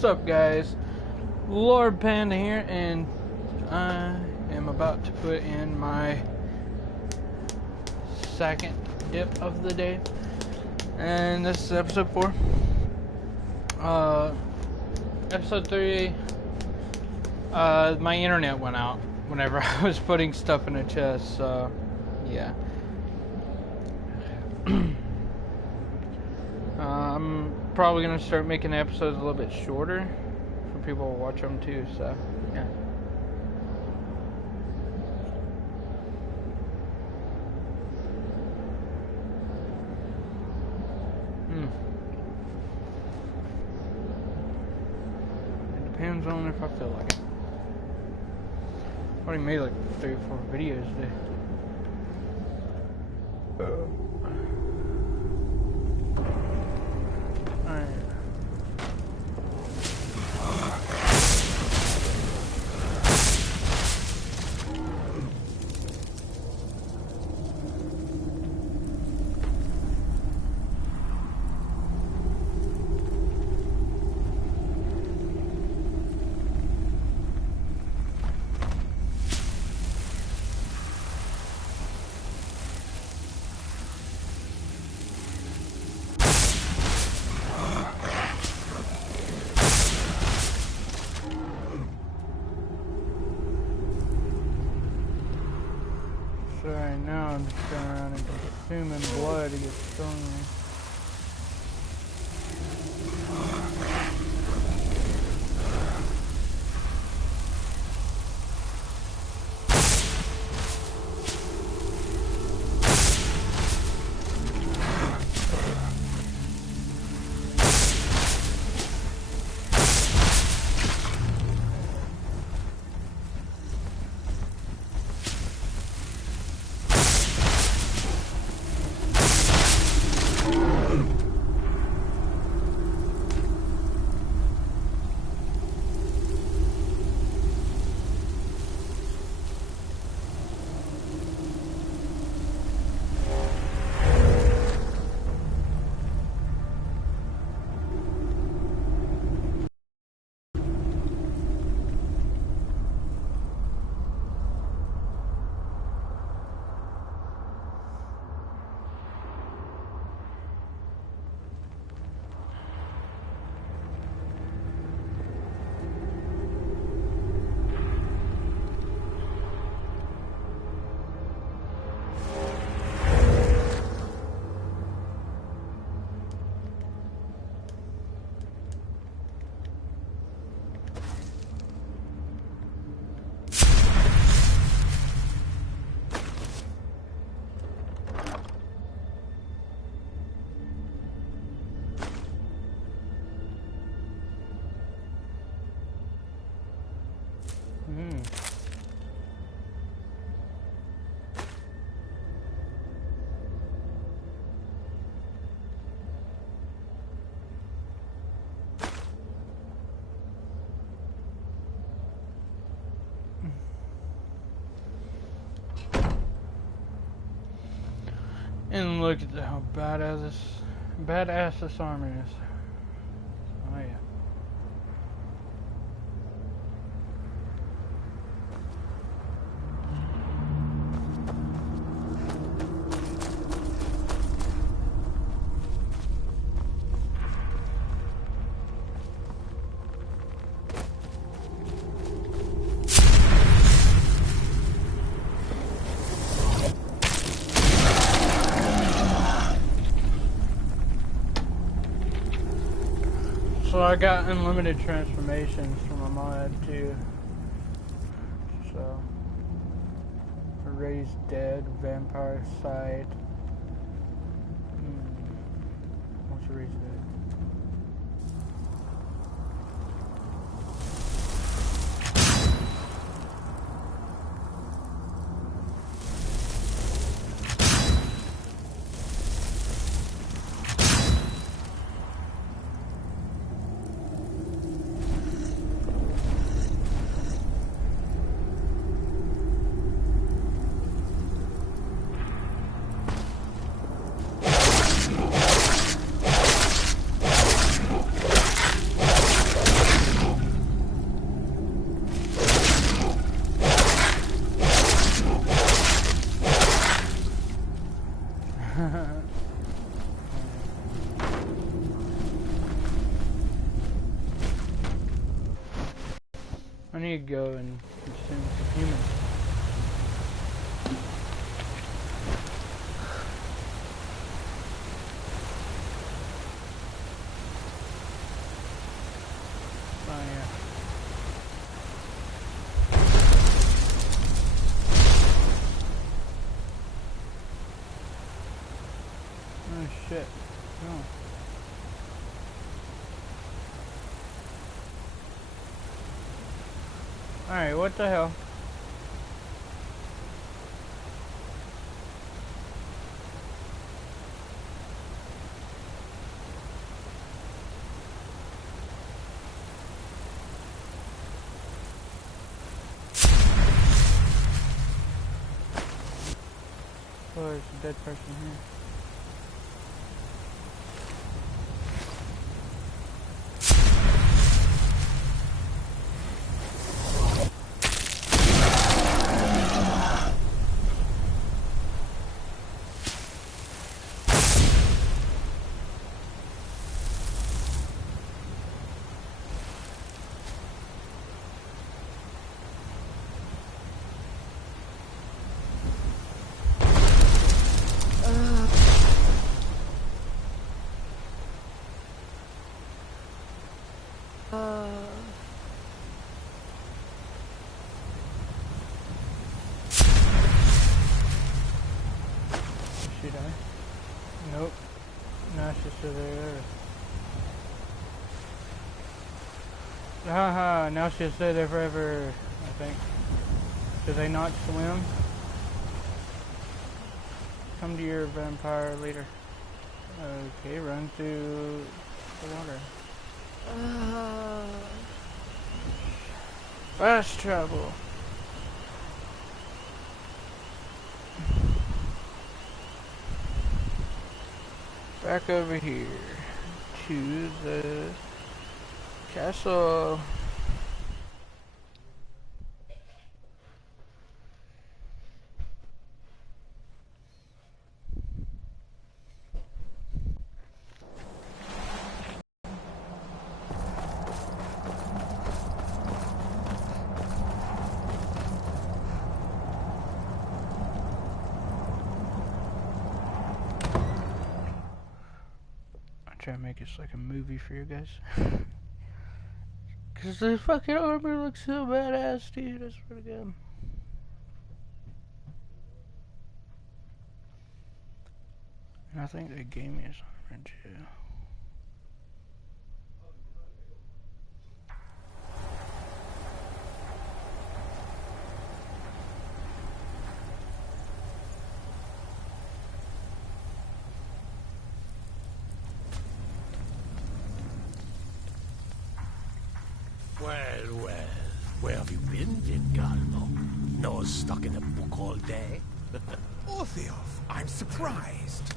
What's up, guys? Lord Panda here, and I am about to put in my second dip of the day, and this is episode 4. Episode 3, my internet went out whenever I was putting stuff in a chest, so yeah. I'm probably going to start making episodes a little bit shorter for people to watch them too, so yeah. It depends on if I feel like it. I already made like 3 or 4 videos today. So right now I'm just going around and consuming blood to get stronger. And look at how badass this armor is. Oh yeah. So I got unlimited transformations from a mod too. So raised dead, vampire sight. What's raised dead? I need to go and consume some humans. Oh yeah. Oh shit. No. Alright, what the hell? Oh, there's a dead person here. Should I? Nope. No, she's still there. Haha, now she'll stay there forever, I think. Do they not swim? Come to your vampire leader. Okay, run through the water. Fast travel. Back over here to the castle. Try to make this like a movie for you guys. Cause the fucking armor looks so badass, dude. That's pretty good. And I think they gave me his armor too. Well, where have you been, Vingalno? No stuck in a book all day? Orthiof, I'm surprised.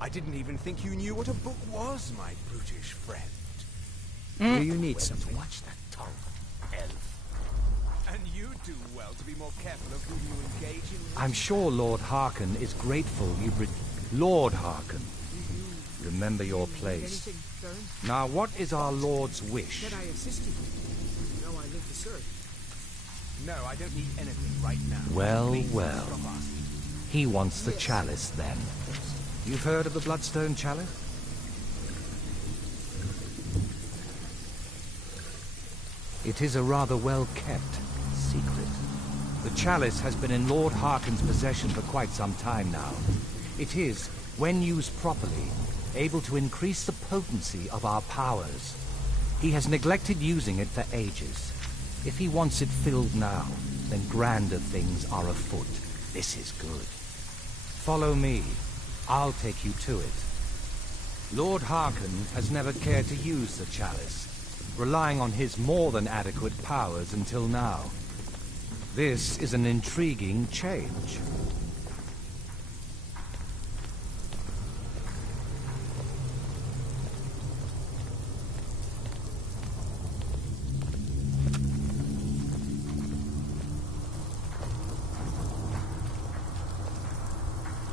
I didn't even think you knew what a book was, my brutish friend. Do you need some to watch that tongue, elf? And you do well to be more careful of whom you engage in. I'm sure Lord Harkin is grateful you Lord Harkin, remember your place. Now, what is our Lord's wish? That I assist you. No, I live to serve. No, I don't need anything right now. Well, Please well. stop asking. He wants the chalice, then. You've heard of the Bloodstone Chalice? It is a rather well-kept secret. The chalice has been in Lord Harkin's possession for quite some time now. It is, when used properly, able to increase the potency of our powers. He has neglected using it for ages. If he wants it filled now, then grander things are afoot. This is good. Follow me. I'll take you to it. Lord Harkin has never cared to use the chalice, relying on his more than adequate powers until now. This is an intriguing change.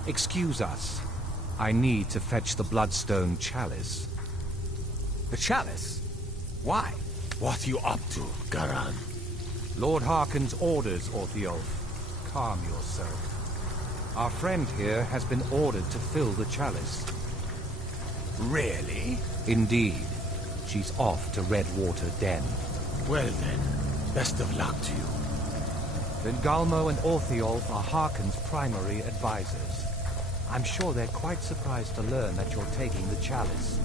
Excuse us. I need to fetch the Bloodstone Chalice. The chalice? Why? What you up to, Garan? Lord Harkon's orders, Orthiolf. Calm yourself. Our friend here has been ordered to fill the chalice. Really? Indeed. She's off to Redwater Den. Well then, best of luck to you. Then Galmo and Orthiolf are Harkon's primary advisors. I'm sure they're quite surprised to learn that you're taking the chalice.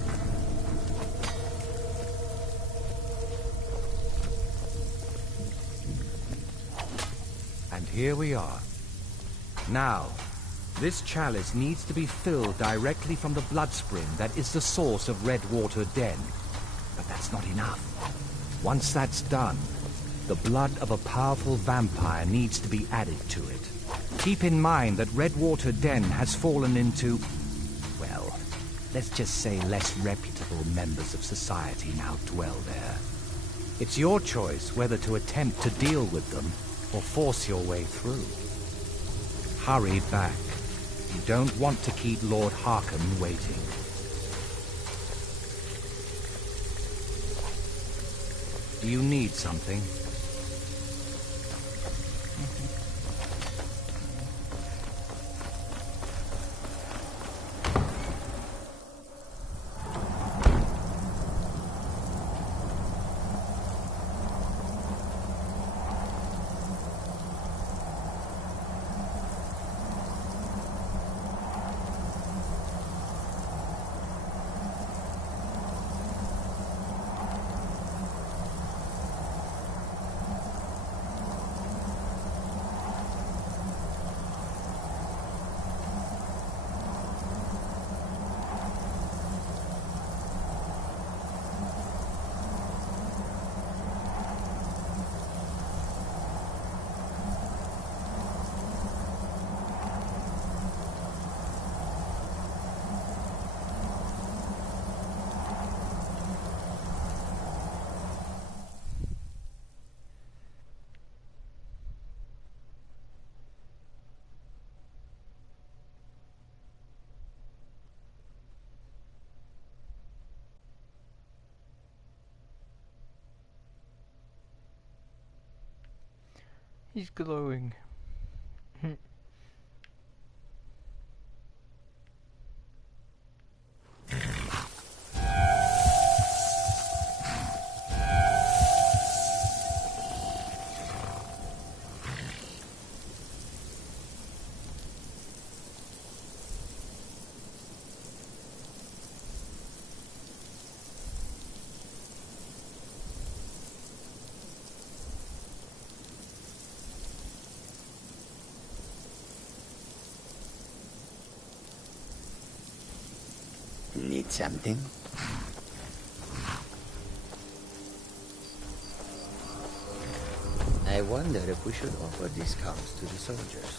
And here we are. Now, this chalice needs to be filled directly from the blood spring that is the source of Redwater Den. But that's not enough. Once that's done, the blood of a powerful vampire needs to be added to it. Keep in mind that Redwater Den has fallen into, well, let's just say less reputable members of society now dwell there. It's your choice whether to attempt to deal with them or force your way through. Hurry back. You don't want to keep Lord Harkon waiting. Do you need something? He's glowing. Need something? I wonder if we should offer discounts to the soldiers.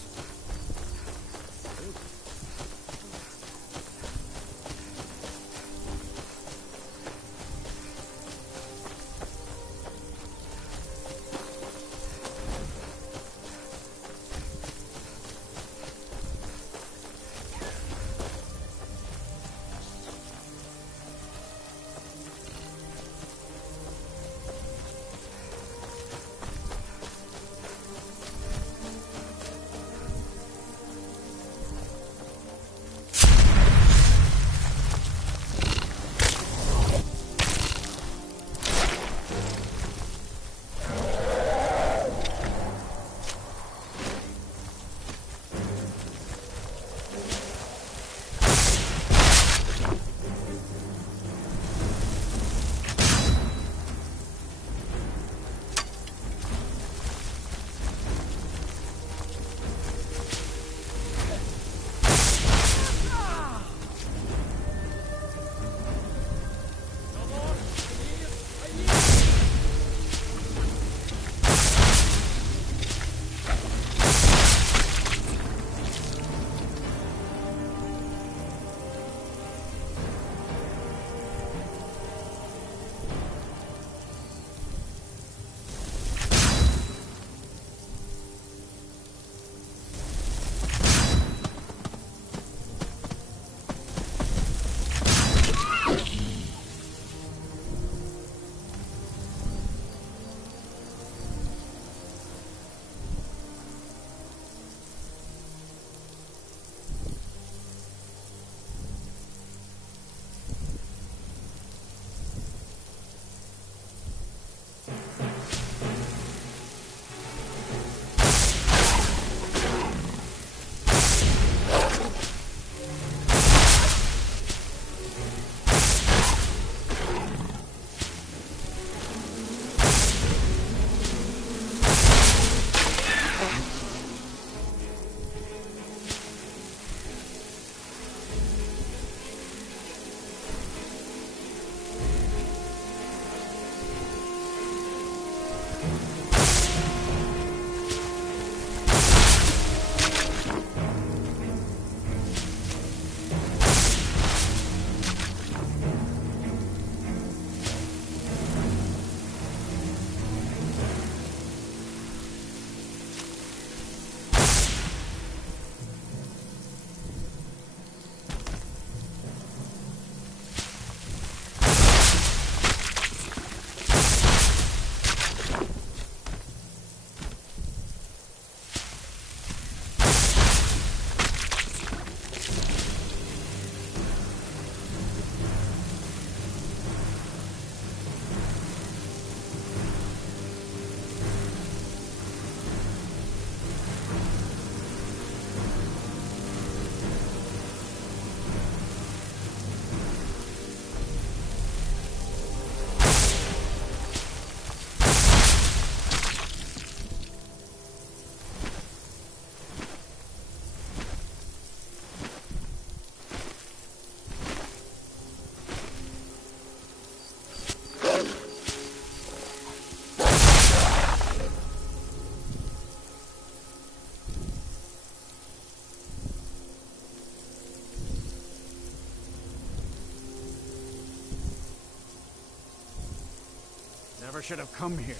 never should have come here.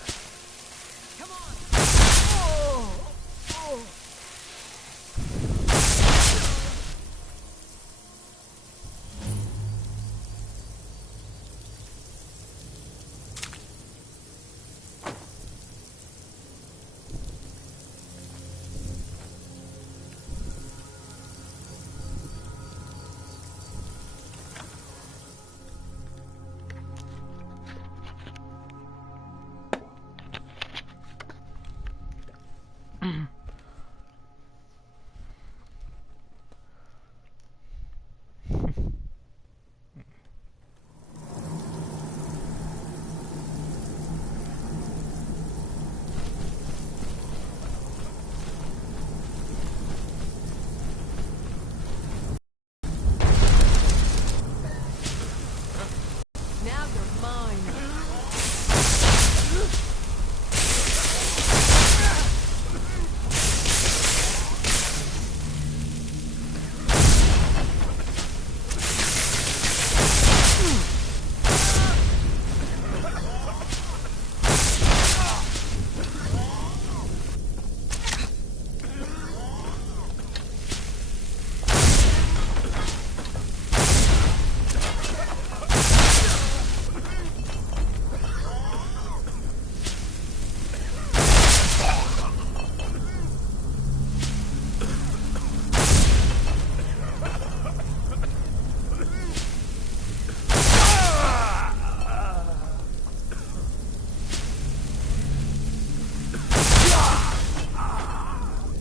Come on! Now you're mine.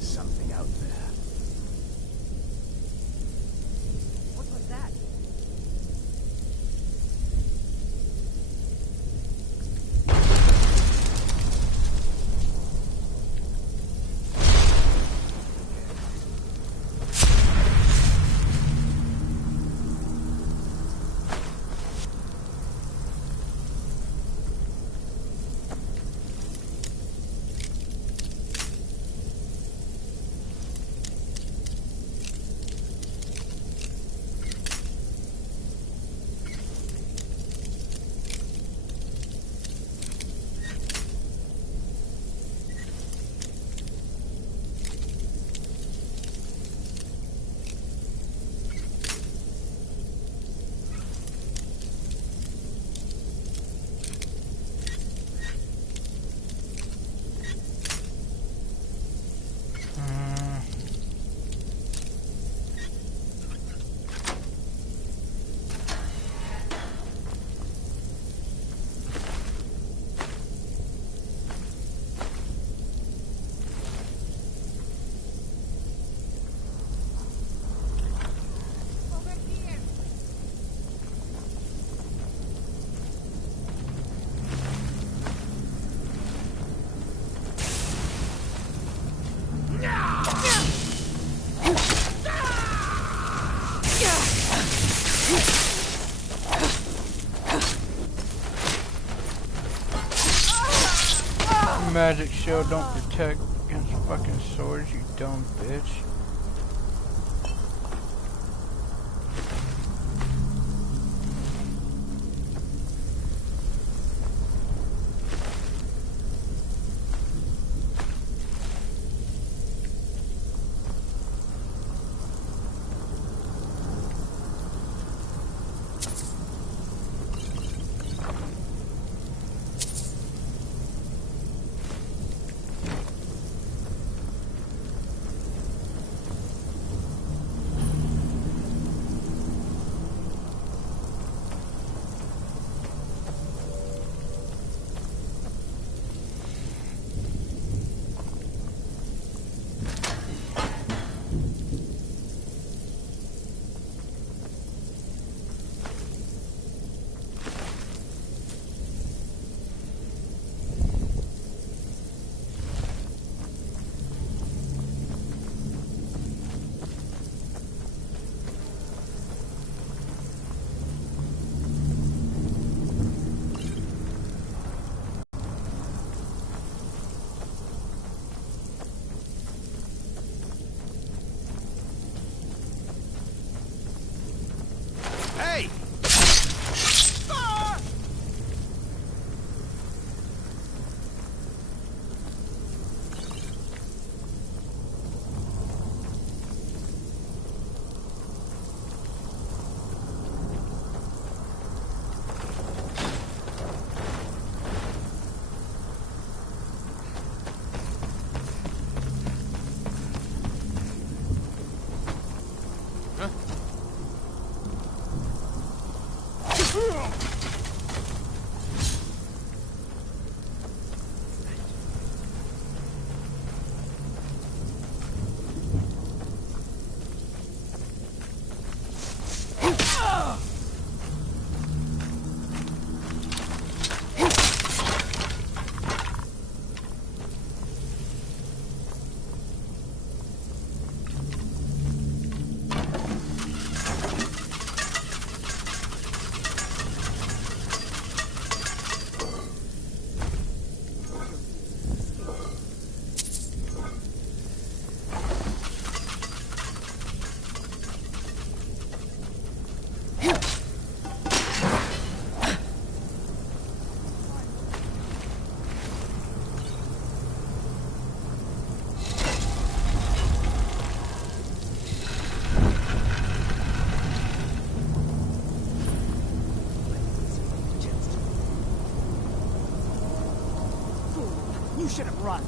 Something out there. What was that? Magic shield don't protect against fucking swords, you dumb bitch. should have run.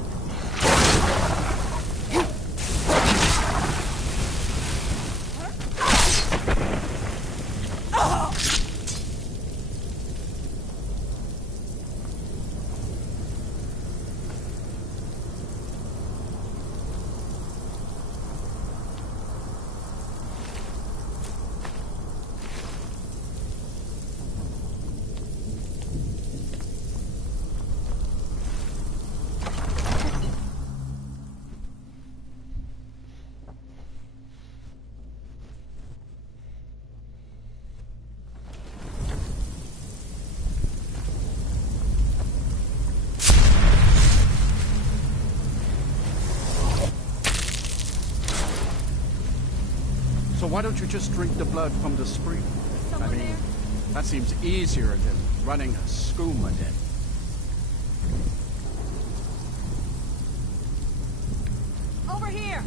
So why don't you just drink the blood from the spring? I mean, that seems easier than running a skooma den. Over here!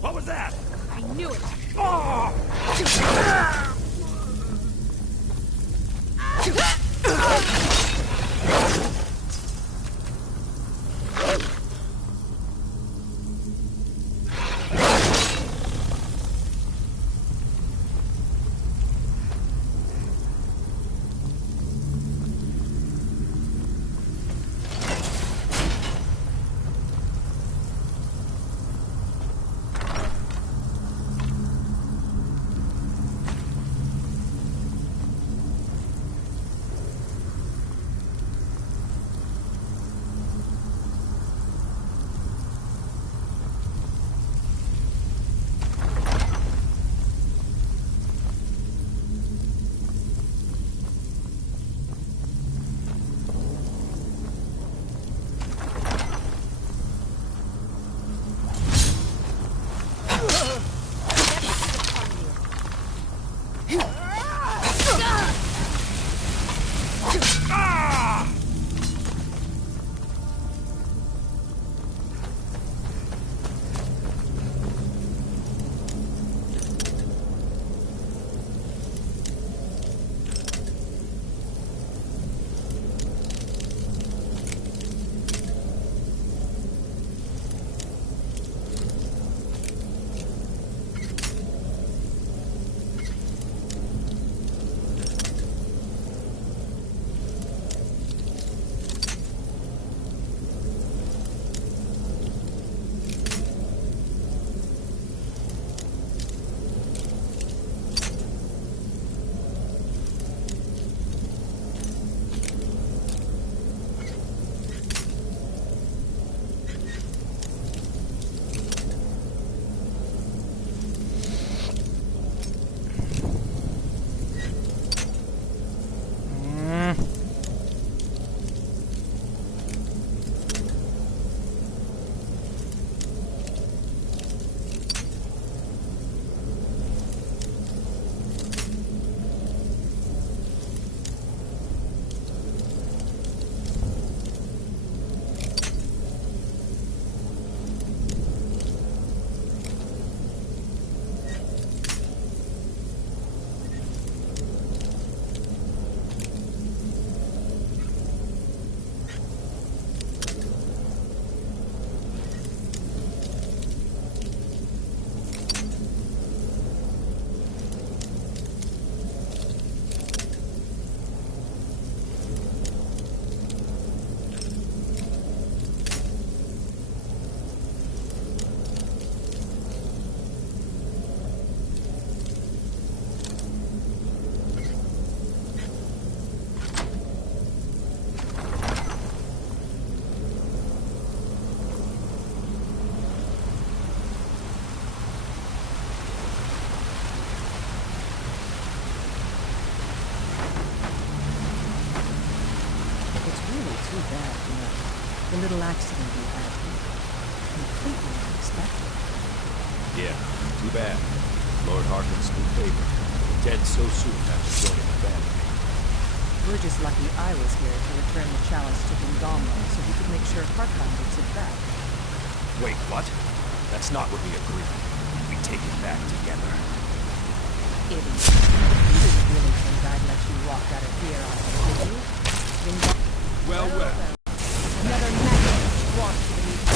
What was that? I knew it! too bad, you know. The little accident we had here. Completely unexpected. Yeah, too bad. Lord Harkin's new favorite. Dead so soon after joining the family. We're just lucky I was here to return the chalice to Bengalmo so we could make sure Harkon gets it back. Wait, what? That's not what we agreed. We take it back together. Idiot. You didn't really think I'd let you walk out of here on it, did you? Well. Another maggot walked to the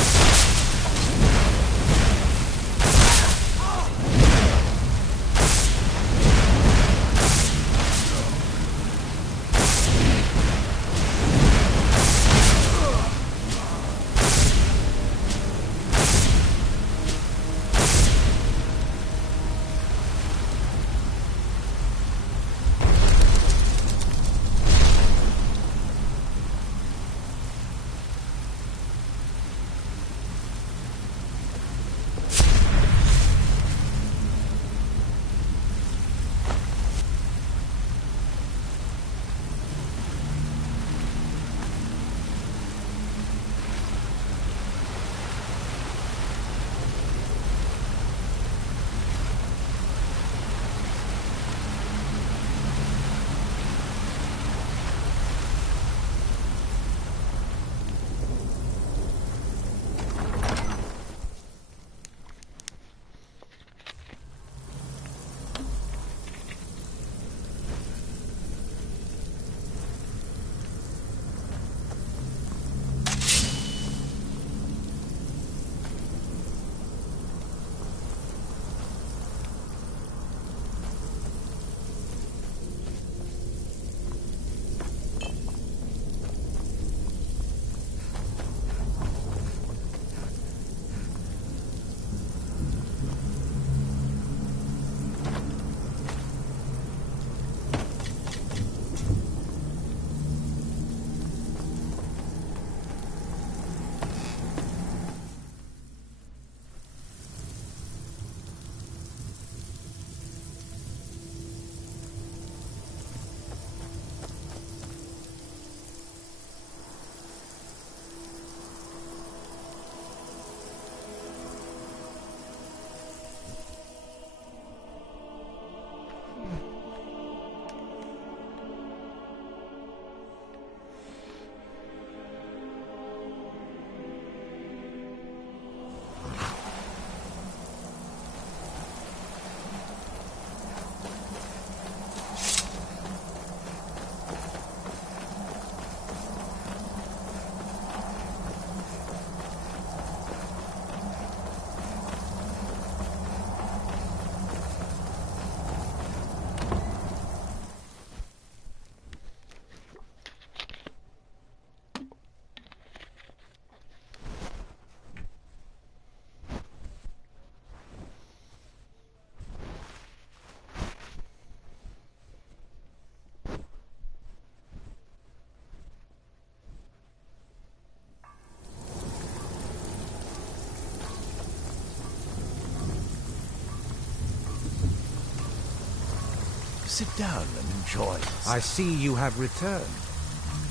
Sit down and enjoy this. I see you have returned.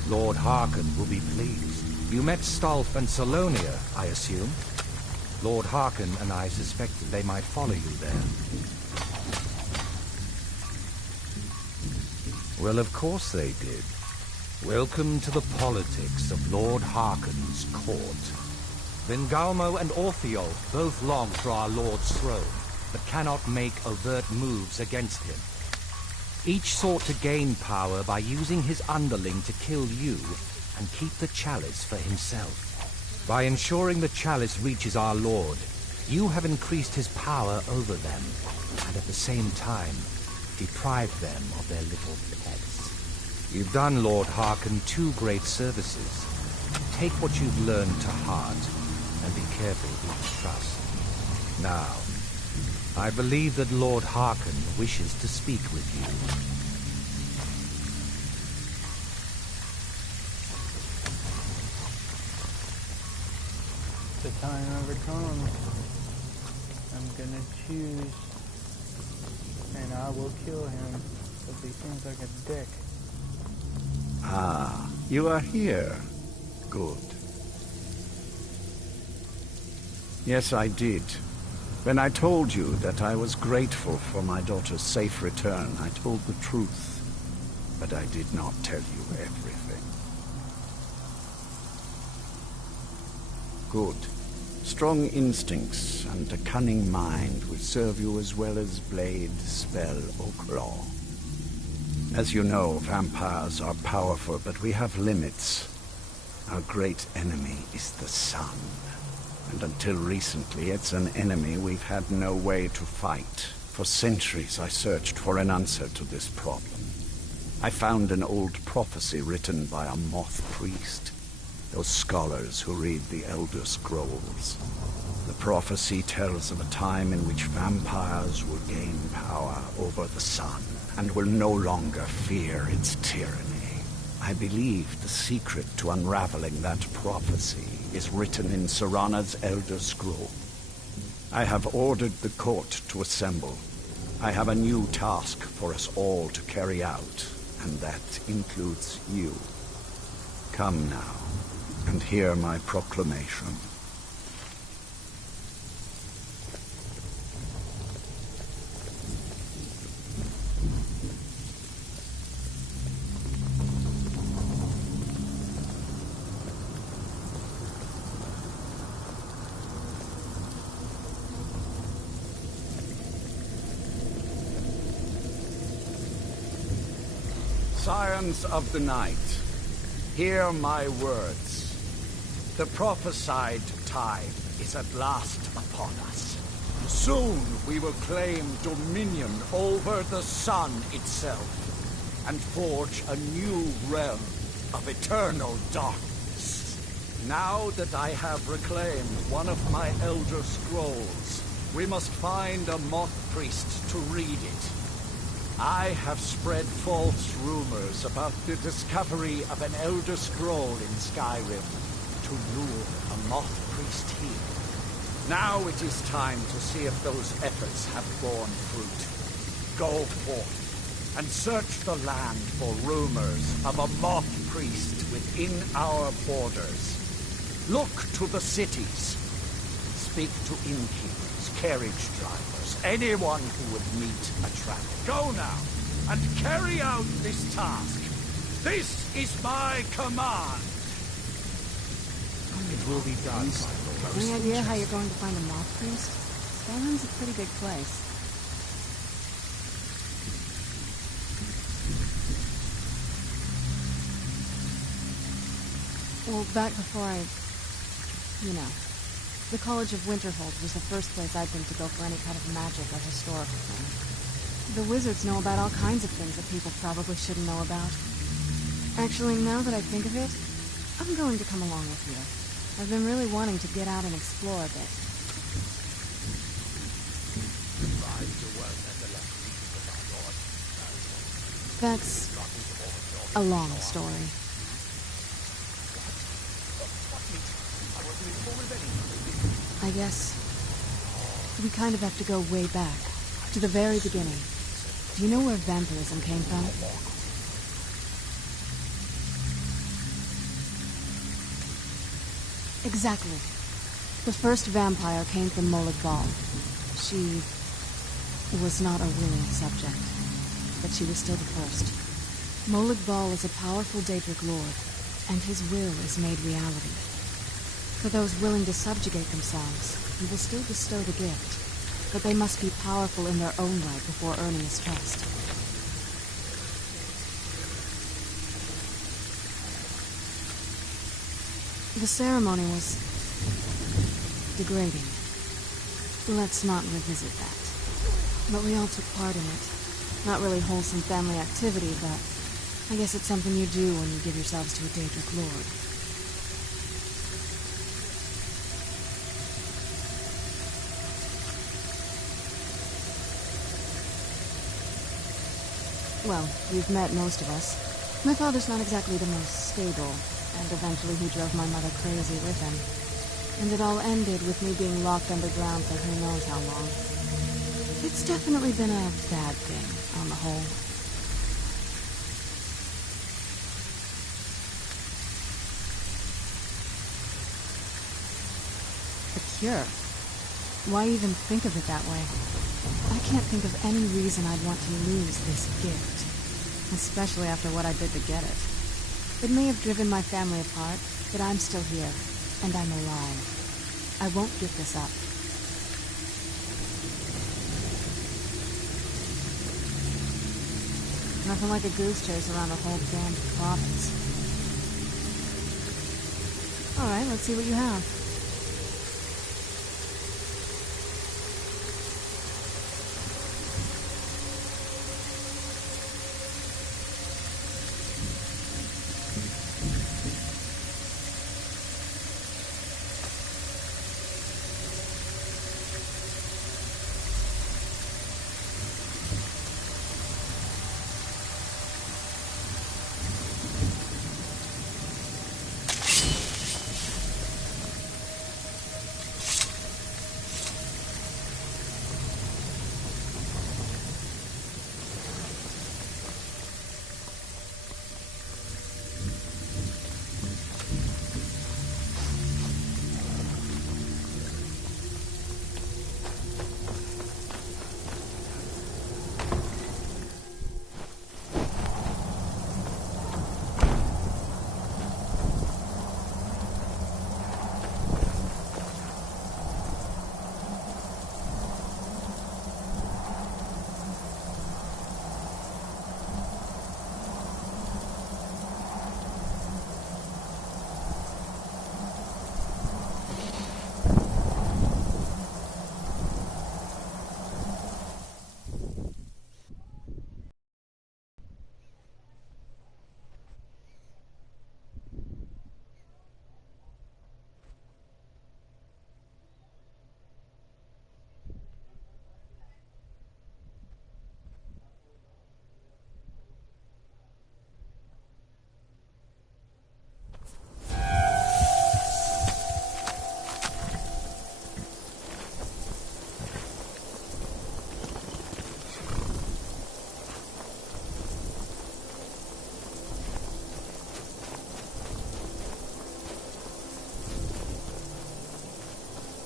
Lord Harkon will be pleased. You met Stolf and Salonia, I assume? Lord Harkon and I suspected they might follow you there. Well, of course they did. Welcome to the politics of Lord Harkon's court. Bengalmo and Orthiol both long for our Lord's throne, but cannot make overt moves against him. Each sought to gain power by using his underling to kill you and keep the chalice for himself. By ensuring the chalice reaches our Lord, you have increased his power over them, and at the same time, deprived them of their little pets. You've done Lord Harkon two great services. Take what you've learned to heart, and be careful who you trust. Now, I believe that Lord Harkon wishes to speak with you. The time ever comes, I'm gonna choose, and I will kill him, because he seems like a dick. Ah, you are here. Good. Yes, I did. When I told you that I was grateful for my daughter's safe return, I told the truth. But I did not tell you everything. Good. Strong instincts and a cunning mind will serve you as well as blade, spell, or claw. As you know, vampires are powerful, but we have limits. Our great enemy is the sun. And until recently, it's an enemy we've had no way to fight. For centuries, I searched for an answer to this problem. I found an old prophecy written by a moth priest. Those scholars who read the Elder Scrolls. The prophecy tells of a time in which vampires will gain power over the sun and will no longer fear its tyranny. I believe the secret to unraveling that prophecy is written in Serana's Elder Scroll. I have ordered the court to assemble. I have a new task for us all to carry out, and that includes you. Come now, and hear my proclamation. Scions of the night, hear my words. The prophesied time is at last upon us. Soon we will claim dominion over the sun itself, and forge a new realm of eternal darkness. Now that I have reclaimed one of my Elder Scrolls, we must find a moth priest to read it. I have spread false rumors about the discovery of an Elder Scroll in Skyrim to lure a moth priest here. Now it is time to see if those efforts have borne fruit. Go forth and search the land for rumors of a moth priest within our borders. Look to the cities. Speak to innkeepers, carriage drivers, anyone who would meet a traveler. Go now, and carry out this task. This is my command. It will be done. Any idea how you're going to find a moth priest? Skyrim's a pretty big place. Well, back before the College of Winterhold was the first place I'd been to go for any kind of magic or historical thing. The wizards know about all kinds of things that people probably shouldn't know about. Actually, now that I think of it, I'm going to come along with you. I've been really wanting to get out and explore a bit. That's a long story. I guess we kind of have to go way back, to the very beginning. Do you know where vampirism came from? Exactly. The first vampire came from Molag Bal. She was not a willing subject, but she was still the first. Molag Bal is a powerful Daedric lord, and his will is made reality. For those willing to subjugate themselves, he will still bestow the gift, but they must be powerful in their own right before earning his trust. The ceremony was degrading. Let's not revisit that. But we all took part in it. Not really wholesome family activity, but I guess it's something you do when you give yourselves to a Daedric lord. Well, you've met most of us. My father's not exactly the most stable, and eventually he drove my mother crazy with him. And it all ended with me being locked underground for who knows how long. It's definitely been a bad thing, on the whole. A cure? Why even think of it that way? I can't think of any reason I'd want to lose this gift. Especially after what I did to get it. It may have driven my family apart, but I'm still here. And I'm alive. I won't give this up. Nothing like a goose chase around a whole damned province. Alright, let's see what you have.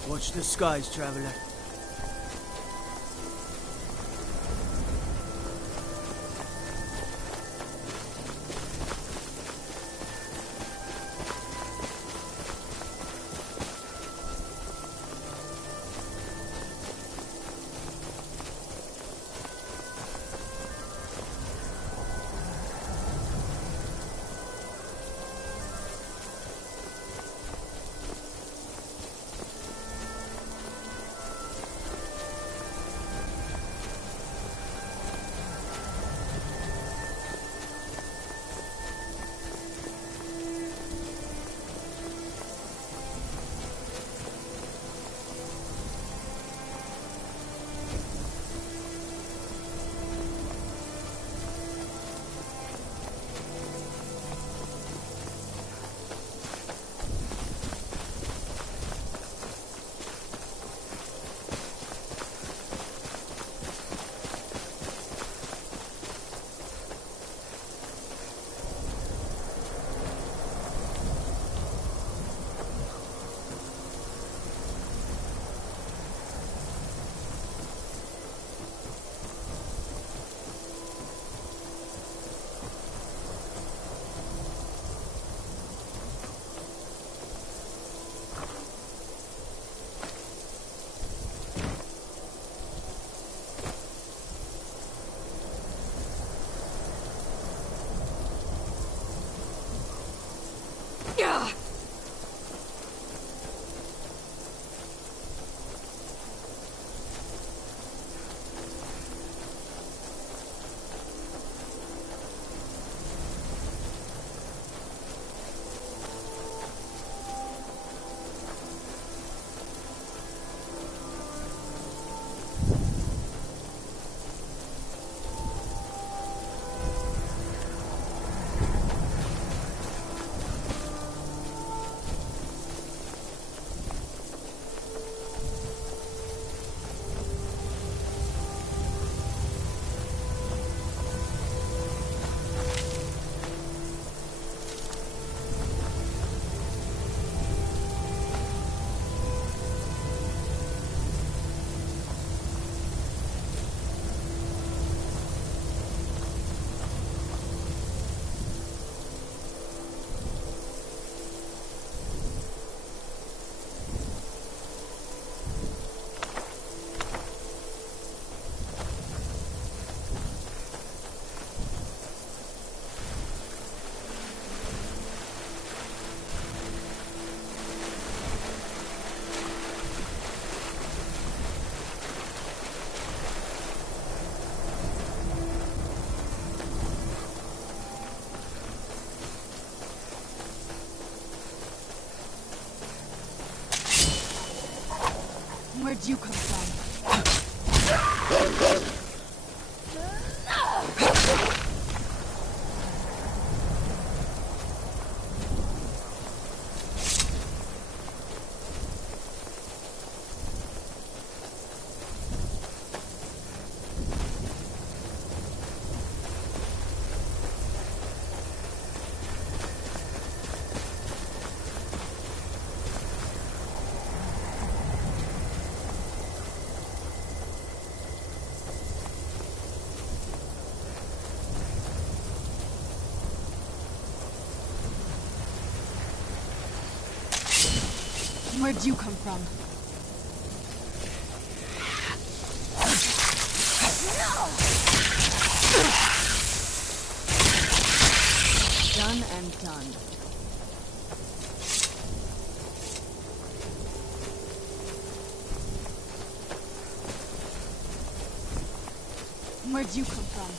Watch the skies, traveler. Where'd you come from? Where'd you come from? Done and done. Where'd you come from?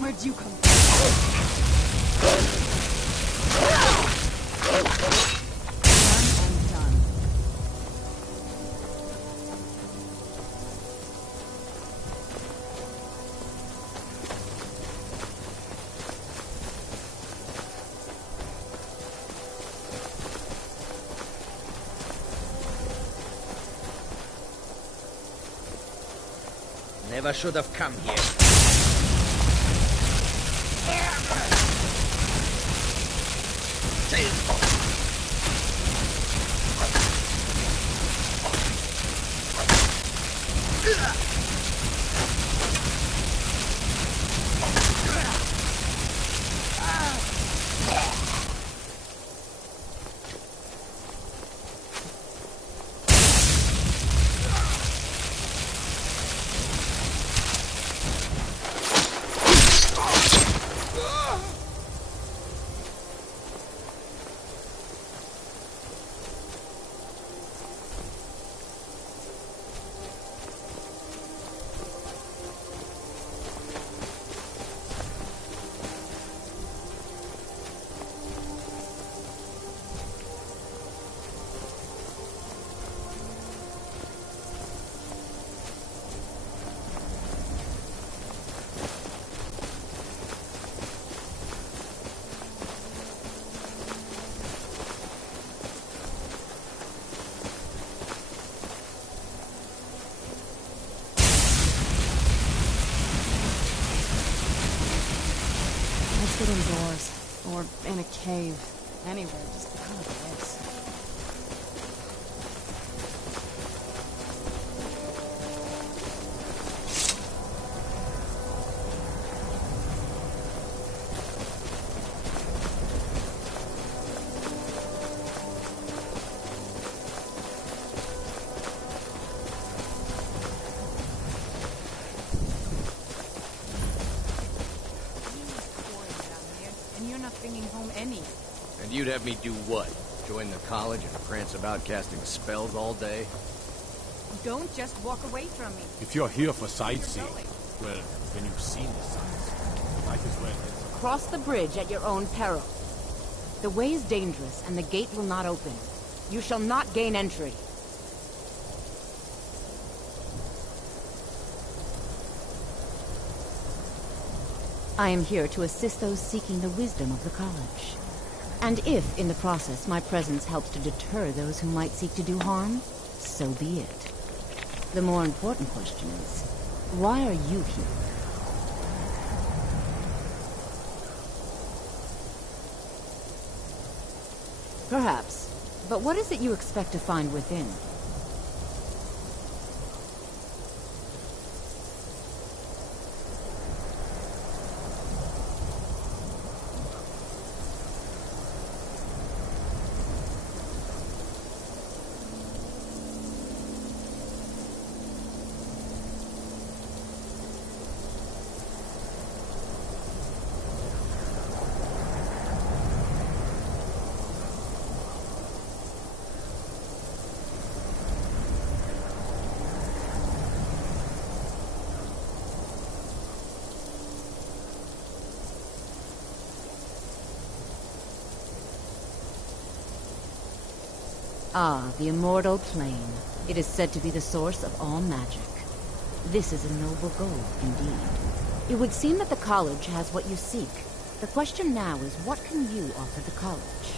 Where'd you come from? Done and done. Never should have come here. in a cave. Anywhere, just the kind of place. And you'd have me do what? Join the college and prance about casting spells all day? Don't just walk away from me. If you're here for sightseeing, well, then you've seen the sights. Might as well. Cross the bridge at your own peril. The way is dangerous, and the gate will not open. You shall not gain entry. I am here to assist those seeking the wisdom of the college. And if, in the process, my presence helps to deter those who might seek to do harm, so be it. The more important question is, why are you here? Perhaps. But what is it you expect to find within? Ah, the immortal plane. It is said to be the source of all magic. This is a noble goal, indeed. It would seem that the college has what you seek. The question now is, what can you offer the college?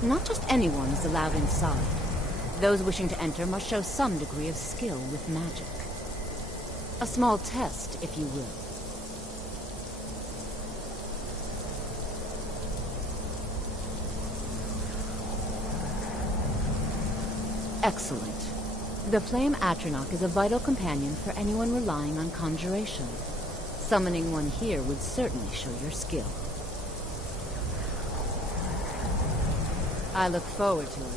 Not just anyone is allowed inside. Those wishing to enter must show some degree of skill with magic. A small test, if you will. Excellent. The Flame Atronach is a vital companion for anyone relying on conjuration. Summoning one here would certainly show your skill. I look forward to it.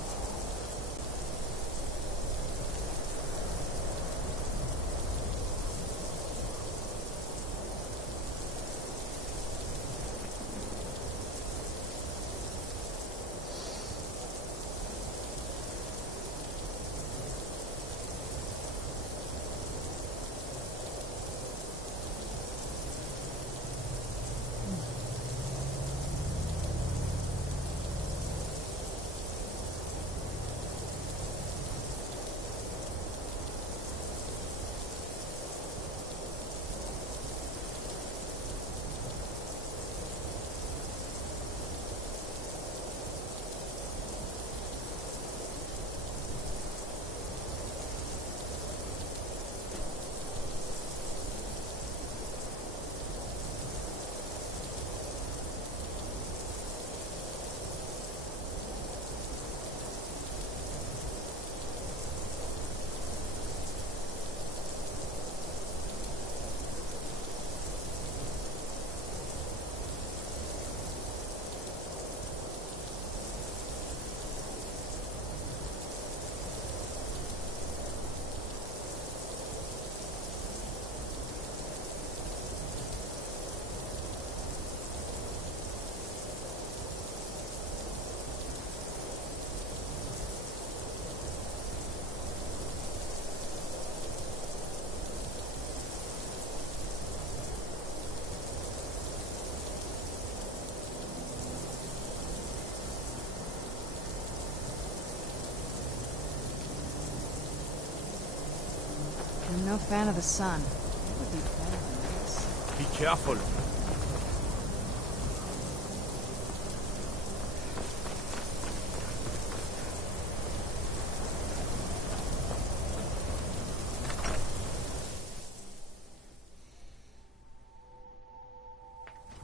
I'm no fan of the sun. It would be better than this. Be careful.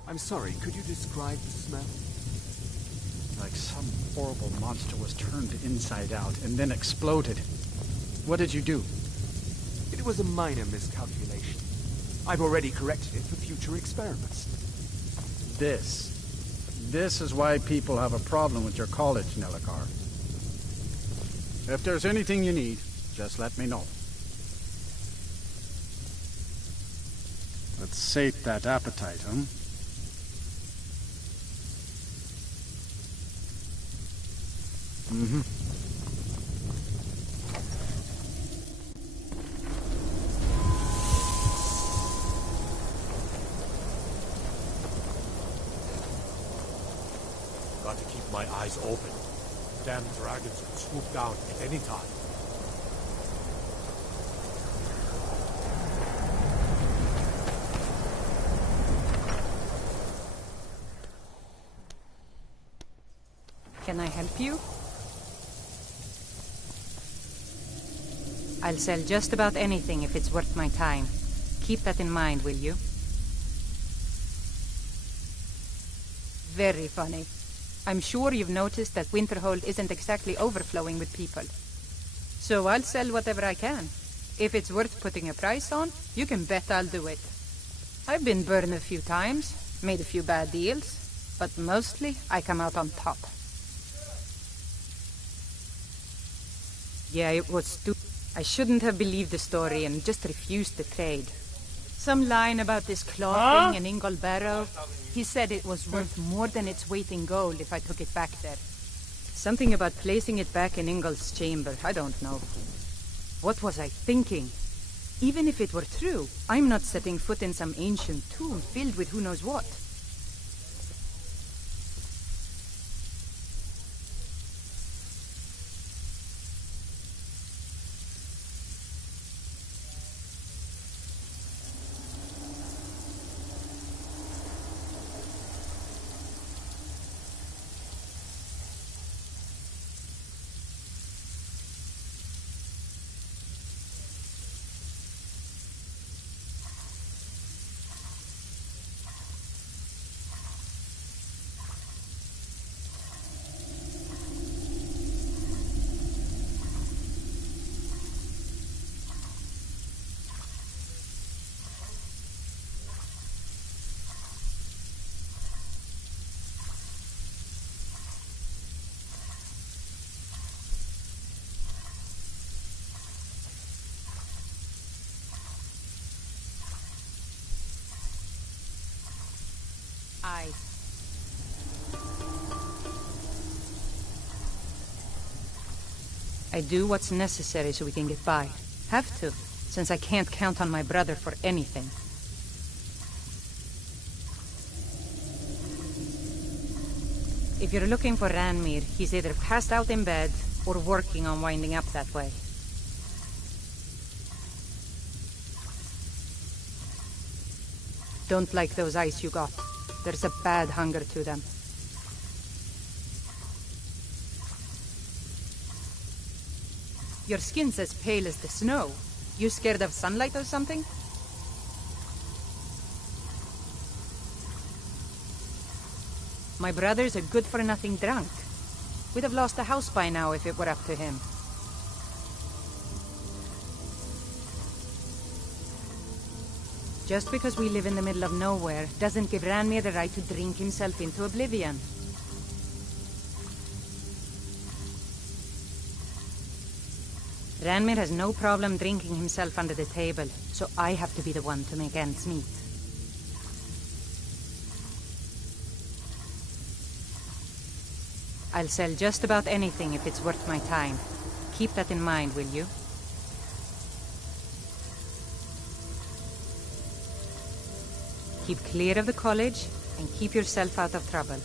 I'm sorry, could you describe the smell? like some horrible monster was turned inside out and then exploded. What did you do? It was a minor miscalculation. I've already corrected it for future experiments. This is why people have a problem with your college, Nellikar. If there's anything you need, just let me know. Let's sate that appetite, huh? Mm-hmm. Got to keep my eyes open. Damn dragons could swoop down at any time. Can I help you? I'll sell just about anything if it's worth my time. Keep that in mind, will you? Very funny. I'm sure you've noticed that Winterhold isn't exactly overflowing with people. So I'll sell whatever I can. If it's worth putting a price on, you can bet I'll do it. I've been burned a few times, made a few bad deals, but mostly I come out on top. Yeah, it was stupid. I shouldn't have believed the story and just refused the trade. Some line about this claw thing in Ingol Barrow. He said it was worth more than its weight in gold if I took it back there. Something about placing it back in Ingol's chamber, I don't know. What was I thinking? Even if it were true, I'm not setting foot in some ancient tomb filled with who knows what. I do what's necessary so we can get by. Have to, since I can't count on my brother for anything. If you're looking for Ranmir, he's either passed out in bed or working on winding up that way. Don't like those eyes you got. There's a bad hunger to them. Your skin's as pale as the snow. You scared of sunlight or something? My brother's a good-for-nothing drunk. We'd have lost the house by now if it were up to him. Just because we live in the middle of nowhere doesn't give Ranmir the right to drink himself into oblivion. Ranmir has no problem drinking himself under the table, so I have to be the one to make ends meet. I'll sell just about anything if it's worth my time. Keep that in mind, will you? Keep clear of the college, and keep yourself out of trouble.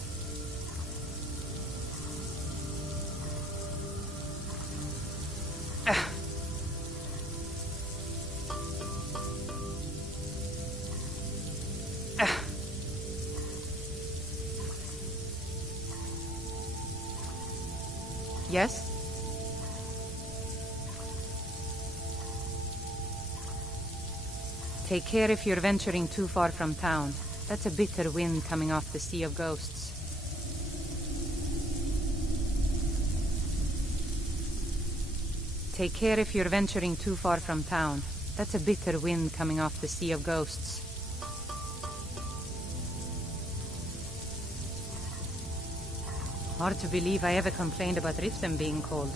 Yes? Take care if you're venturing too far from town. That's a bitter wind coming off the Sea of Ghosts. Take care if you're venturing too far from town. That's a bitter wind coming off the Sea of Ghosts. Hard to believe I ever complained about Riften being cold.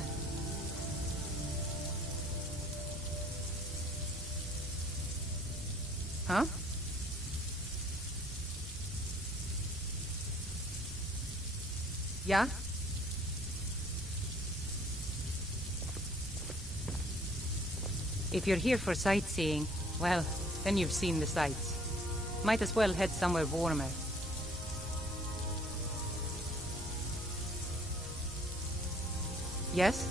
Huh? Yeah? If you're here for sightseeing, well, then you've seen the sights. Might as well head somewhere warmer. Yes?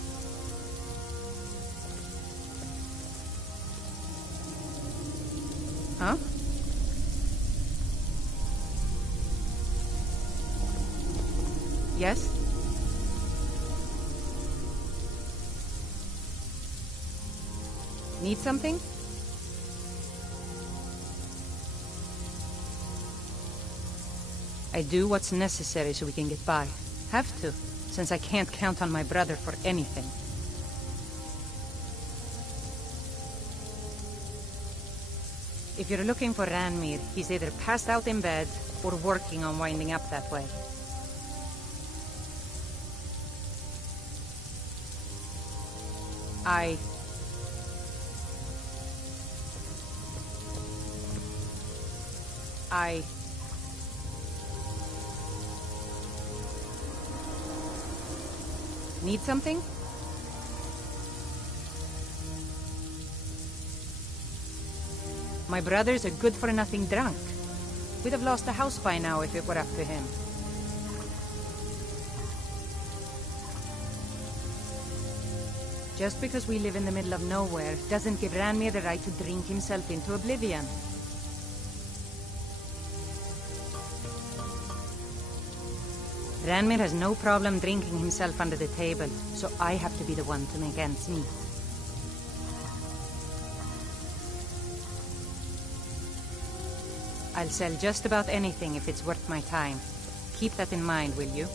Huh? Yes? Need something? I do what's necessary so we can get by. Have to, since I can't count on my brother for anything. If you're looking for Ranmir, he's either passed out in bed or working on winding up that way. I need something? My brother's a good-for-nothing drunk. We'd have lost the house by now if it were up to him. Just because we live in the middle of nowhere doesn't give Ranmir the right to drink himself into oblivion. Ranmir has no problem drinking himself under the table, so I have to be the one to make ends meet. I'll sell just about anything if it's worth my time. Keep that in mind, will you?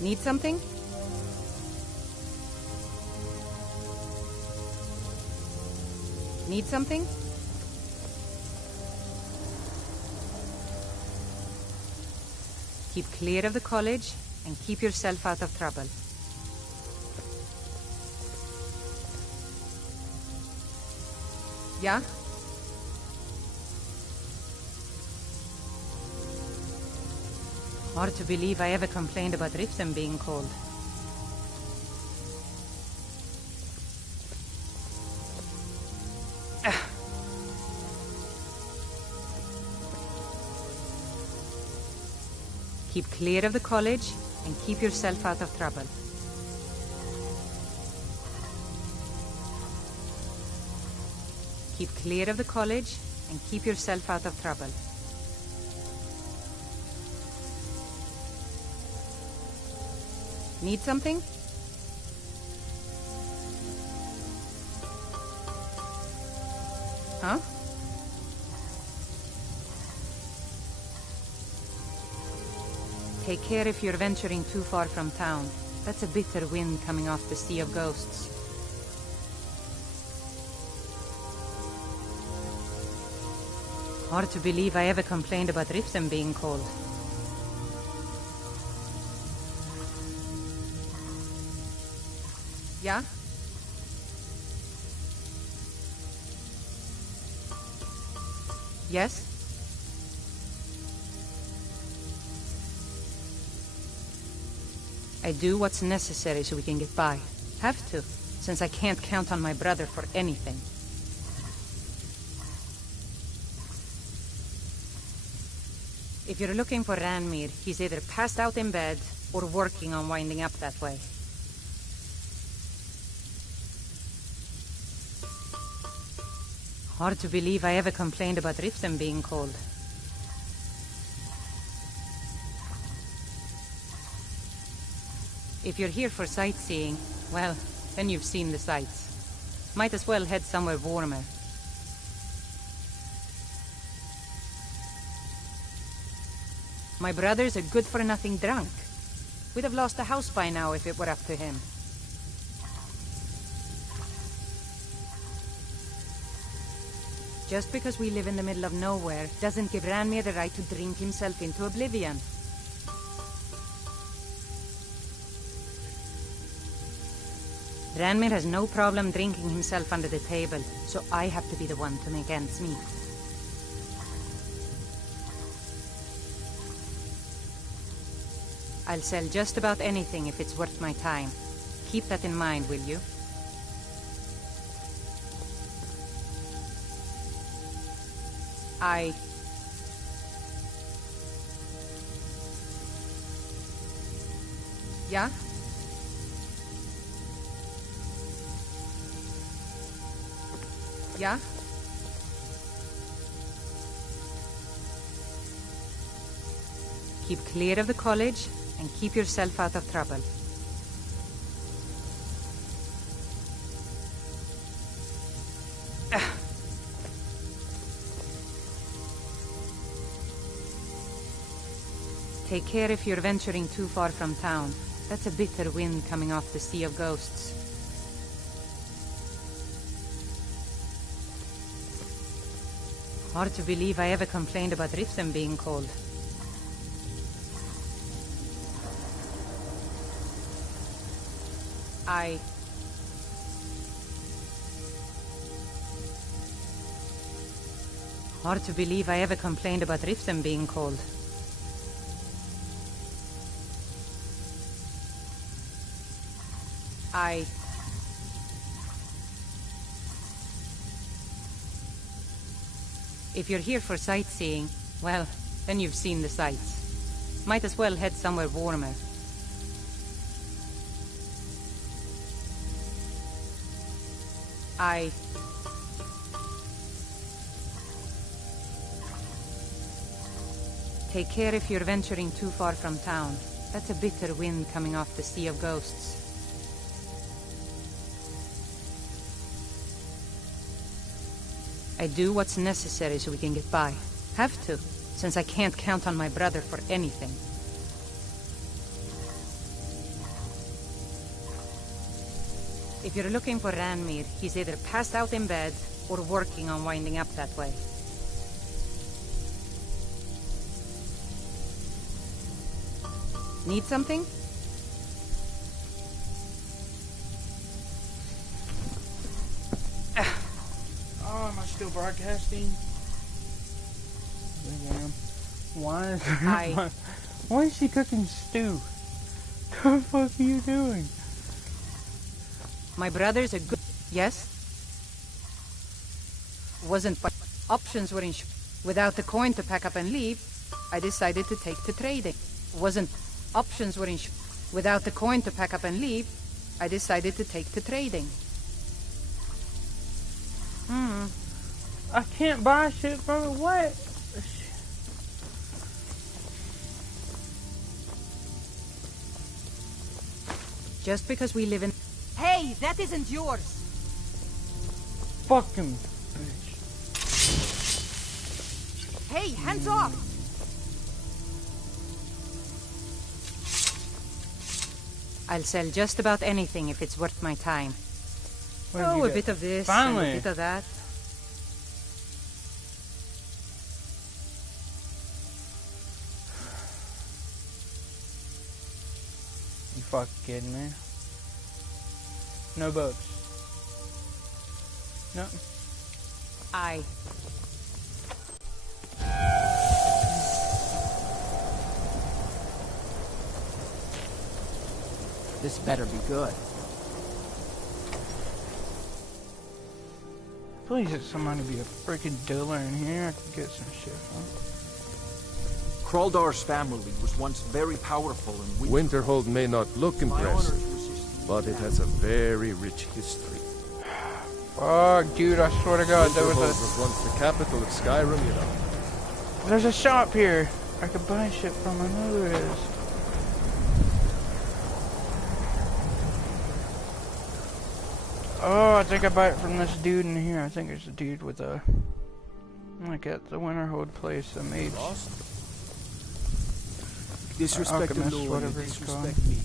Need something? Need something? Keep clear of the college and keep yourself out of trouble. Yeah? Hard to believe I ever complained about Riften being cold. Keep clear of the college and keep yourself out of trouble. Keep clear of the college and keep yourself out of trouble. Need something? Huh? Take care if you're venturing too far from town. That's a bitter wind coming off the Sea of Ghosts. Hard to believe I ever complained about Riften being cold. Yeah? Yes? I do what's necessary so we can get by. Have to, since I can't count on my brother for anything. If you're looking for Ranmir, he's either passed out in bed or working on winding up that way. Hard to believe I ever complained about Riften being cold. If you're here for sightseeing, well, then you've seen the sights. Might as well head somewhere warmer. My brother's a good-for-nothing drunk. We'd have lost the house by now if it were up to him. Just because we live in the middle of nowhere doesn't give Ranmir the right to drink himself into oblivion. Ranmir has no problem drinking himself under the table, so I have to be the one to make ends meet. I'll sell just about anything if it's worth my time. Keep that in mind, will you? Yeah? Yeah? Keep clear of the college and keep yourself out of trouble. Take care if you're venturing too far from town. That's a bitter wind coming off the Sea of Ghosts. Hard to believe I ever complained about Riften being cold. Hard to believe I ever complained about Riften being cold. If you're here for sightseeing, well, then you've seen the sights. Might as well head somewhere warmer. Take care if you're venturing too far from town. That's a bitter wind coming off the Sea of Ghosts. I do what's necessary so we can get by. Have to, since I can't count on my brother for anything. If you're looking for Ranmir, he's either passed out in bed or working on winding up that way. Need something? Oh, am I still broadcasting? I am. Why? Why is she cooking stew? What the fuck are you doing? My brother's a good... Yes? Wasn't... But options were in... Without the coin to pack up and leave, I decided to take to trading. Wasn't... Options were in... Without the coin to pack up and leave, I decided to take to trading. I can't buy shit from it. What? Just because we live in... Hey, that isn't yours! Fucking bitch. Hey, hands off! I'll sell just about anything if it's worth my time. Oh, a bit of this, and a bit of that. You fucking kidding me? No boats. No. This better be good. Please, let somebody be a freaking dealer in here. I can get some shit from. Kraldar's family was once very powerful in Winterhold may not look impressive, but it has a very rich history. Fuck, dude, I swear to God, there was once the capital of Skyrim, you know. There's a shop here. I could buy shit from. I know there is. Oh, I think I buy it from this dude in here. I think there's a dude with a... Like at the Winterhold place, the mage. Disrespect the Alchemist, law, you whatever it's disrespect called. me.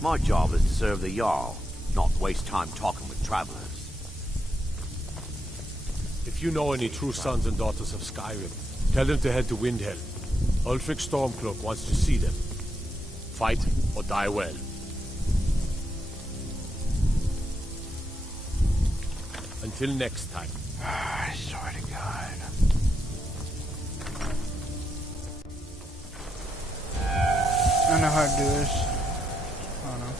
My job is to serve the Jarl, not waste time talking with travelers. If you know any true sons and daughters of Skyrim, tell them to head to Windhelm. Ulfric Stormcloak wants to see them. Fight or die well. Until next time. I swear to God. I know how to do this. I don't know.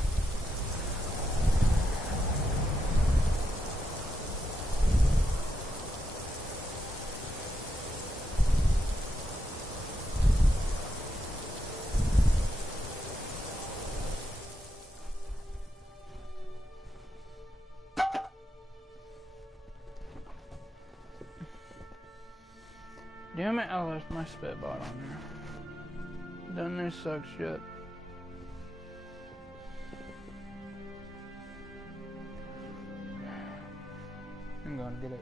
Damn it, I left my spitbot on there. Doesn't this suck shit? I'm gonna get it.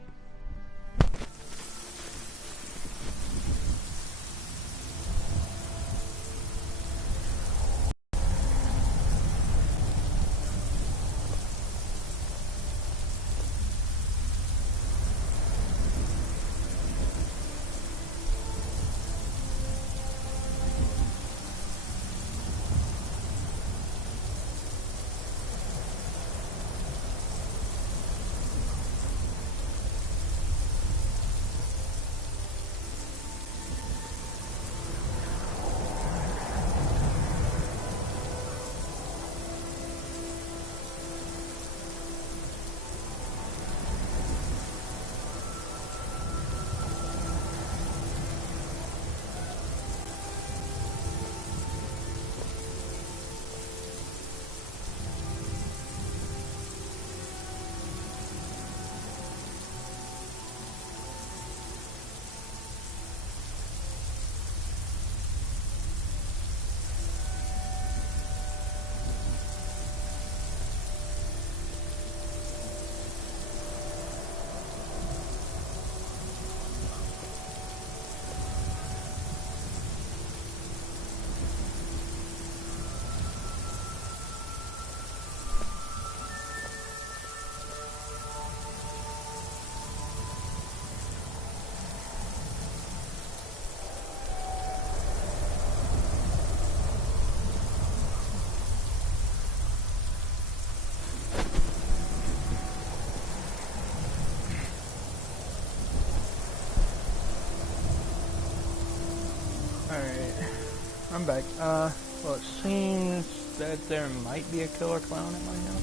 I'm back. Well, it seems that there might be a killer clown at my house.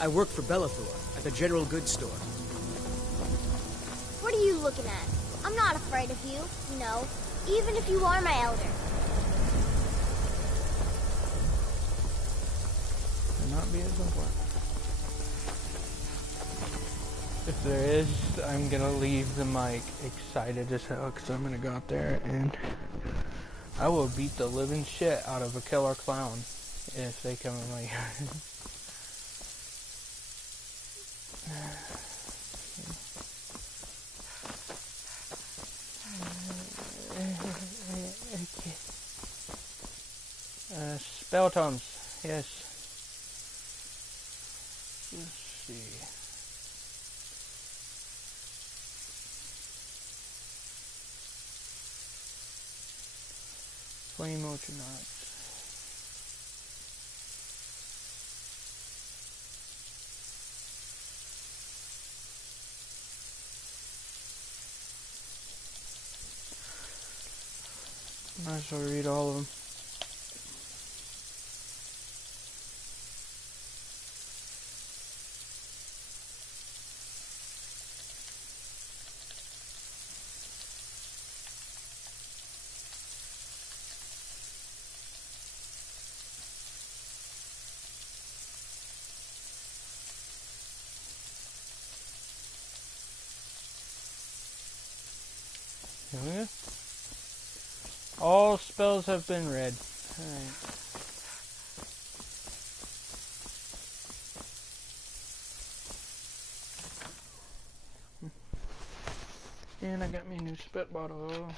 I work for Bellathor at the general goods store. What are you looking at? I'm not afraid of you, you know, even if you are my elder. Could not be as important. If there is, I'm gonna leave the mic excited as hell because I'm gonna go out there and I will beat the living shit out of a killer clown if they come in my yard. Spell tomes, yes. Let's see. Flame Oceanauts. Might as well read all of them. Here we go. All spells have been read. Alright. And I got me a new spit bottle.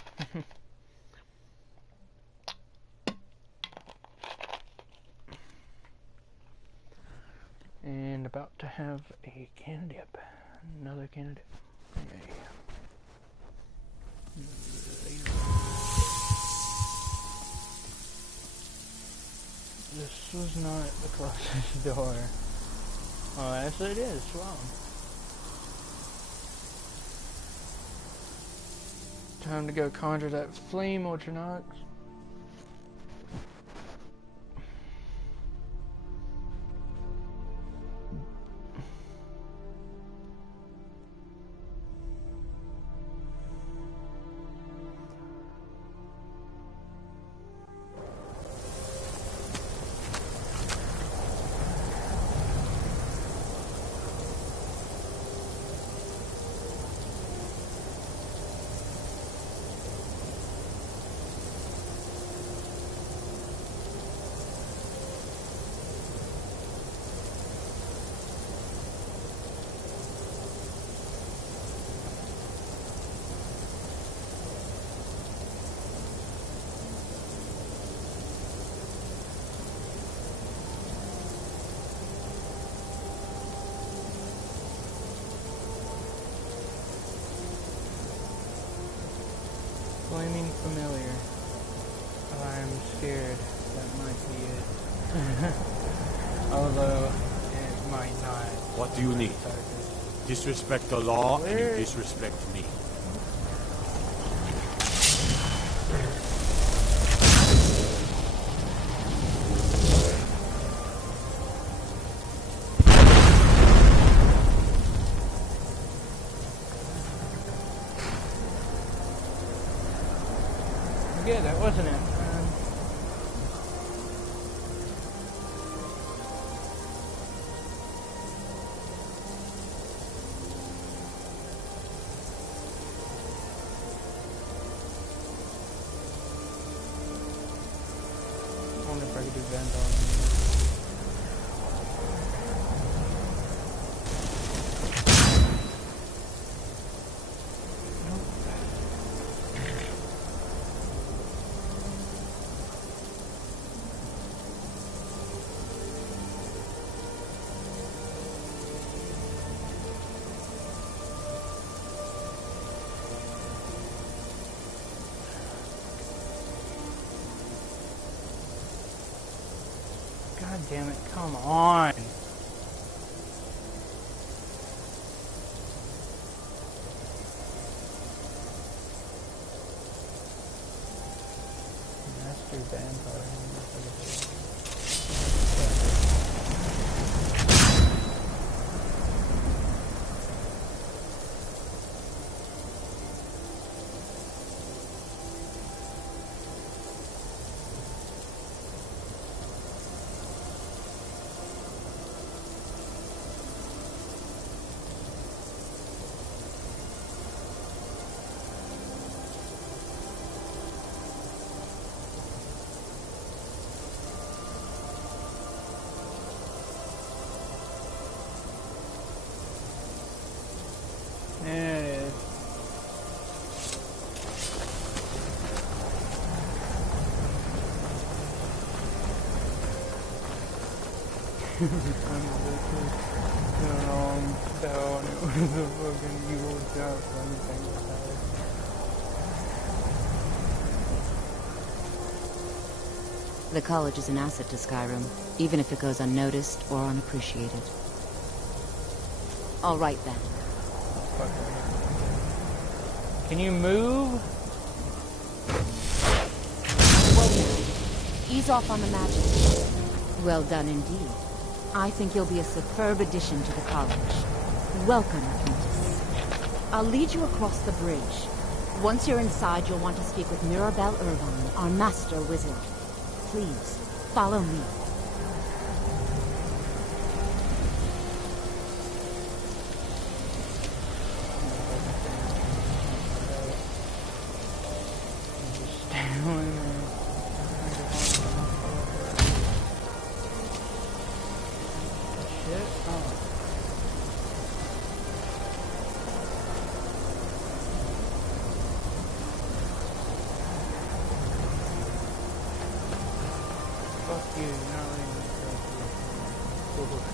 And about to have a can dip. Another can dip. Okay. This was not the closest door. Oh, actually it is. Wow. Time to go conjure that flame, Ultranox. Flaming familiar. I'm scared that might be it. Although, it might not. What do you need? Disrespect the law and you disrespect me. Yeah, that wasn't it. I wonder if I could do Vandal. God damn it, come on! Master Vampire. There it is. Down. It was a fucking evil job. The college is an asset to Skyrim, even if it goes unnoticed or unappreciated. All right then. Can you move? Well, ease off on the magic. Well done indeed. I think you'll be a superb addition to the college. Welcome, apprentice. I'll lead you across the bridge. Once you're inside, you'll want to speak with Mirabelle Irvine, our master wizard. Please, follow me.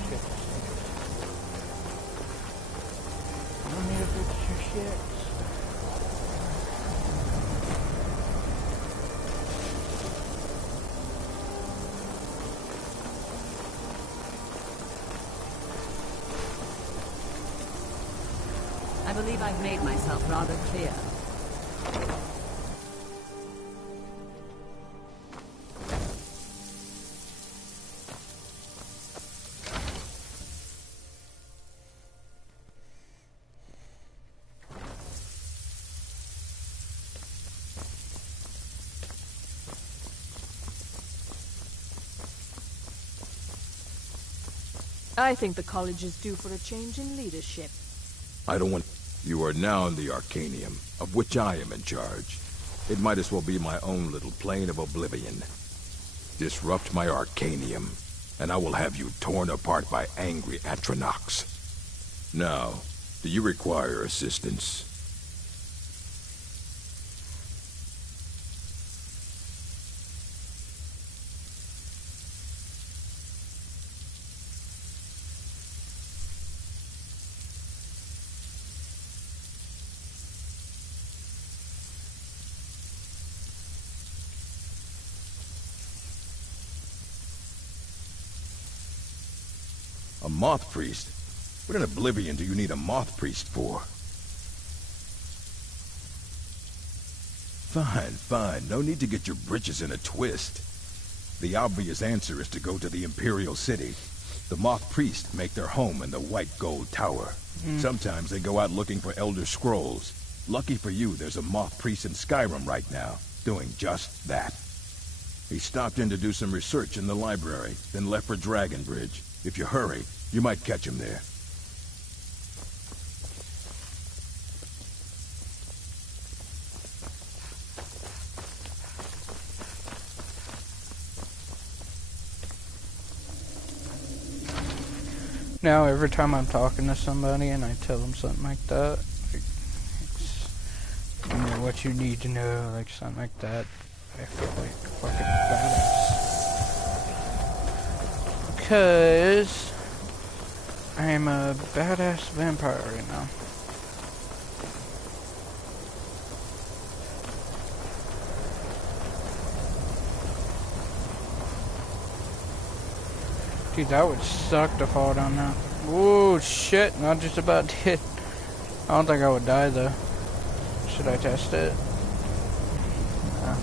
shit. I don't need to fix your shit. I believe I've made myself rather clear. I think the college is due for a change in leadership. I don't want... You are now in the Arcanium, of which I am in charge. It might as well be my own little plane of oblivion. Disrupt my Arcanium, and I will have you torn apart by angry Atronachs. Now, do you require assistance? A moth priest? What in oblivion do you need a moth priest for? Fine, fine. No need to get your britches in a twist. The obvious answer is to go to the Imperial City. The moth priests make their home in the White Gold Tower. Sometimes they go out looking for Elder Scrolls. Lucky for you, there's a moth priest in Skyrim right now, doing just that. He stopped in to do some research in the library, then left for Dragonbridge. If you hurry, you might catch him there. Now, every time I'm talking to somebody and I tell them something like that, like, you know what you need to know, like something like that, I feel like fucking badass. Because I am a badass vampire right now. Dude, that would suck to fall down now. Whoa, shit, not just about did. I don't think I would die though. Should I test it? No.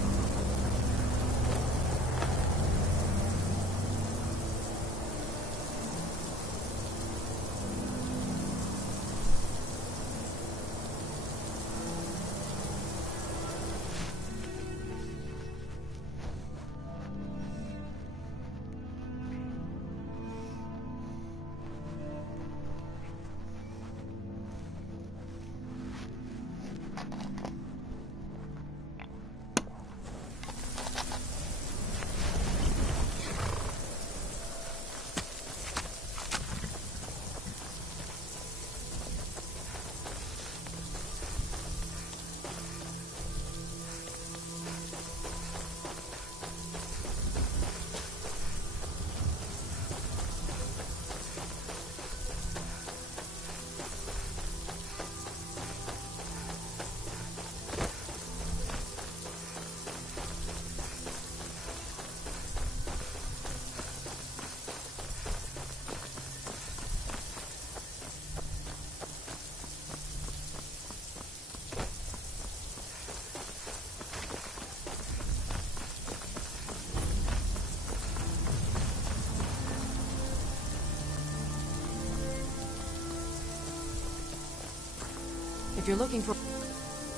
If you're looking for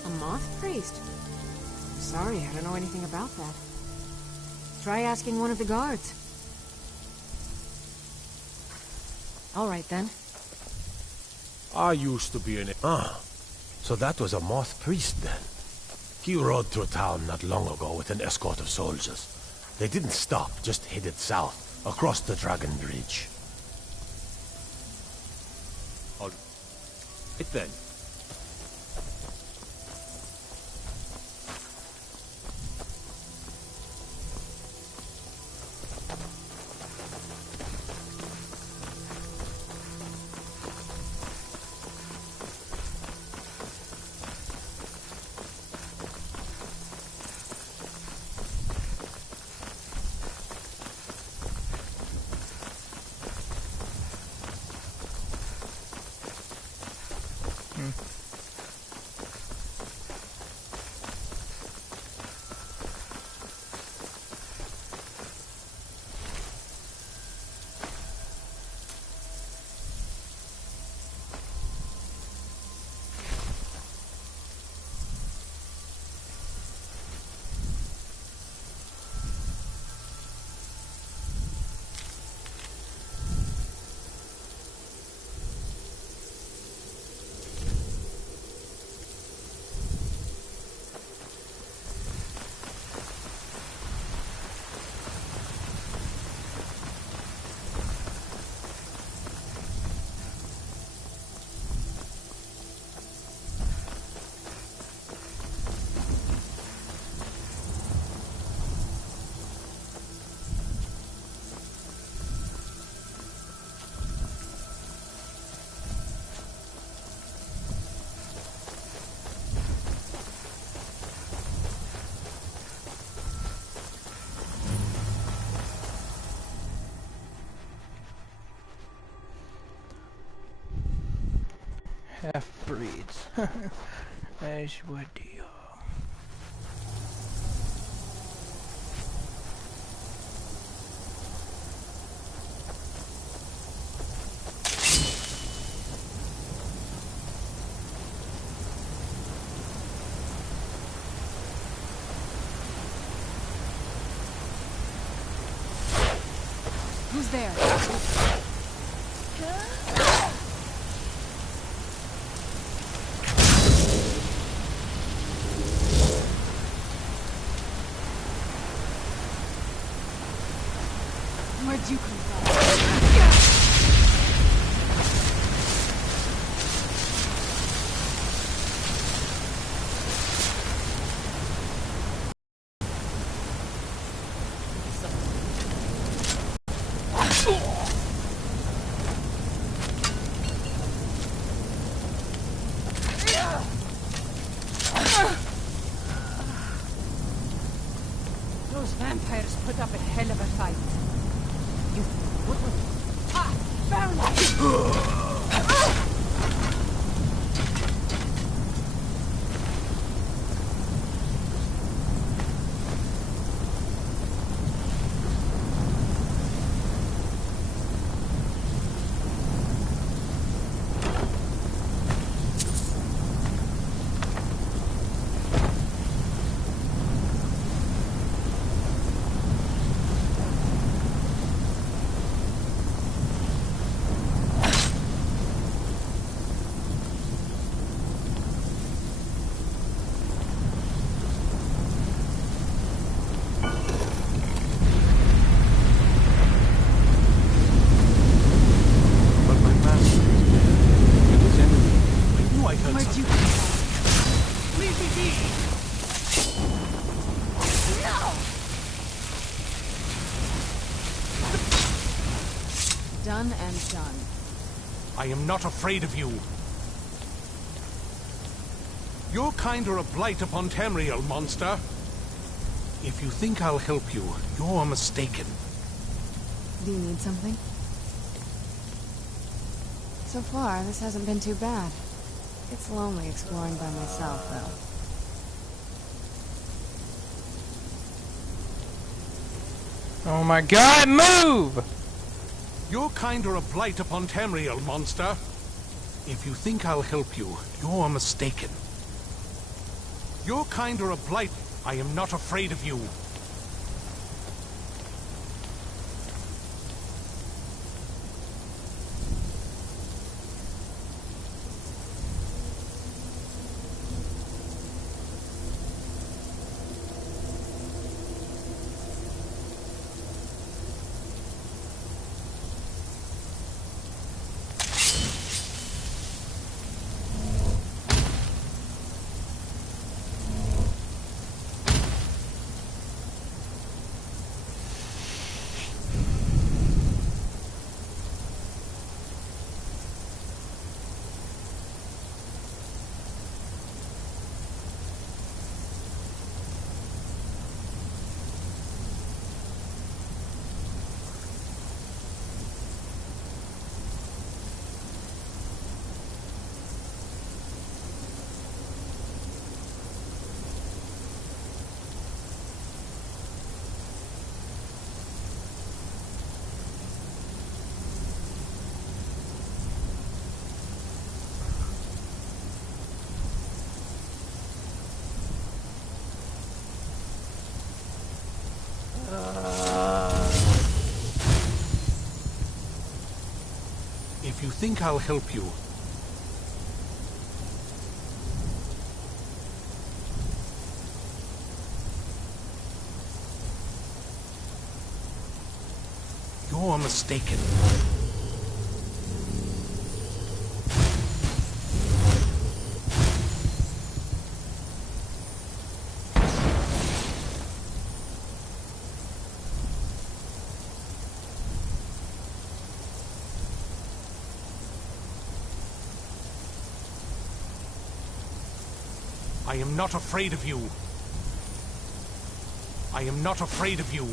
a moth priest, sorry, I don't know anything about that. Try asking one of the guards. All right, then. I used to be an... So that was a moth priest then. He rode through town not long ago with an escort of soldiers. They didn't stop, just headed south, across the Dragon Bridge. All right then. half-breeds. That's what they are. Who's there? Where'd you come from? Those vampires put up a hell of a fight. Found Done and done. I am not afraid of you. Your kind are a blight upon Tamriel, monster. If you think I'll help you, you're mistaken. Do you need something? So far, this hasn't been too bad. It's lonely exploring by myself, though. Oh my god, move! Your kind are a blight upon Tamriel, monster. If you think I'll help you, you're mistaken. Your kind are a blight. I am not afraid of you. If you think I'll help you, you're mistaken. I am not afraid of you. I am not afraid of you.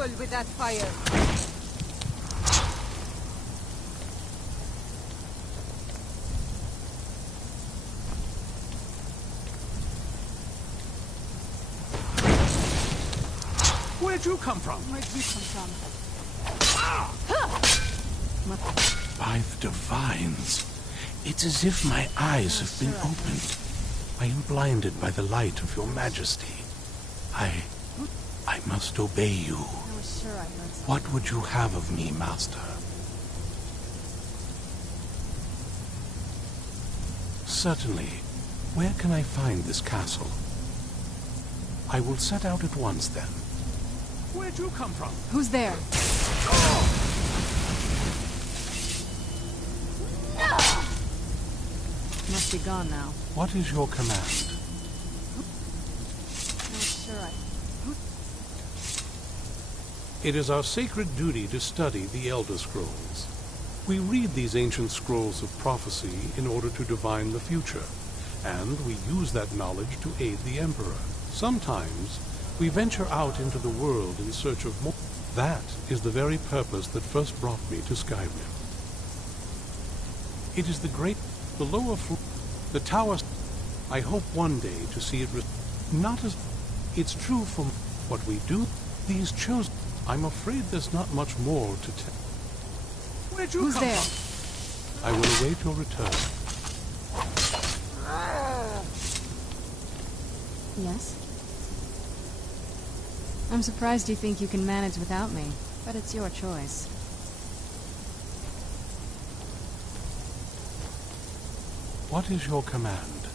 careful with that fire. Where'd you come from? Where'd you come from? By the divines, it's as if my eyes have been opened. I am blinded by the light of your majesty. I must obey you. I was sure I heard something. What would you have of me, master? Certainly. Where can I find this castle? I will set out at once, then. Where'd you come from? Who's there? Must be gone now. What is your command? I was sure I... It is our sacred duty to study the Elder Scrolls. We read these ancient scrolls of prophecy in order to divine the future, and we use that knowledge to aid the Emperor. Sometimes, we venture out into the world in search of more. That is the very purpose that first brought me to Skyrim. It is the lower floor, the tower. I hope one day to see it not as... It's true for what we do. These chosen... I'm afraid there's not much more to tell. Where'd you Who's come there? from? I will await your return. Yes? I'm surprised you think you can manage without me, but it's your choice. What is your command?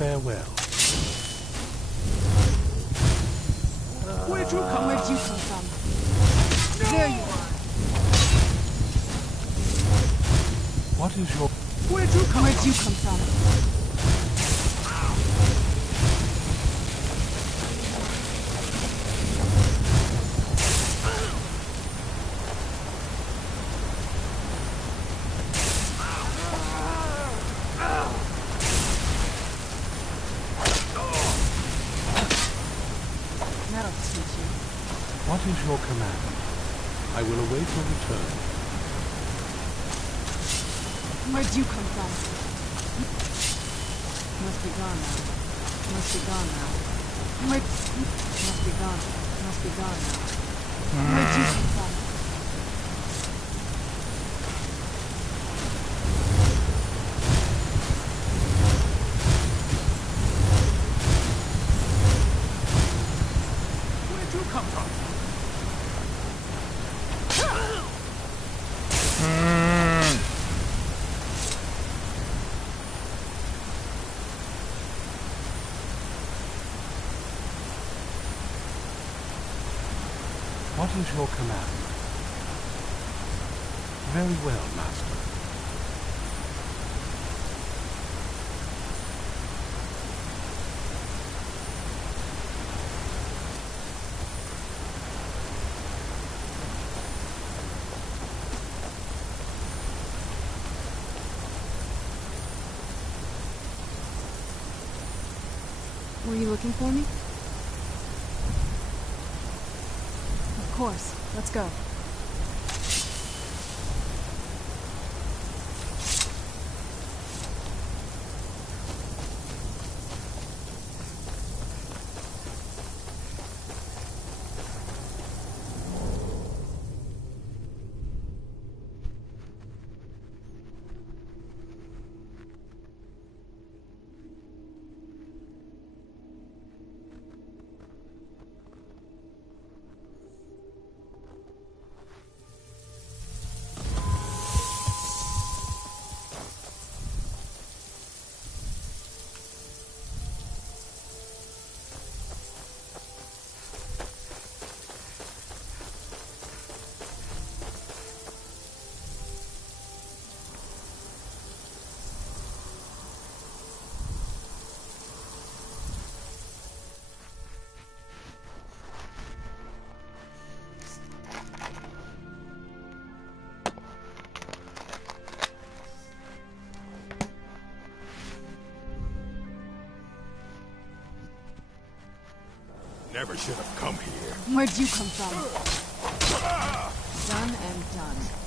Farewell. Where'd you come from? There you are. What is your... Where'd you come from? That'll teach you. What is your command? I will await your return. Where'd you come from? Must be gone now. Must be gone now. Must be gone. Must be gone now. Where'd you come from? Where'd you come from? What is your command? Very well, Master. Were you looking for me? Of course. Let's go. should have come here. Where'd you come from? Done and done.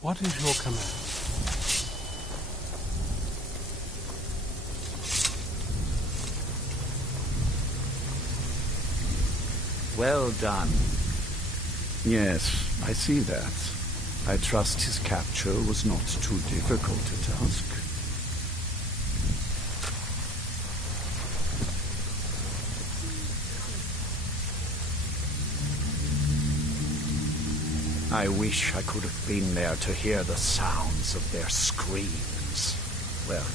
What is your command? Well done. Yes, I see that. I trust his capture was not too difficult a task. I wish I could have been there to hear the sounds of their screams. Well,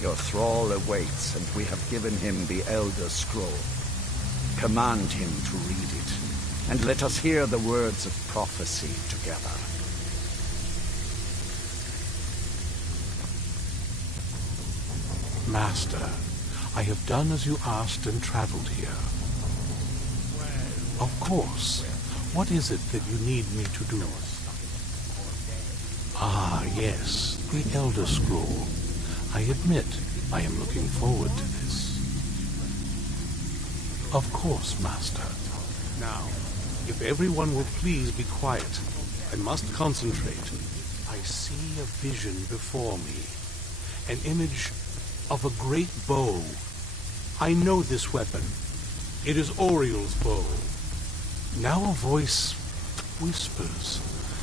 your thrall awaits, and we have given him the Elder Scroll. Command him to read it, and let us hear the words of prophecy together. Master, I have done as you asked and traveled here. Of course. What is it that you need me to do? Ah, yes, the Elder Scroll. I admit, I am looking forward to this. Of course, Master. Now, if everyone will please be quiet, I must concentrate. I see a vision before me, an image of a great bow. I know this weapon. It is Oriel's bow. Now a voice whispers,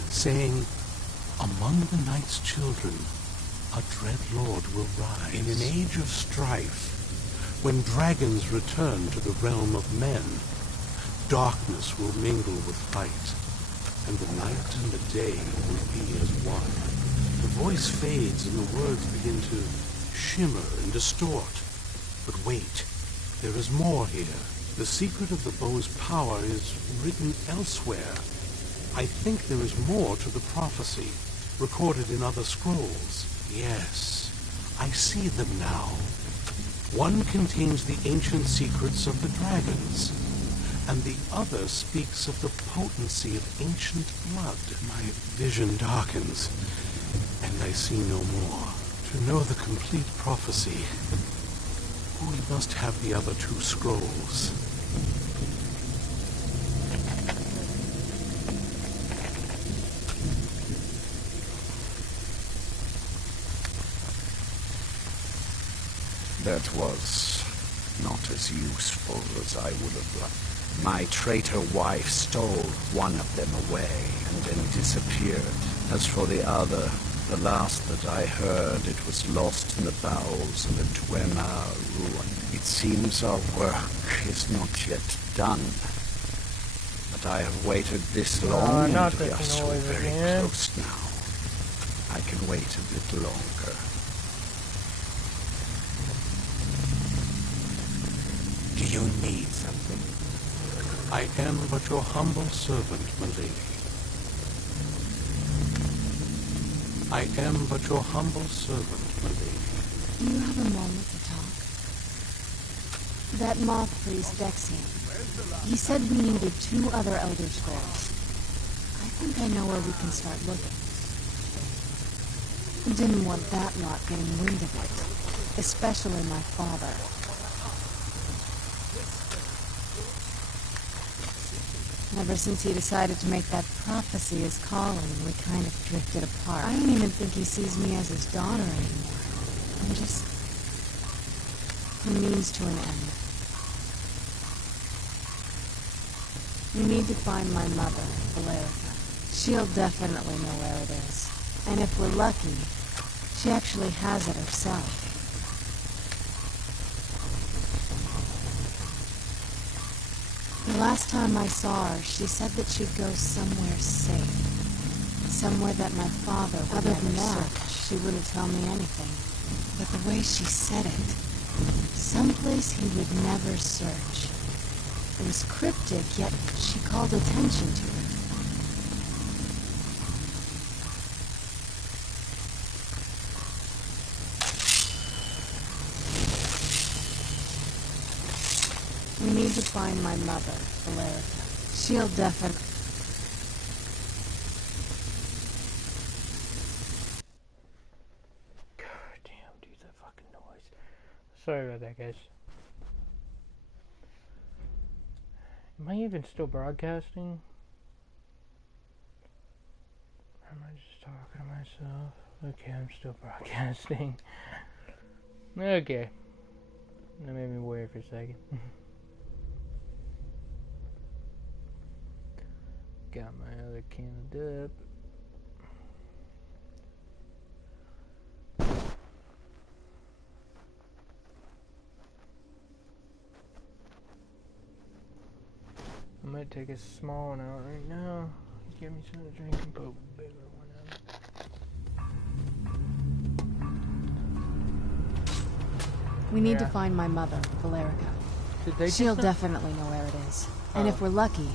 saying, among the night's children, a dread lord will rise. In an age of strife, when dragons return to the realm of men, darkness will mingle with light, and the night and the day will be as one. The voice fades and the words begin to shimmer and distort. But wait, there is more here. The secret of the bow's power is written elsewhere. I think there is more to the prophecy, recorded in other scrolls. Yes, I see them now. One contains the ancient secrets of the dragons, and the other speaks of the potency of ancient blood. My vision darkens, and I see no more. To know the complete prophecy, we must have the other two scrolls. That was not as useful as I would have liked. My traitor wife stole one of them away and then disappeared. As for the other, the last that I heard, it was lost in the bowels of a Dwemer ruin. It seems our work is not yet done. But I have waited this long, and we are so very close now. I can wait a bit longer. Do you need something? I am but your humble servant, my lady. I am but your humble servant, my lady. Do you have a moment to talk? That moth priest, Dexian, he said we needed 2 other Elder Scrolls. I think I know where we can start looking. Didn't want that lot getting wind of it, especially my father. Ever since he decided to make that prophecy his calling, we kind of drifted apart. I don't even think he sees me as his daughter anymore. I'm just a means to an end. We need to find my mother, Valerica. She'll definitely know where it is. And if we're lucky, she actually has it herself. The last time I saw her, she said that she'd go somewhere safe. Somewhere that my father would never search. She wouldn't tell me anything. But the way she said it, someplace he would never search. It was cryptic, yet she called attention to it. We need to find my mother, Valerica. She'll definitely... God damn, dude, that fucking noise. Sorry about that, guys. Am I even still broadcasting? Or am I just talking to myself? Okay, I'm still broadcasting. Okay. That made me wait for a second. Got my other can of dip. I might take a small one out right now. Give me something to drink and put a bigger one out. We need to find my mother, Valerica. She'll definitely know where it is. And if we're lucky,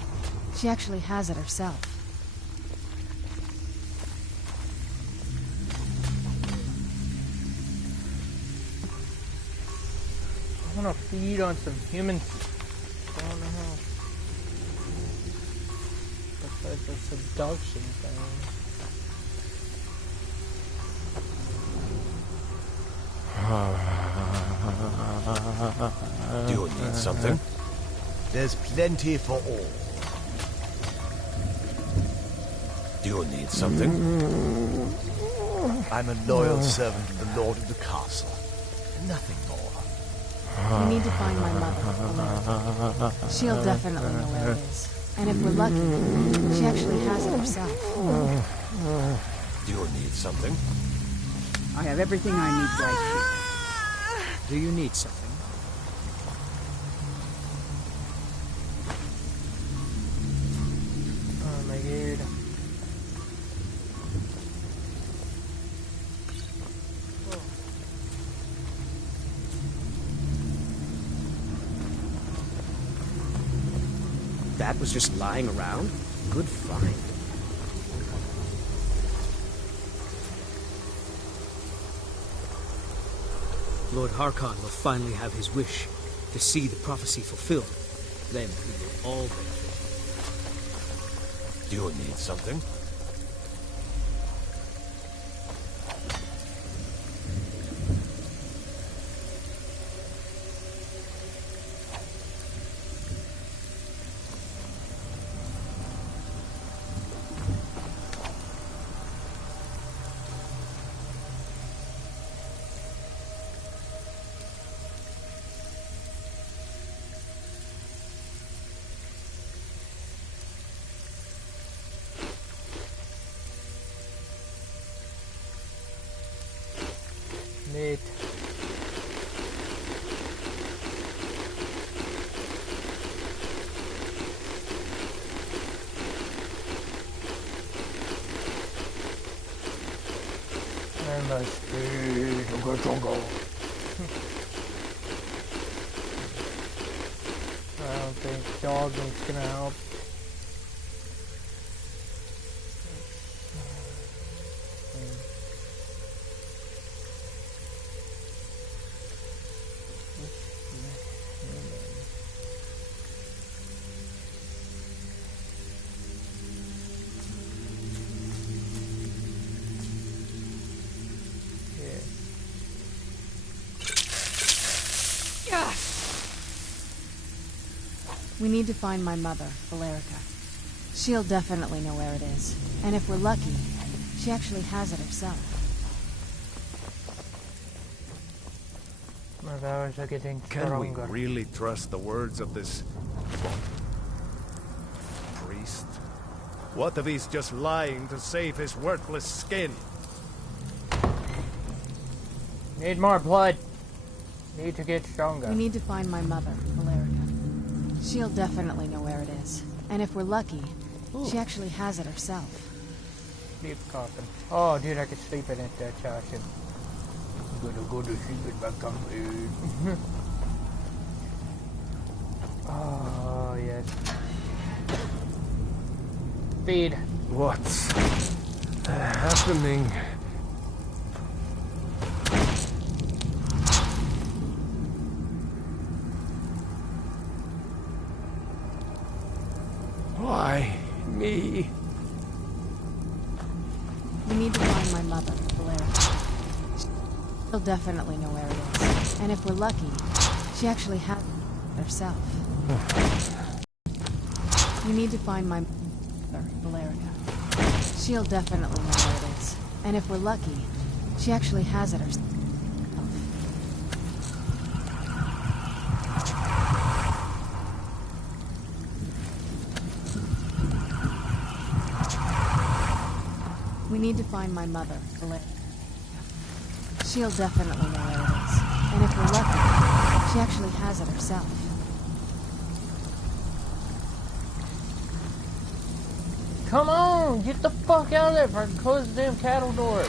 she actually has it herself. I want to feed on some humans. I don't know how. Besides the seduction thing. Do you need something? There's plenty for all. Do you need something? I'm a loyal servant of the Lord of the Castle. Nothing more. We need to find my mother, Valerica. She'll definitely know where it is. And if we're lucky, she actually has it herself. Do you need something? I have everything I need right here. Do you need something? Oh my god. that was just lying around? Good find. Lord Harkon will finally have his wish to see the prophecy fulfilled. Then we will all benefit. Do you need something? Neat. I must be jungle. I don't think jogging's gonna help. We need to find my mother, Valerica. She'll definitely know where it is. And if we're lucky, she actually has it herself. My powers are getting Can we stronger. really trust the words of this priest? What if he's just lying to save his worthless skin? Need more blood. Need to get stronger. We need to find my mother, Valerica. She'll definitely know where it is. And if we're lucky, she actually has it herself. Sleep coffin. Oh, dude, I could sleep in it there, Charging. I'm gonna go to sleep in my coffin. Oh, yes. Feed. What's happening? Why me? We need to find my mother, Valerica. She'll definitely know where it is. And if we're lucky, she actually has it herself. We need to find my mother, Valerica. She'll definitely know where it is. And if we're lucky, she actually has it herself. We need to find my mother, Valerica. She'll definitely know where it is. And if we're lucky, she actually has it herself. Come on! Get the fuck out of there before I can close the damn cattle door.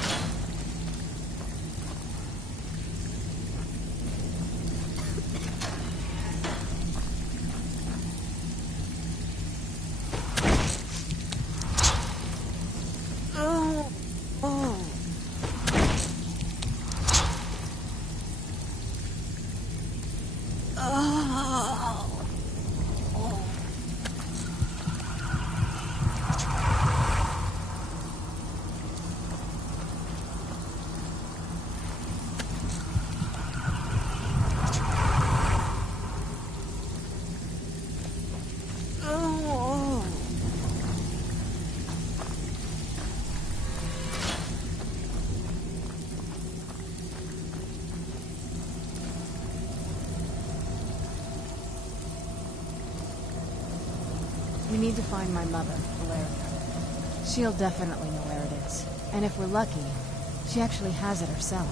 We need to find my mother, Valerica. She'll definitely know where it is. And if we're lucky, she actually has it herself.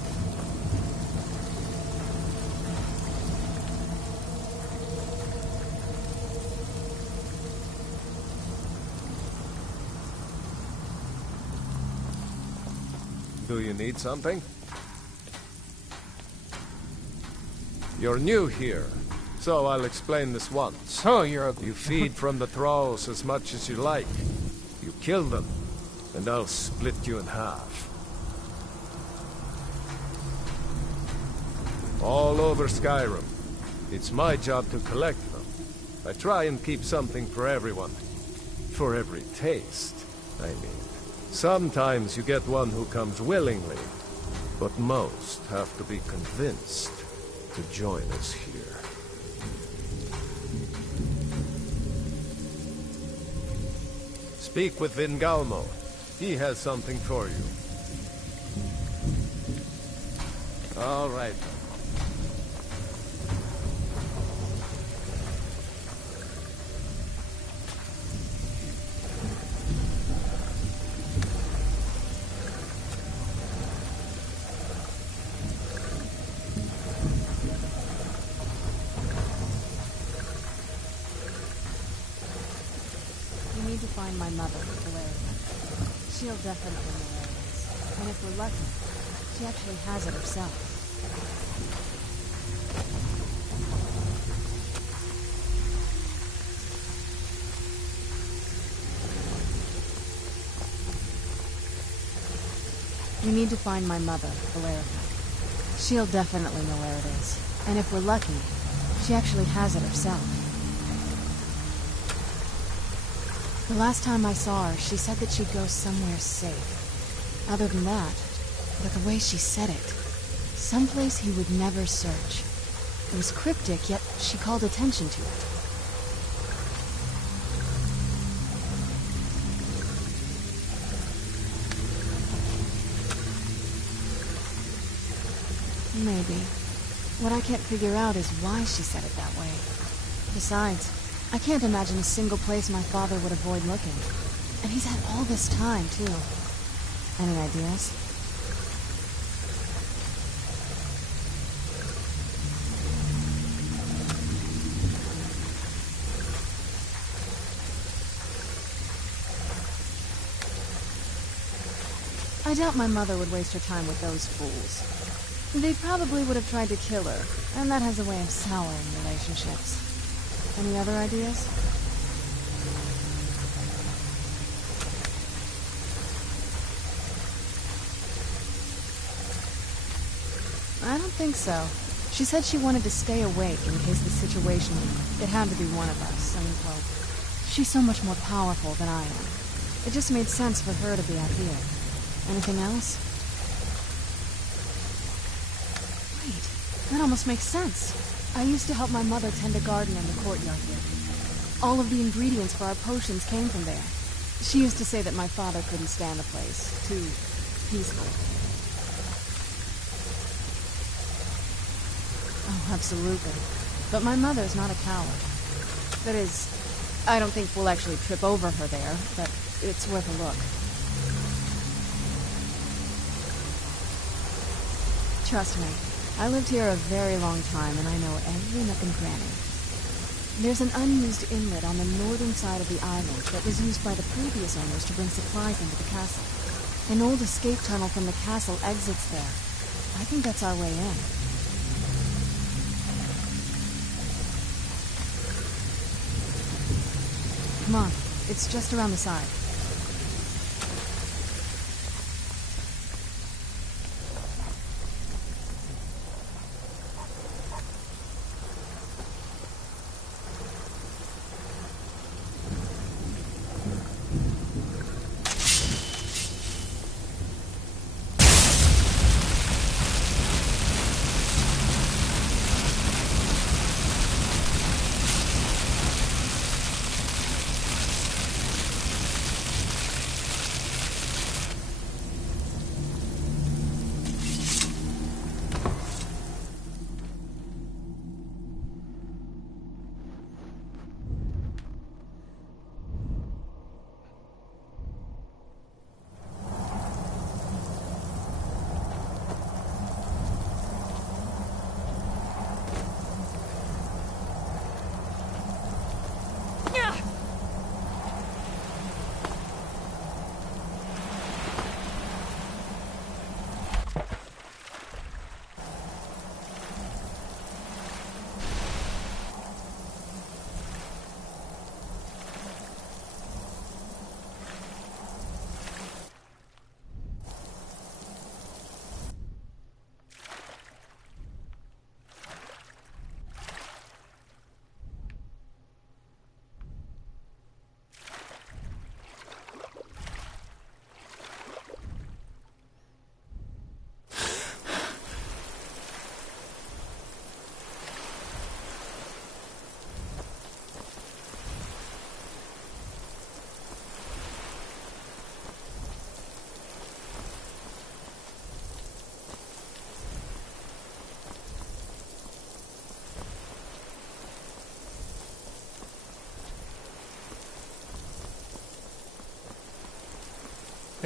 Do you need something? You're new here. So I'll explain this once. Oh, you're ugly. You feed from the thralls as much as you like. You kill them, and I'll split you in half. All over Skyrim. It's my job to collect them. I try and keep something for everyone. For every taste, I mean. Sometimes you get one who comes willingly, but most have to be convinced to join us here. Speak with Vingalmo. He has something for you. All right. We need to find my mother, Valeria. She'll definitely know where it is. And if we're lucky, she actually has it herself. We need to find my mother, Valeria. She'll definitely know where it is. And if we're lucky, she actually has it herself. The last time I saw her, she said that she'd go somewhere safe. Other than that, but the way she said it, someplace he would never search. It was cryptic, yet she called attention to it. Maybe. What I can't figure out is why she said it that way. Besides, I can't imagine a single place my father would avoid looking. And he's had all this time, too. Any ideas? I doubt my mother would waste her time with those fools. They probably would have tried to kill her, and that has a way of souring relationships. Any other ideas? I don't think so. She said she wanted to stay awake in case the situation, it had to be one of us, and well, she's so much more powerful than I am. It just made sense for her to be out here. Anything else? Wait, that almost makes sense. I used to help my mother tend a garden in the courtyard here. All of the ingredients for our potions came from there. She used to say that my father couldn't stand the place. Too peaceful. Oh, absolutely. But my mother's not a coward. That is, I don't think we'll actually trip over her there, but it's worth a look. Trust me, I lived here a very long time and I know every nook and cranny. There's an unused inlet on the northern side of the island that was used by the previous owners to bring supplies into the castle. An old escape tunnel from the castle exits there. I think that's our way in. Come on, it's just around the side.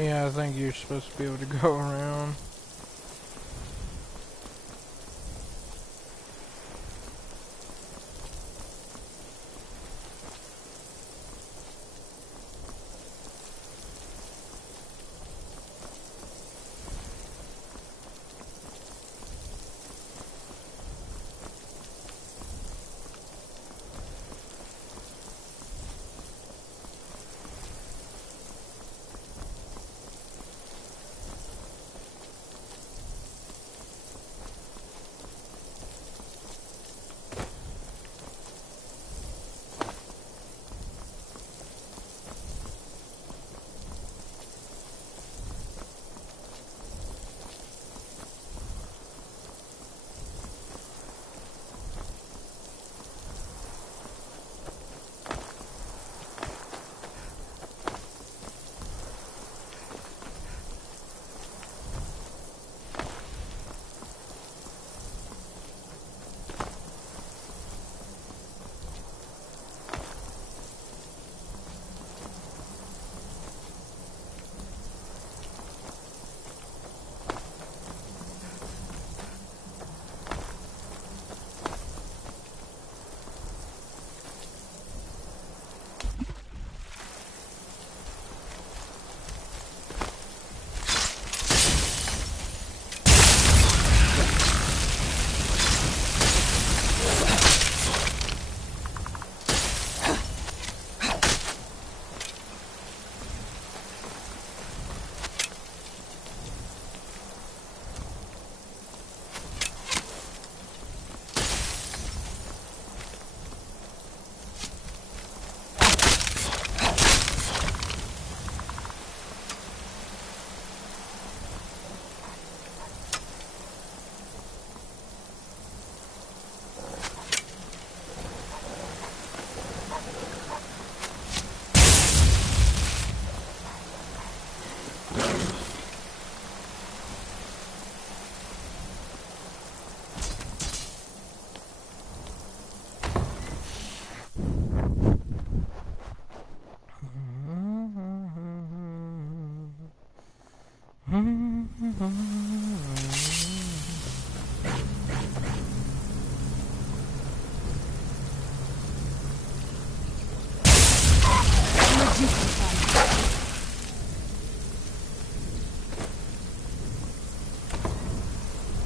Yeah, I think you're supposed to be able to go around.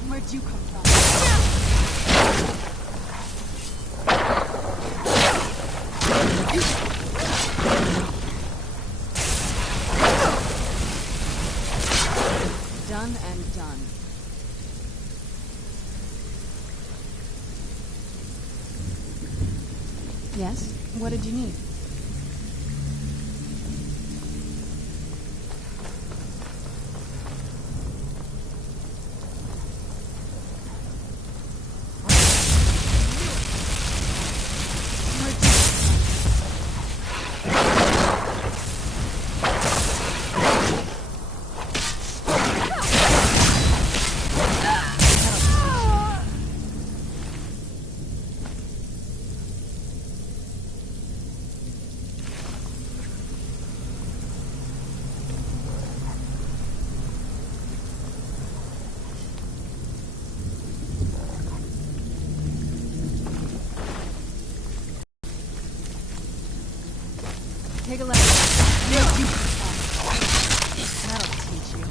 Where'd you come from? Done and done. Yes? What did you need? Take a left. That'll teach you.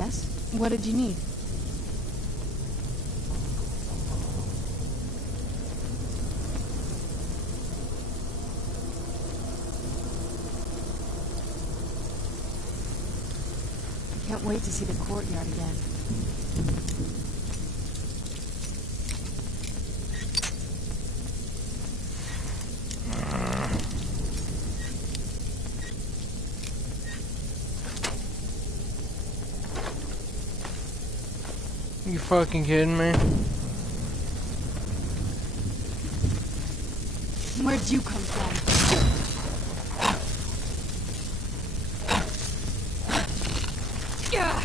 Yes? What did you need? I can't wait to see the courtyard again. You fucking kidding me? Where'd you come from? Yeah.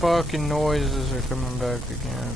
Fucking noises are coming back again.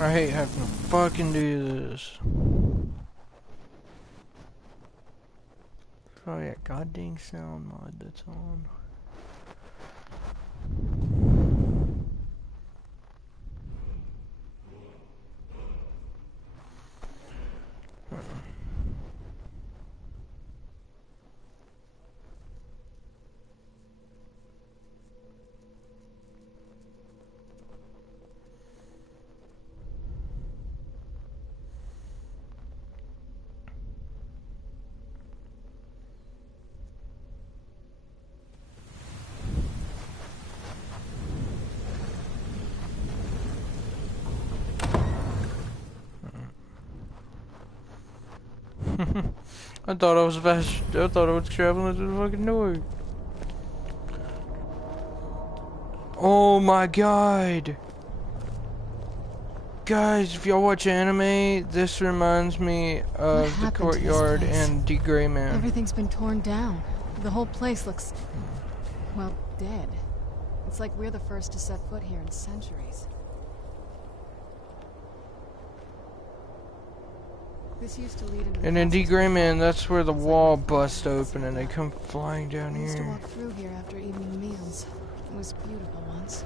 I hate having to fucking do this. Probably that goddamn sound mod that's on. I thought I was fast. I thought I was traveling through the fucking door. Oh my god. Guys, if y'all watch anime, this reminds me of the courtyard and the Gray Man. Everything's been torn down. The whole place looks, well, dead. It's like we're the first to set foot here in centuries. This used to lead into And in the Gray Man, that's where the wall busts open and they come flying down We used to here. walk through here after evening meals. It was beautiful once.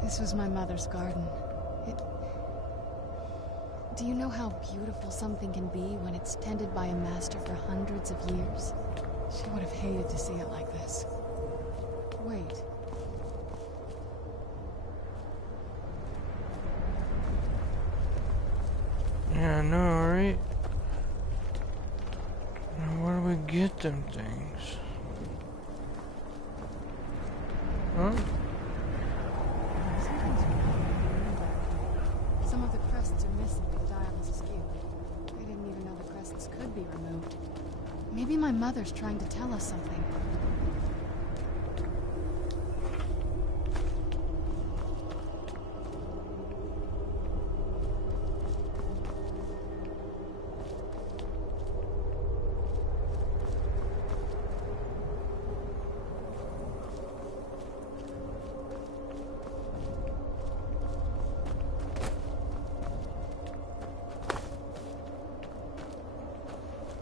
This was my mother's garden. Do you know how beautiful something can be when it's tended by a master for hundreds of years? She would have hated to see it like this. Wait. Yeah, I know, right? Now where do we get them things? Huh? Some of the crests are missing. The dial is askew. I didn't even know the crests could be removed. Maybe my mother's trying to tell us something.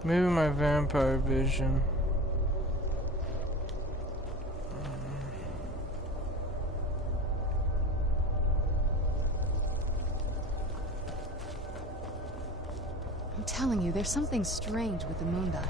Maybe my vampire vision. I'm telling you, there's something strange with the moon dial.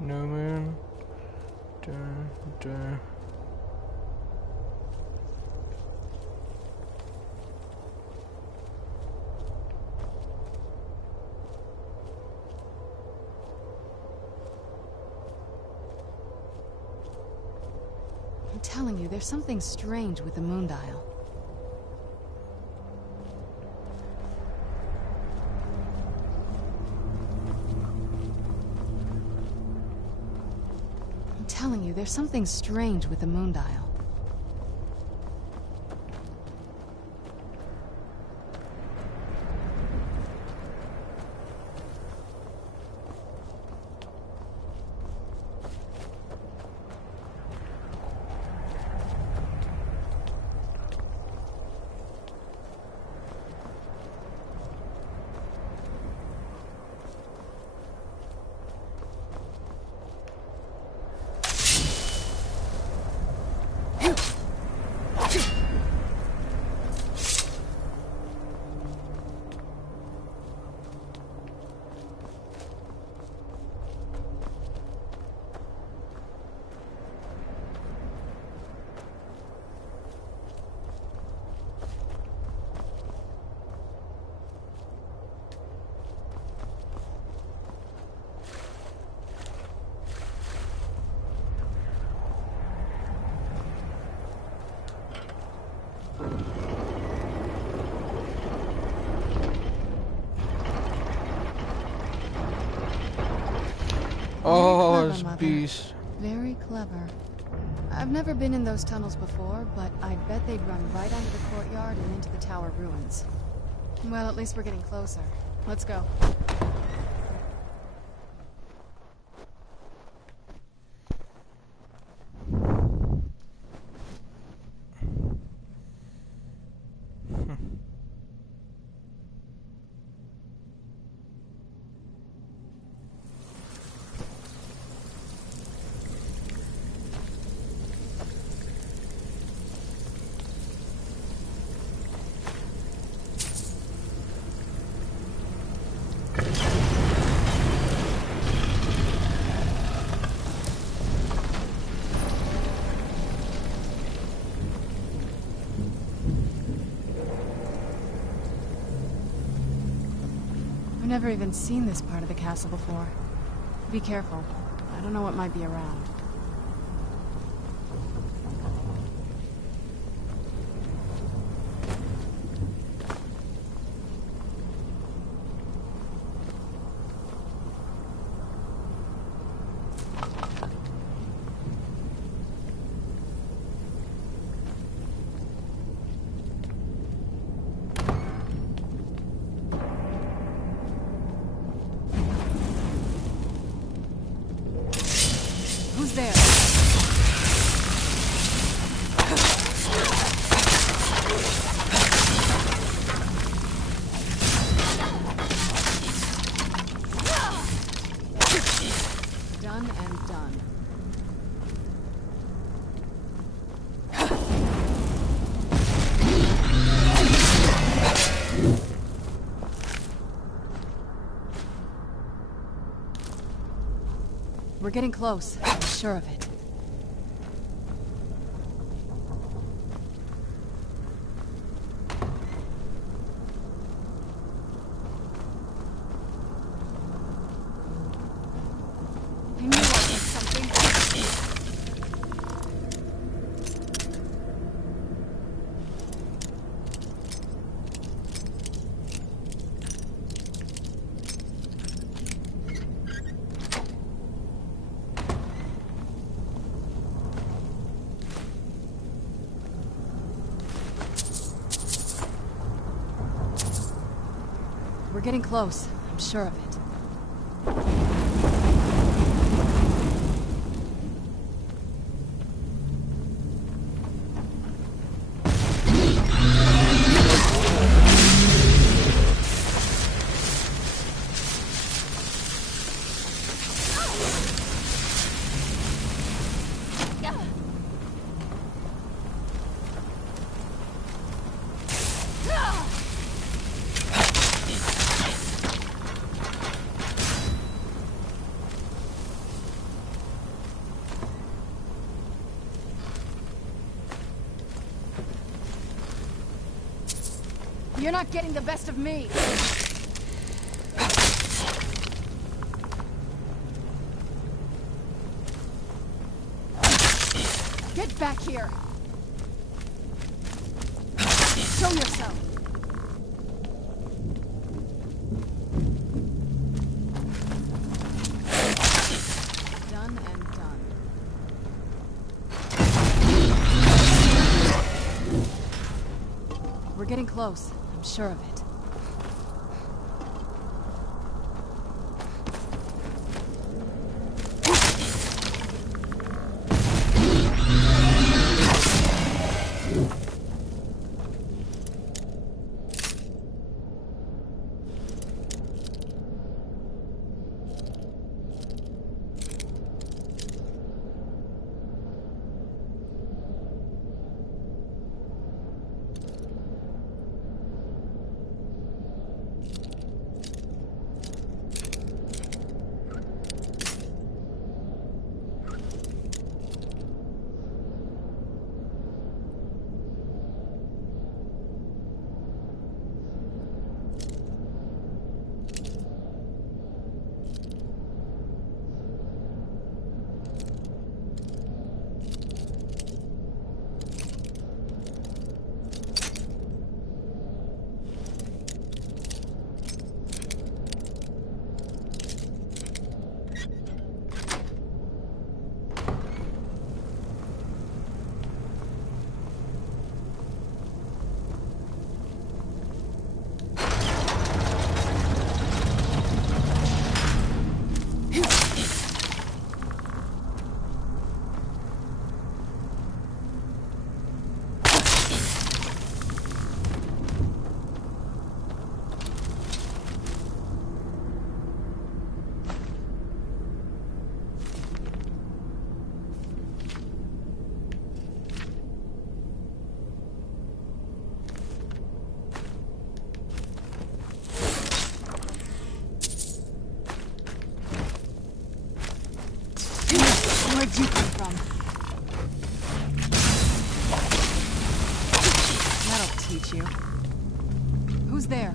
No moon. I'm telling you, there's something strange with the moon dial. I'm telling you, there's something strange with the moon dial. Oh, Very it's clever, beast. Mother. Very clever. I've never been in those tunnels before, but I bet they'd run right under the courtyard and into the tower ruins. Well, at least we're getting closer. Let's go. I've never even seen this part of the castle before. Be careful. I don't know what might be around. Who's there? Done and done. We're getting close. I'm sure of it. I knew I was something. getting close. I'm sure of it. You're not getting the best of me. Get back here. Show yourself. Done and done. We're getting close. I'm sure of it. Where'd you come from? That'll teach you. Who's there?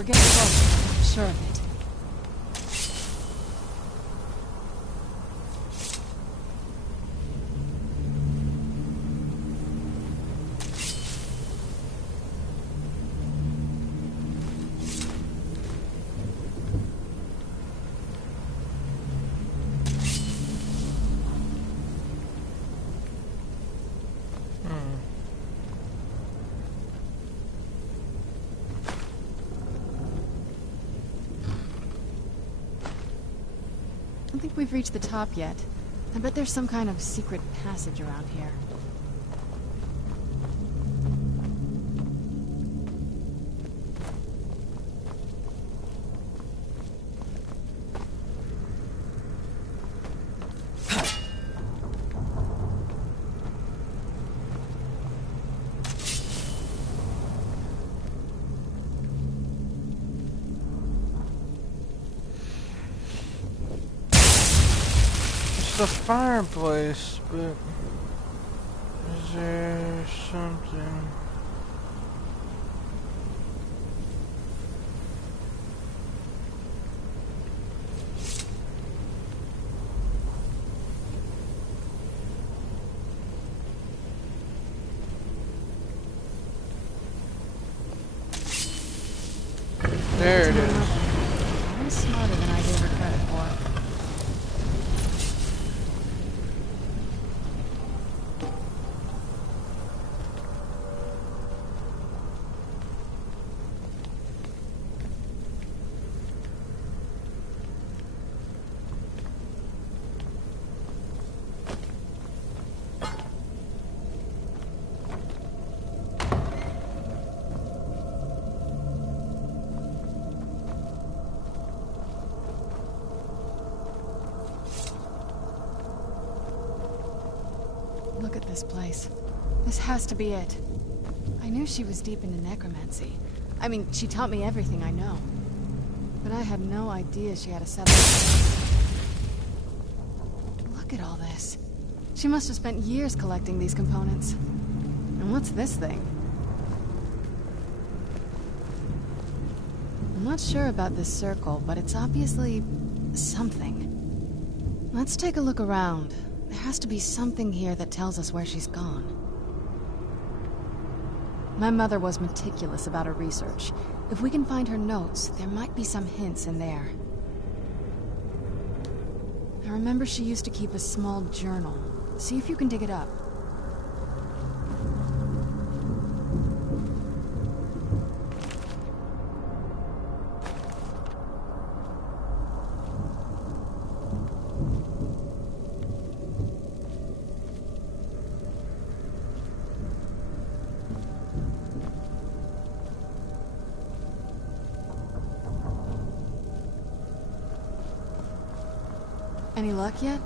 We're getting close. I'm sure of it. I don't think we've reached the top yet. I bet there's some kind of secret passage around here. The fireplace, but is there something? There it is. I'm smarter than I gave her credit for. Look at this place. This has to be it. I knew she was deep into necromancy. I mean, she taught me everything I know. But I had no idea she had a setup. Look at all this. She must have spent years collecting these components. And what's this thing? I'm not sure about this circle, but it's obviously something. Let's take a look around. There has to be something here that tells us where she's gone. My mother was meticulous about her research. If we can find her notes, there might be some hints in there. I remember she used to keep a small journal. See if you can dig it up. Any luck yet?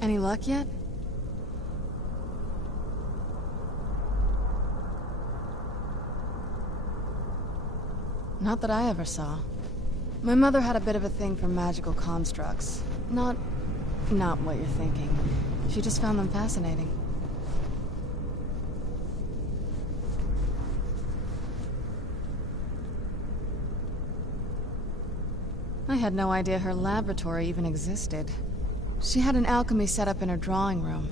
Any luck yet? Not that I ever saw. My mother had a bit of a thing for magical constructs. Not what you're thinking. She just found them fascinating. I had no idea her laboratory even existed. She had an alchemy set up in her drawing room,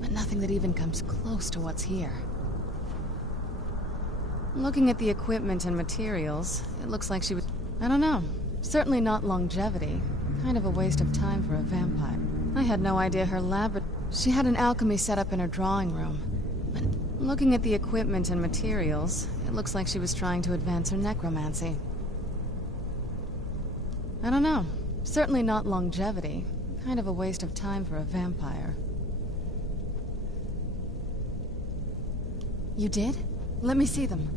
but nothing that even comes close to what's here. Looking at the equipment and materials, it looks like she was... I don't know. Certainly not longevity. Kind of a waste of time for a vampire. I had no idea her laboratory... She had an alchemy set up in her drawing room, but looking at the equipment and materials, it looks like she was trying to advance her necromancy. I don't know. Certainly not longevity. Kind of a waste of time for a vampire. You did? Let me see them.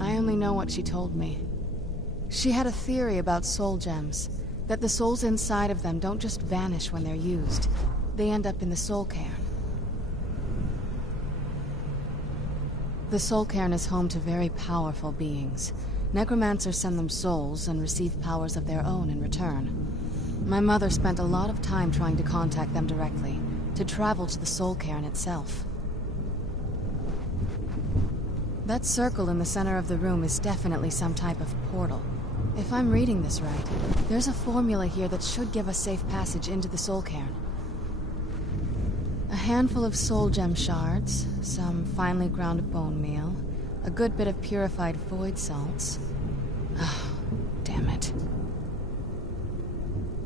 I only know what she told me. She had a theory about soul gems, that the souls inside of them don't just vanish when they're used. They end up in the soul cairn. The soul cairn is home to very powerful beings. Necromancers send them souls and receive powers of their own in return. My mother spent a lot of time trying to contact them directly, to travel to the soul cairn itself. That circle in the center of the room is definitely some type of portal. If I'm reading this right, there's a formula here that should give us safe passage into the soul cairn. A handful of soul gem shards, some finely ground bone meal, a good bit of purified void salts. Oh, damn it.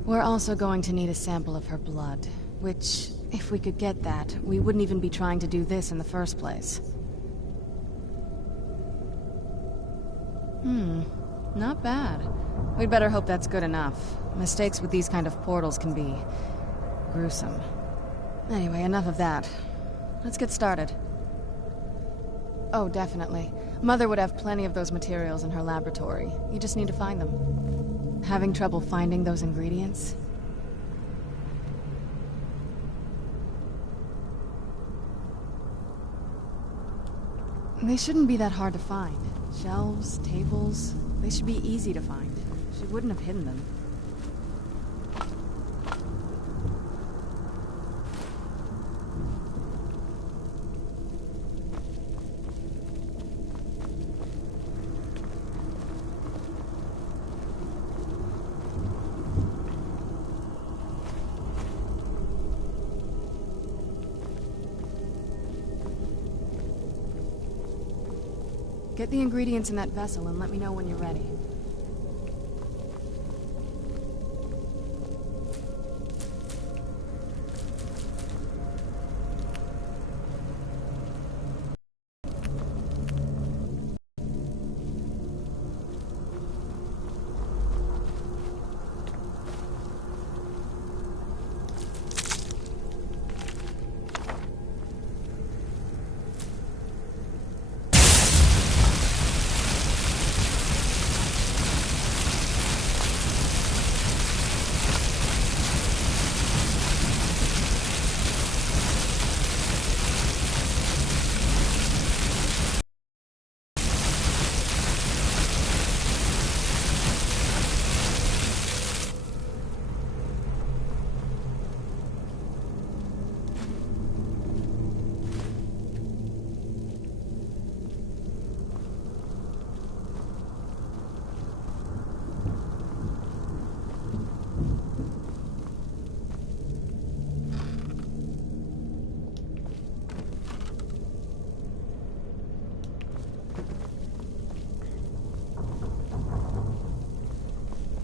We're also going to need a sample of her blood, which, if we could get that, we wouldn't even be trying to do this in the first place. Not bad. We'd better hope that's good enough. Mistakes with these kind of portals can be... gruesome. Anyway, enough of that. Let's get started. Oh, definitely. Mother would have plenty of those materials in her laboratory. You just need to find them. Having trouble finding those ingredients? They shouldn't be that hard to find. Shelves, tables, they should be easy to find. She wouldn't have hidden them. Get the ingredients in that vessel and let me know when you're ready.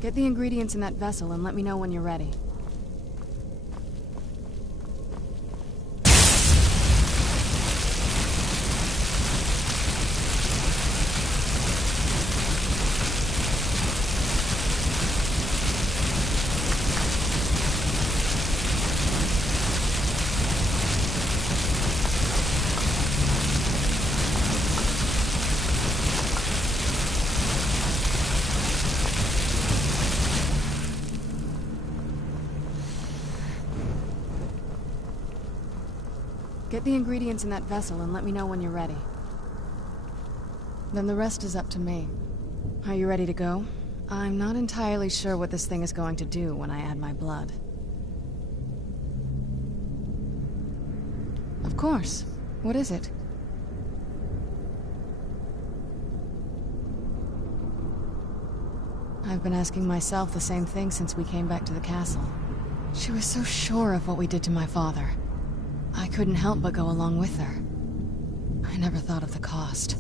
Get the ingredients in that vessel and let me know when you're ready. Get the ingredients in that vessel and let me know when you're ready. Then the rest is up to me. Are you ready to go? I'm not entirely sure what this thing is going to do when I add my blood. Of course. What is it? I've been asking myself the same thing since we came back to the castle. She was so sure of what we did to my father. I couldn't help but go along with her. I never thought of the cost.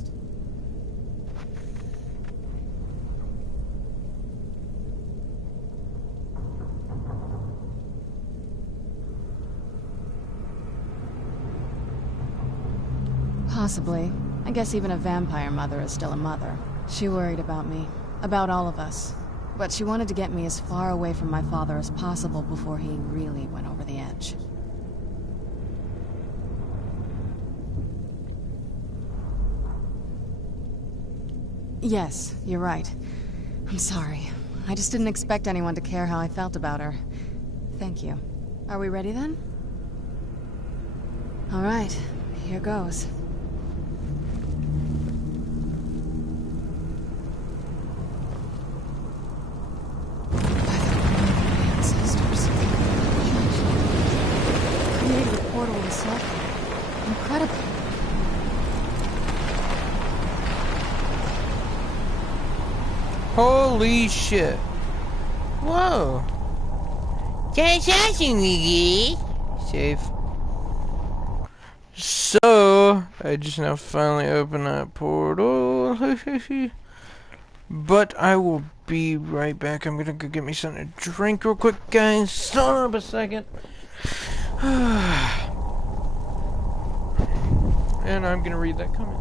Possibly. I guess even a vampire mother is still a mother. She worried about me. About all of us. But she wanted to get me as far away from my father as possible before he really went over the edge. Yes, you're right. I'm sorry. I just didn't expect anyone to care how I felt about her. Thank you. Are we ready then? All right, here goes. Incredible. Holy shit. Whoa. That's awesome, Iggy. Save. So, I just now finally opened that portal. But I will be right back. I'm gonna go get me something to drink real quick, guys. Hold on a second. And I'm gonna read that comment.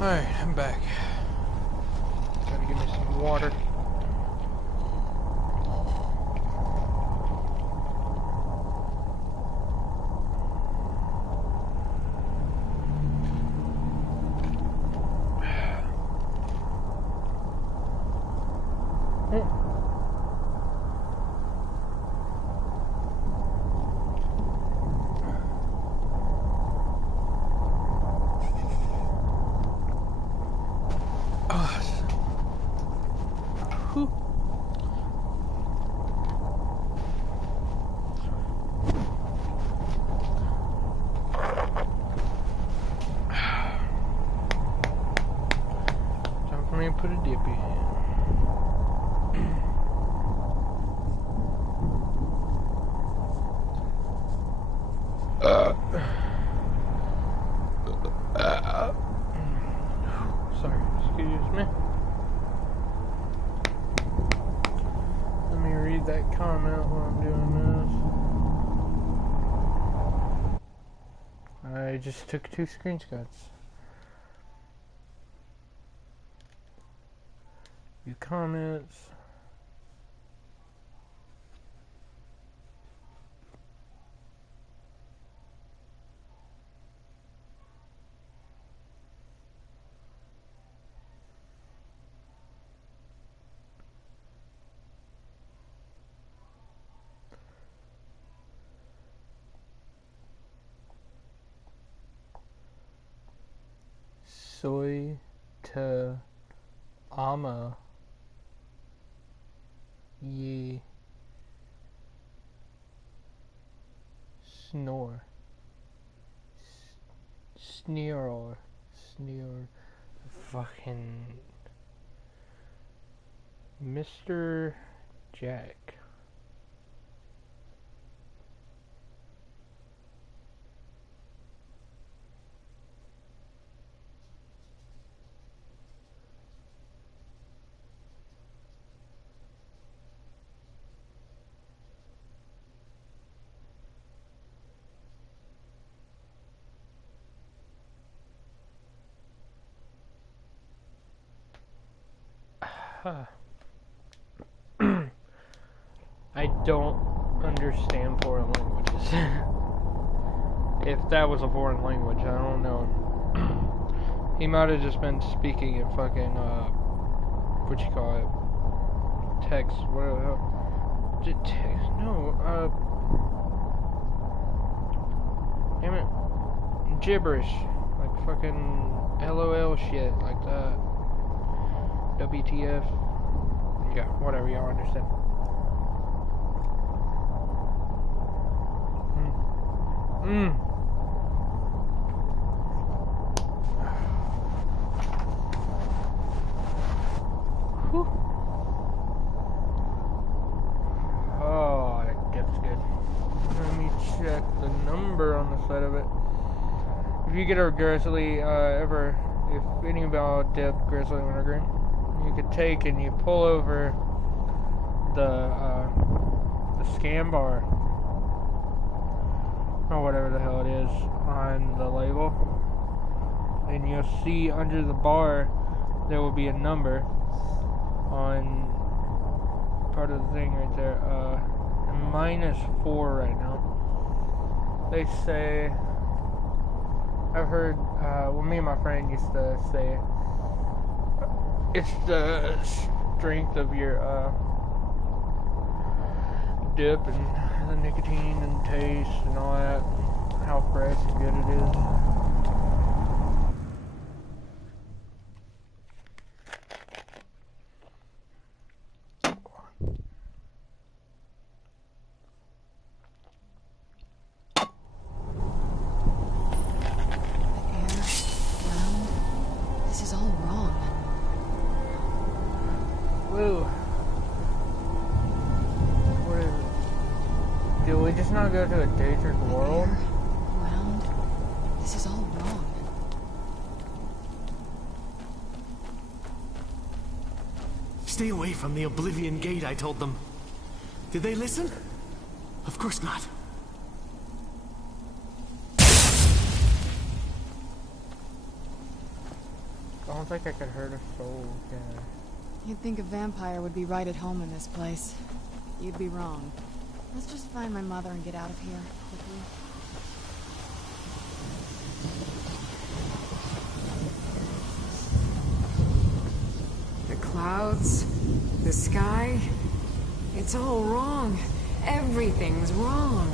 Alright, I'm back. Gotta give me some water. Put a dippy in. Sorry, excuse me. Excuse me. Let me read that comment while I'm doing this. I just took 2 screenshots. View comments. Soy to ama ye snore sneer fucking Mr. Jack. I don't understand foreign languages. If that was a foreign language, I don't know. He might have just been speaking in fucking, what you call it? Text, whatever the hell. Text, no, damn it. Gibberish. Like fucking LOL shit, like that. WTF. Yeah, whatever, y'all understand. Whew. Oh, that's good. Let me check the number on the side of it. If you get a grizzly, if any about dip grizzly wintergreen, you could take and you pull over the scan bar or whatever the hell it is on the label, and you'll see under the bar there will be a number on part of the thing right there. -4 right now. They say, I've heard, well, me and my friend used to say it's the strength of your dip and the nicotine and taste and all that, how fresh and good it is. Not go to a dangerous world. Ground. This is all wrong. Stay away from the Oblivion Gate, I told them. Did they listen? Of course not. I don't think I could hurt a soul. Yeah. You'd think a vampire would be right at home in this place. You'd be wrong. Let's just find my mother and get out of here, quickly. The clouds, the sky, it's all wrong. Everything's wrong.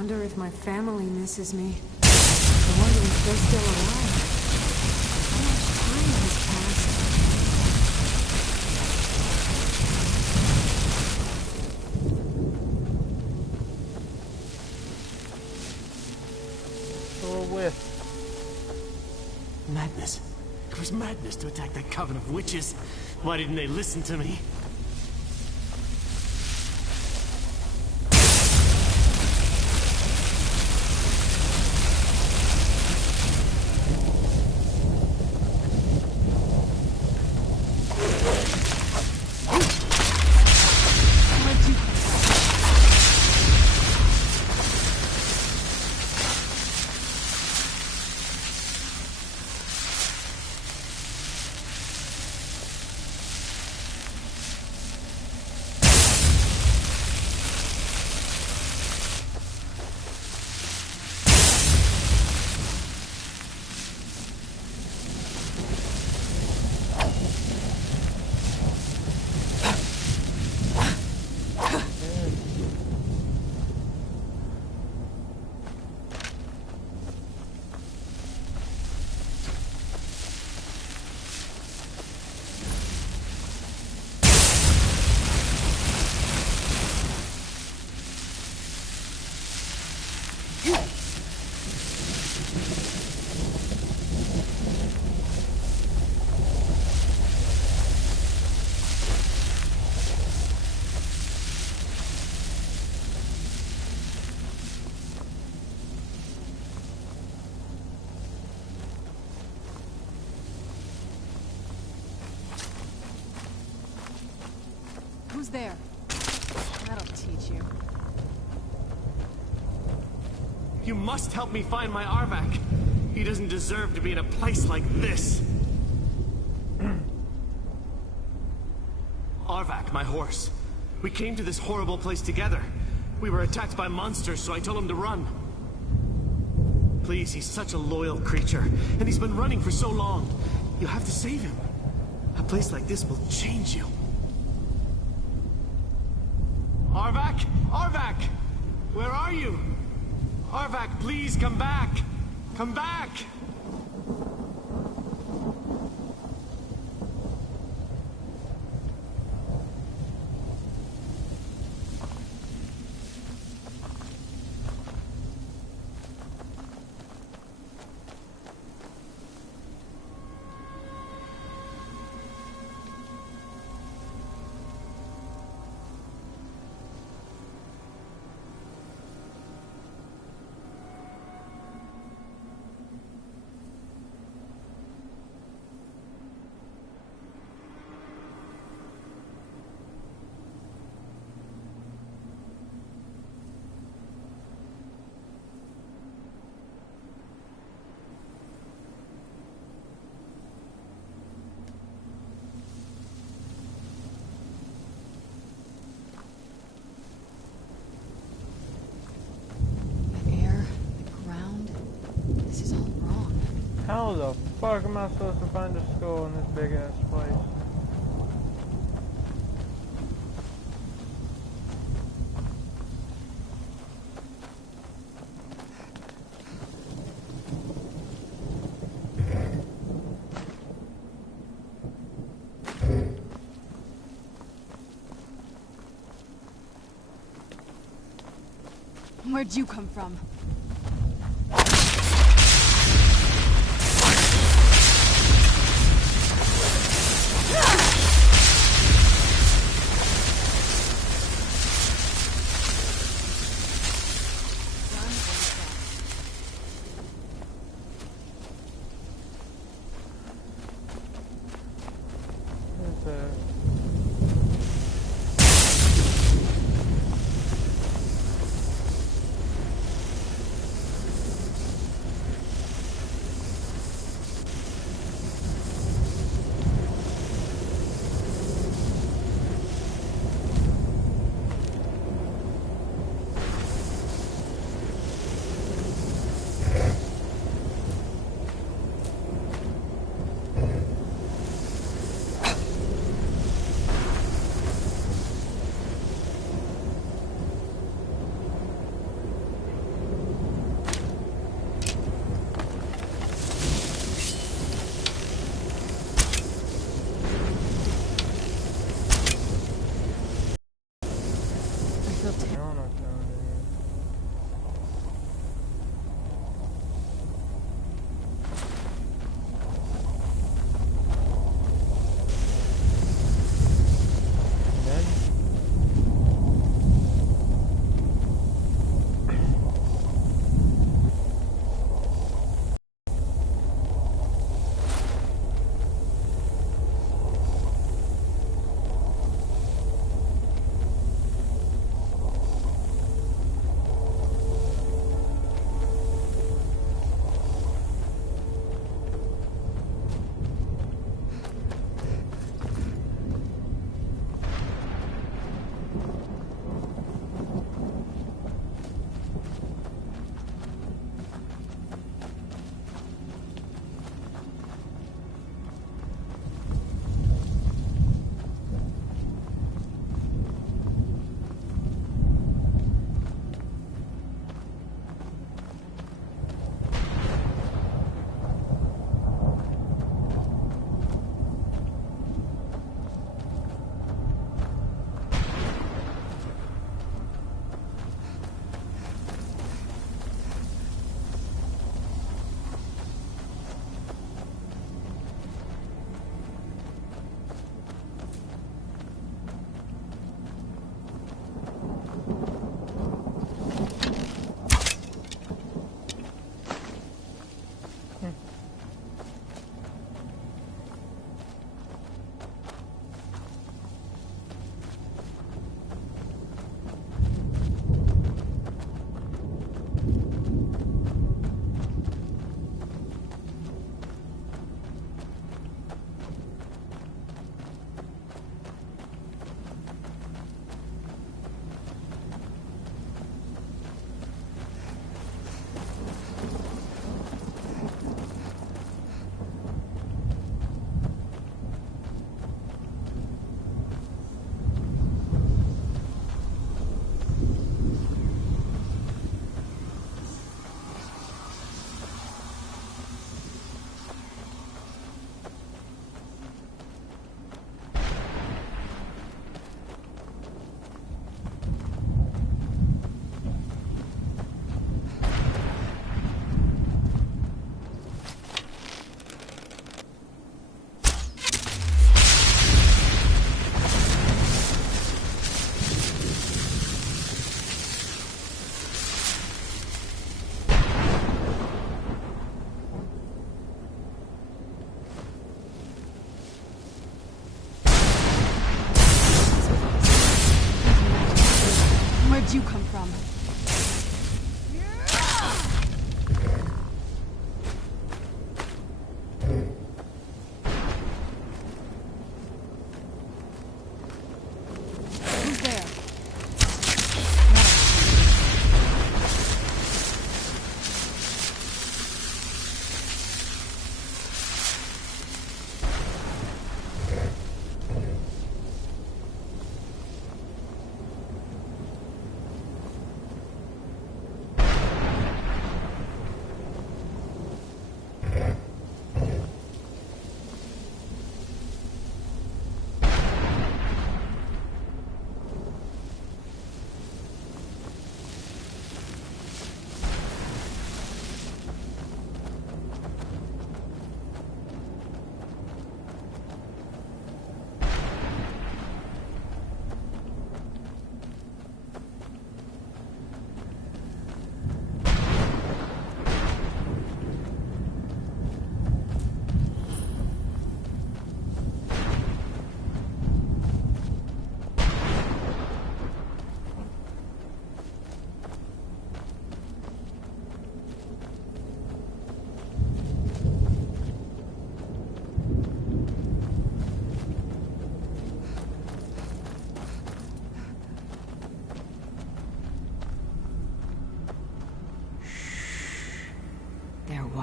wonder if my family misses me. I wonder if they're still alive. How much time has passed? Madness. It was madness to attack that coven of witches. Why didn't they listen to me? Who's there? That'll teach you. You must help me find my Arvak. He doesn't deserve to be in a place like this. Arvak, my horse. We came to this horrible place together. We were attacked by monsters, so I told him to run. Please, he's such a loyal creature, and he's been running for so long. You have to save him. A place like this will change you. Arvak? Arvak! Where are you? Arvak, please come back! Come back! How the fuck am I supposed to find a skull in this big ass place? Where'd you come from?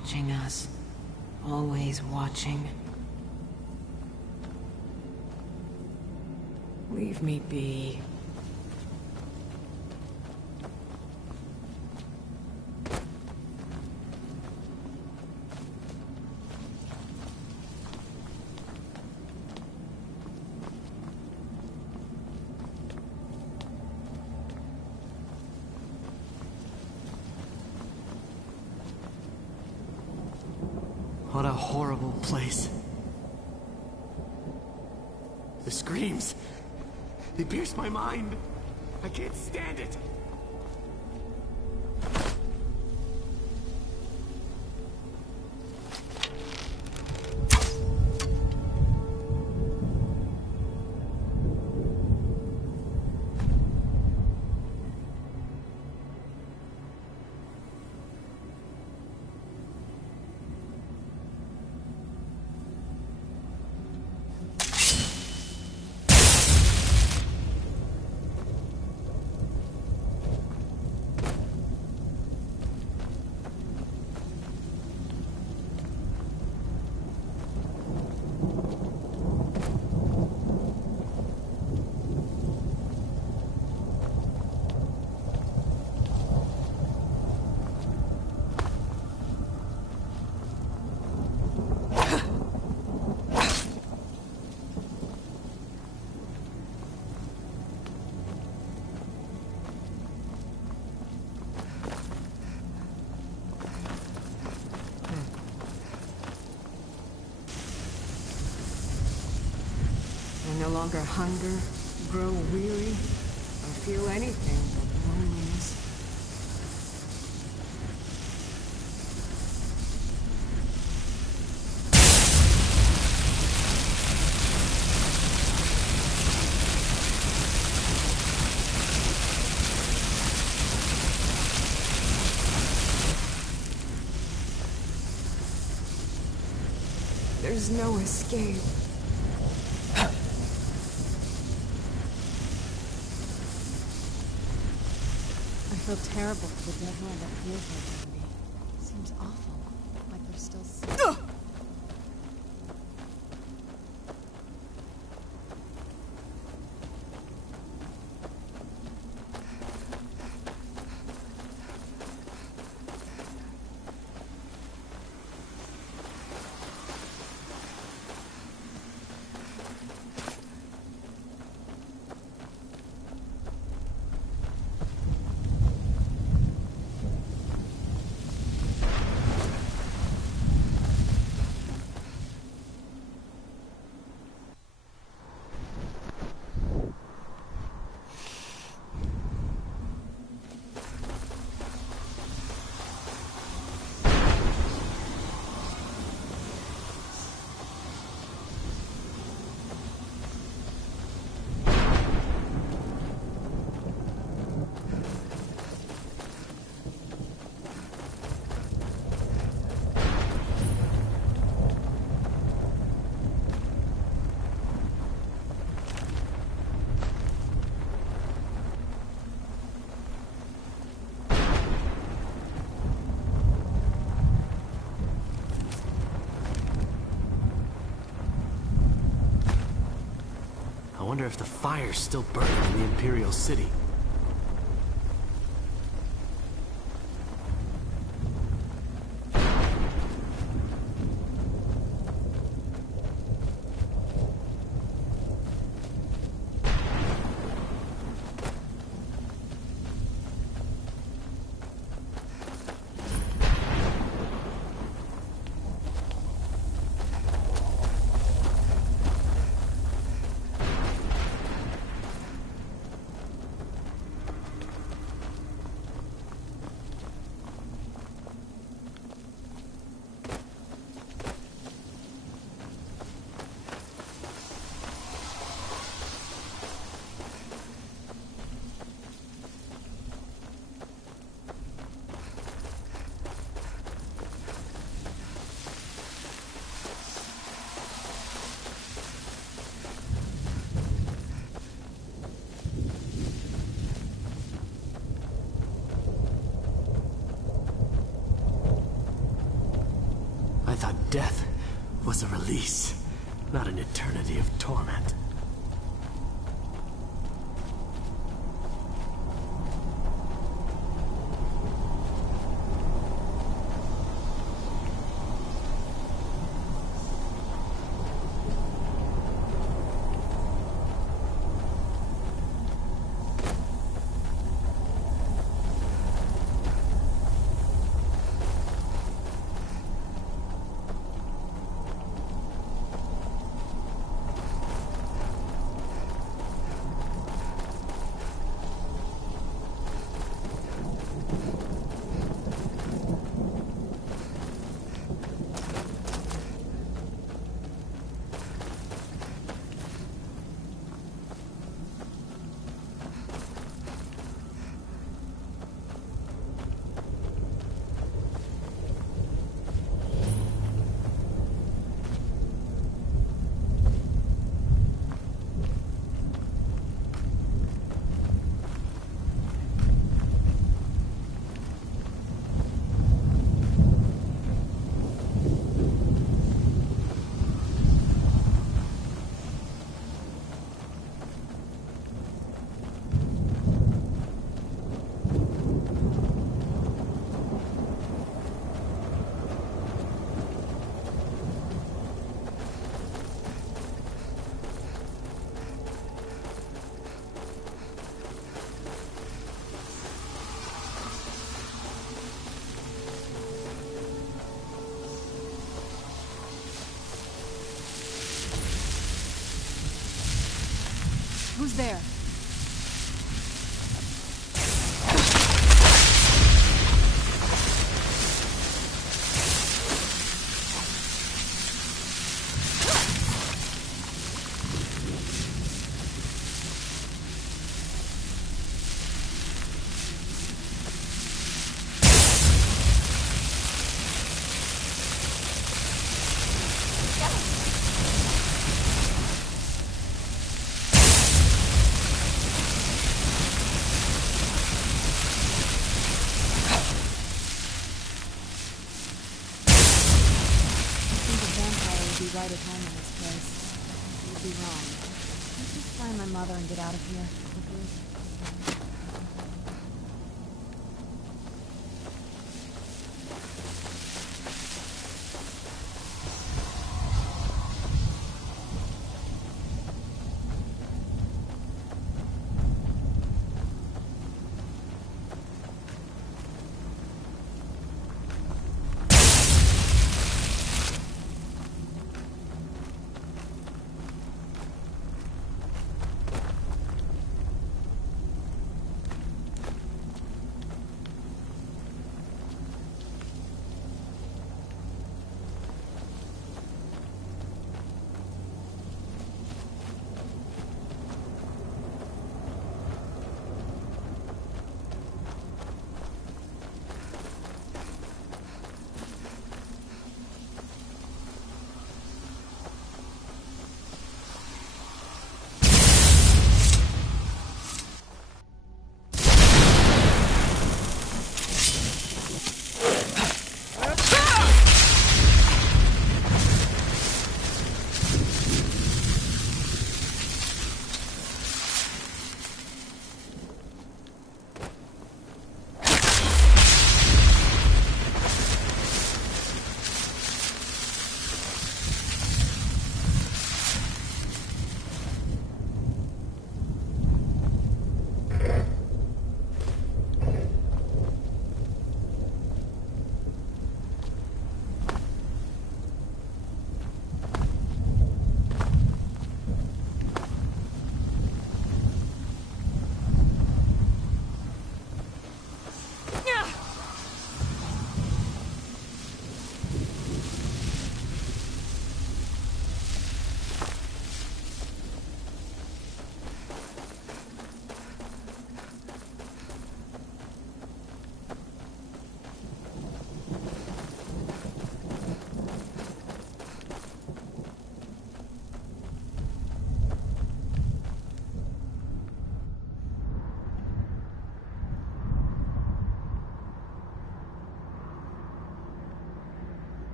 watching us. Always watching. Leave me be. What a horrible place. The screams. They pierce my mind. I can't stand it. I no longer hunger, grow weary, or feel anything but loneliness. There's no escape. I feel terrible for the dead one that feels like me. Seems awful. Like they're still sick. I wonder if the fire's still burning in the Imperial City. death was a release, not an eternity of torment. Who's there? Right at home in this place. You'd be wrong. Let's just find my mother and get out of here quickly.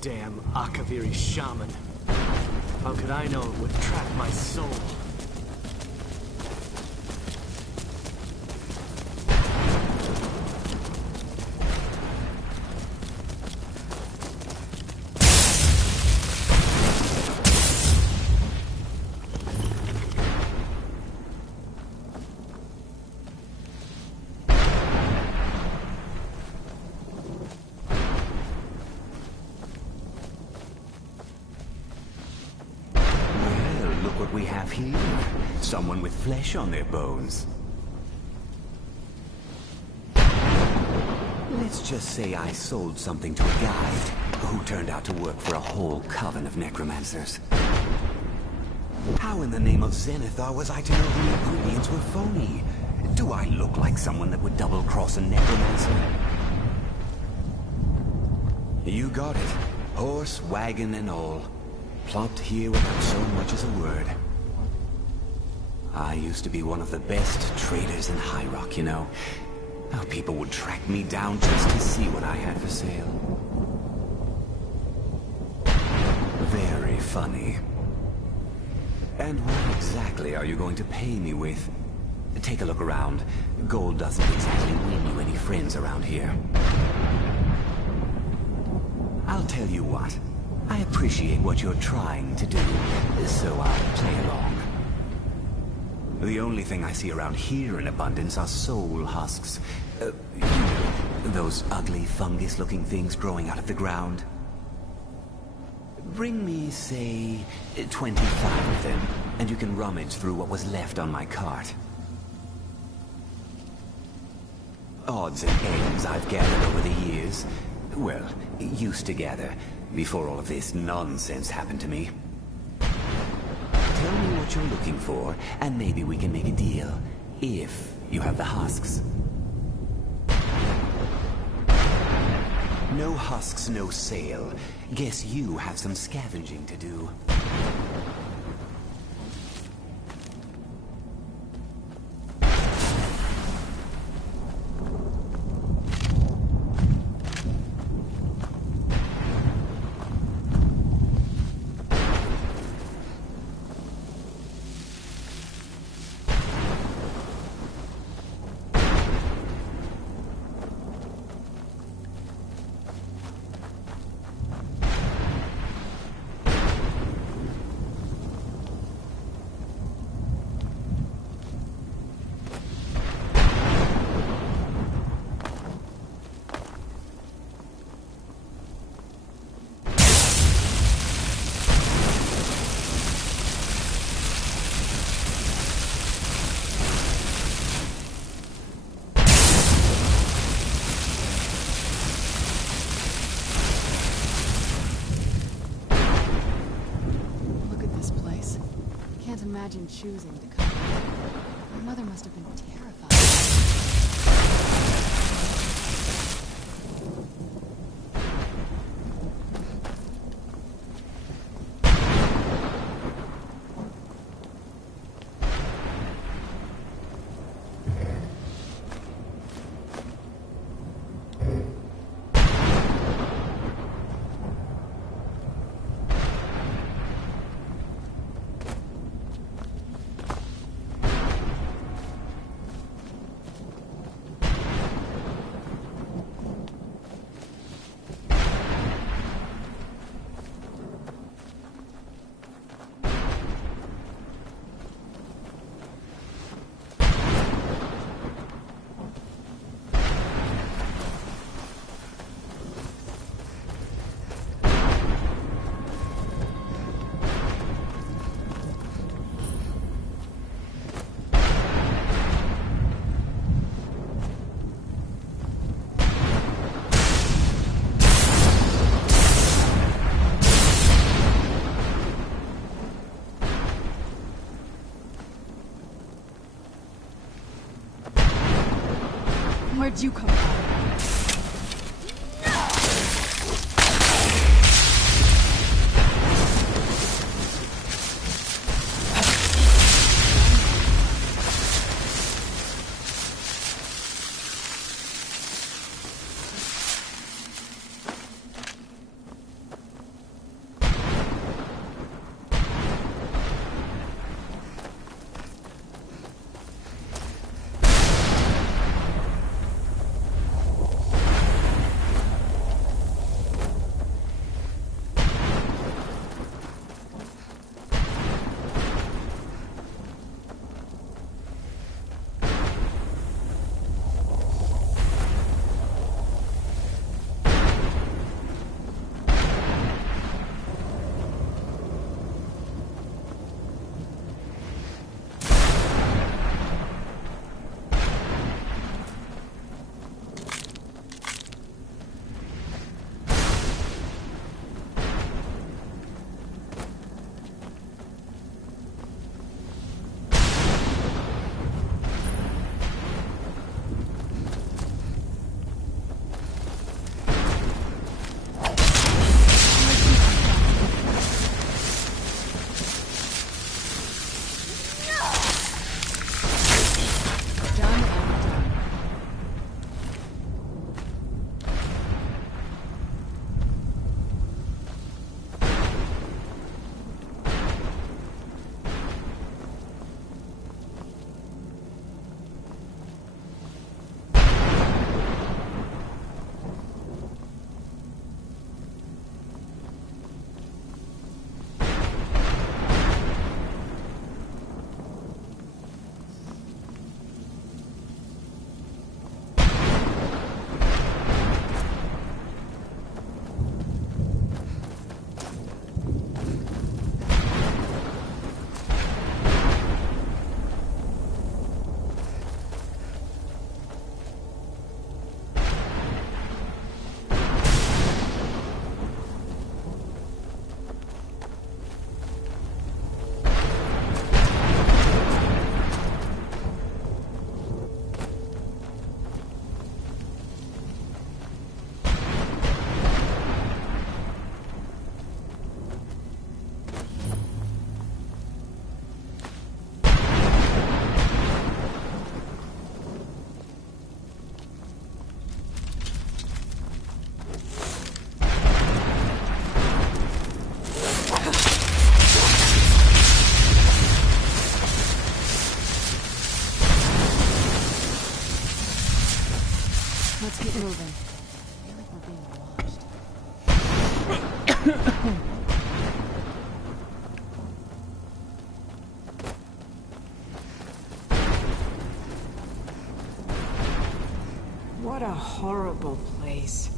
Damn Akaviri shaman. How could I know it would track my soul? Someone with flesh on their bones. Let's just say I sold something to a guy who turned out to work for a whole coven of necromancers. How in the name of Zenithar was I to know the ingredients were phony? Do I look like someone that would double-cross a necromancer? You got it. Horse, wagon, and all. Plopped here without so much as a word. I used to be one of the best traders in High Rock, you know. How people would track me down just to see what I had for sale. Very funny. And what exactly are you going to pay me with? Take a look around. Gold doesn't exactly win you any friends around here. I'll tell you what. I appreciate what you're trying to do, so I'll play along. The only thing I see around here in abundance are soul husks. You know, those ugly fungus-looking things growing out of the ground. Bring me, say, 25 of them, and you can rummage through what was left on my cart. Odds and ends I've gathered over the years. Well, used to gather, before all of this nonsense happened to me. Tell me what you're looking for, and maybe we can make a deal, if you have the husks. No husks, no sale. Guess you have some scavenging to do. Imagine choosing to come. My mother must have been terrified. Where'd you come from? What a horrible place.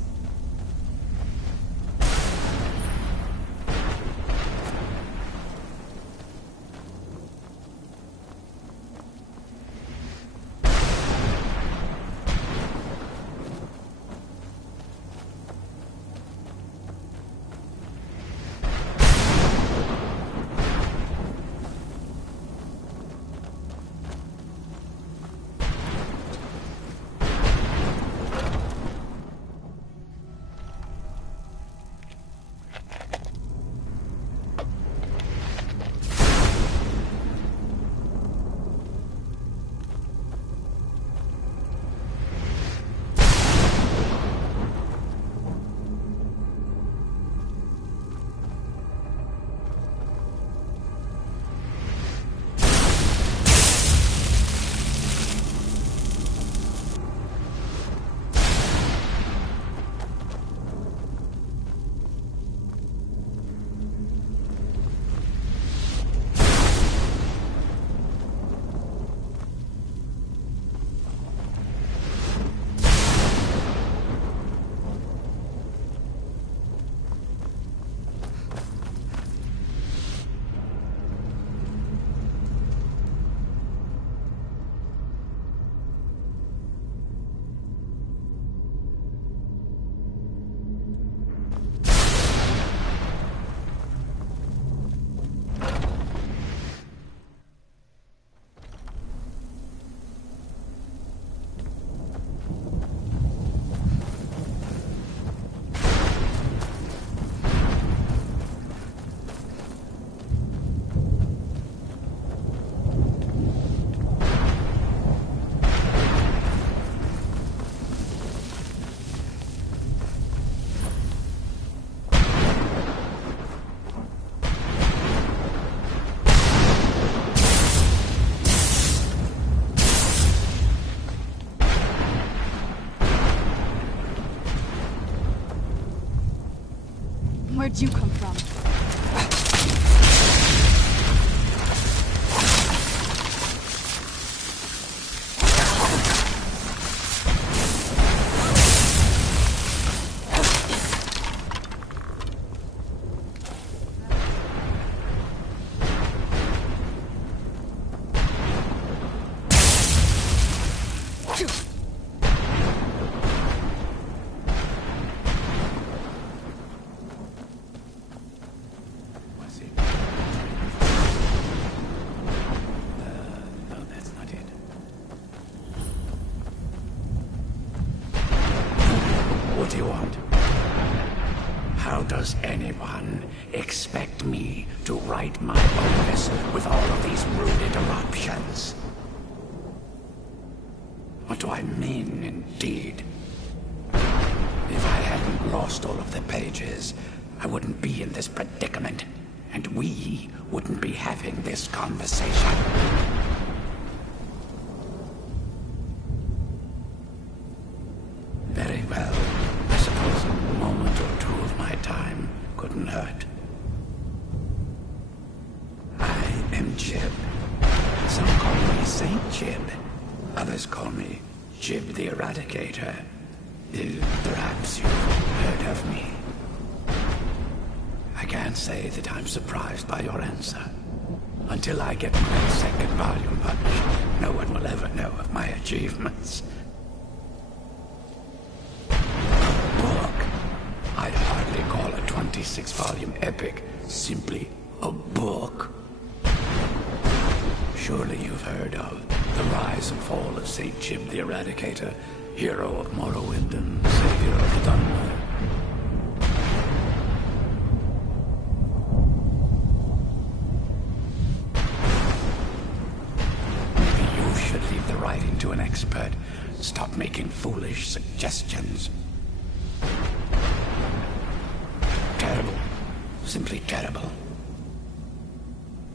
Where'd you come from? What do you want? How does anyone expect me to write my opus with all of these rude interruptions? What do I mean, indeed? If I hadn't lost all of the pages, I wouldn't be in this predicament, and we wouldn't be having this conversation. Very well. I suppose a moment or two of my time couldn't hurt. I am Jib. Some call me Saint Jib. Others call me Jib the Eradicator. Perhaps you've heard of me. I can't say that I'm surprised by your answer. Until I get my second volume published, no one will ever know of my achievements. I'd hardly call a 26-volume epic simply a book. Surely you've heard of the rise and fall of St. Jib the Eradicator, hero of Morrowind and savior of the Dunmer. Maybe you should leave the writing to an expert. Stop making foolish suggestions. Terrible. Simply terrible.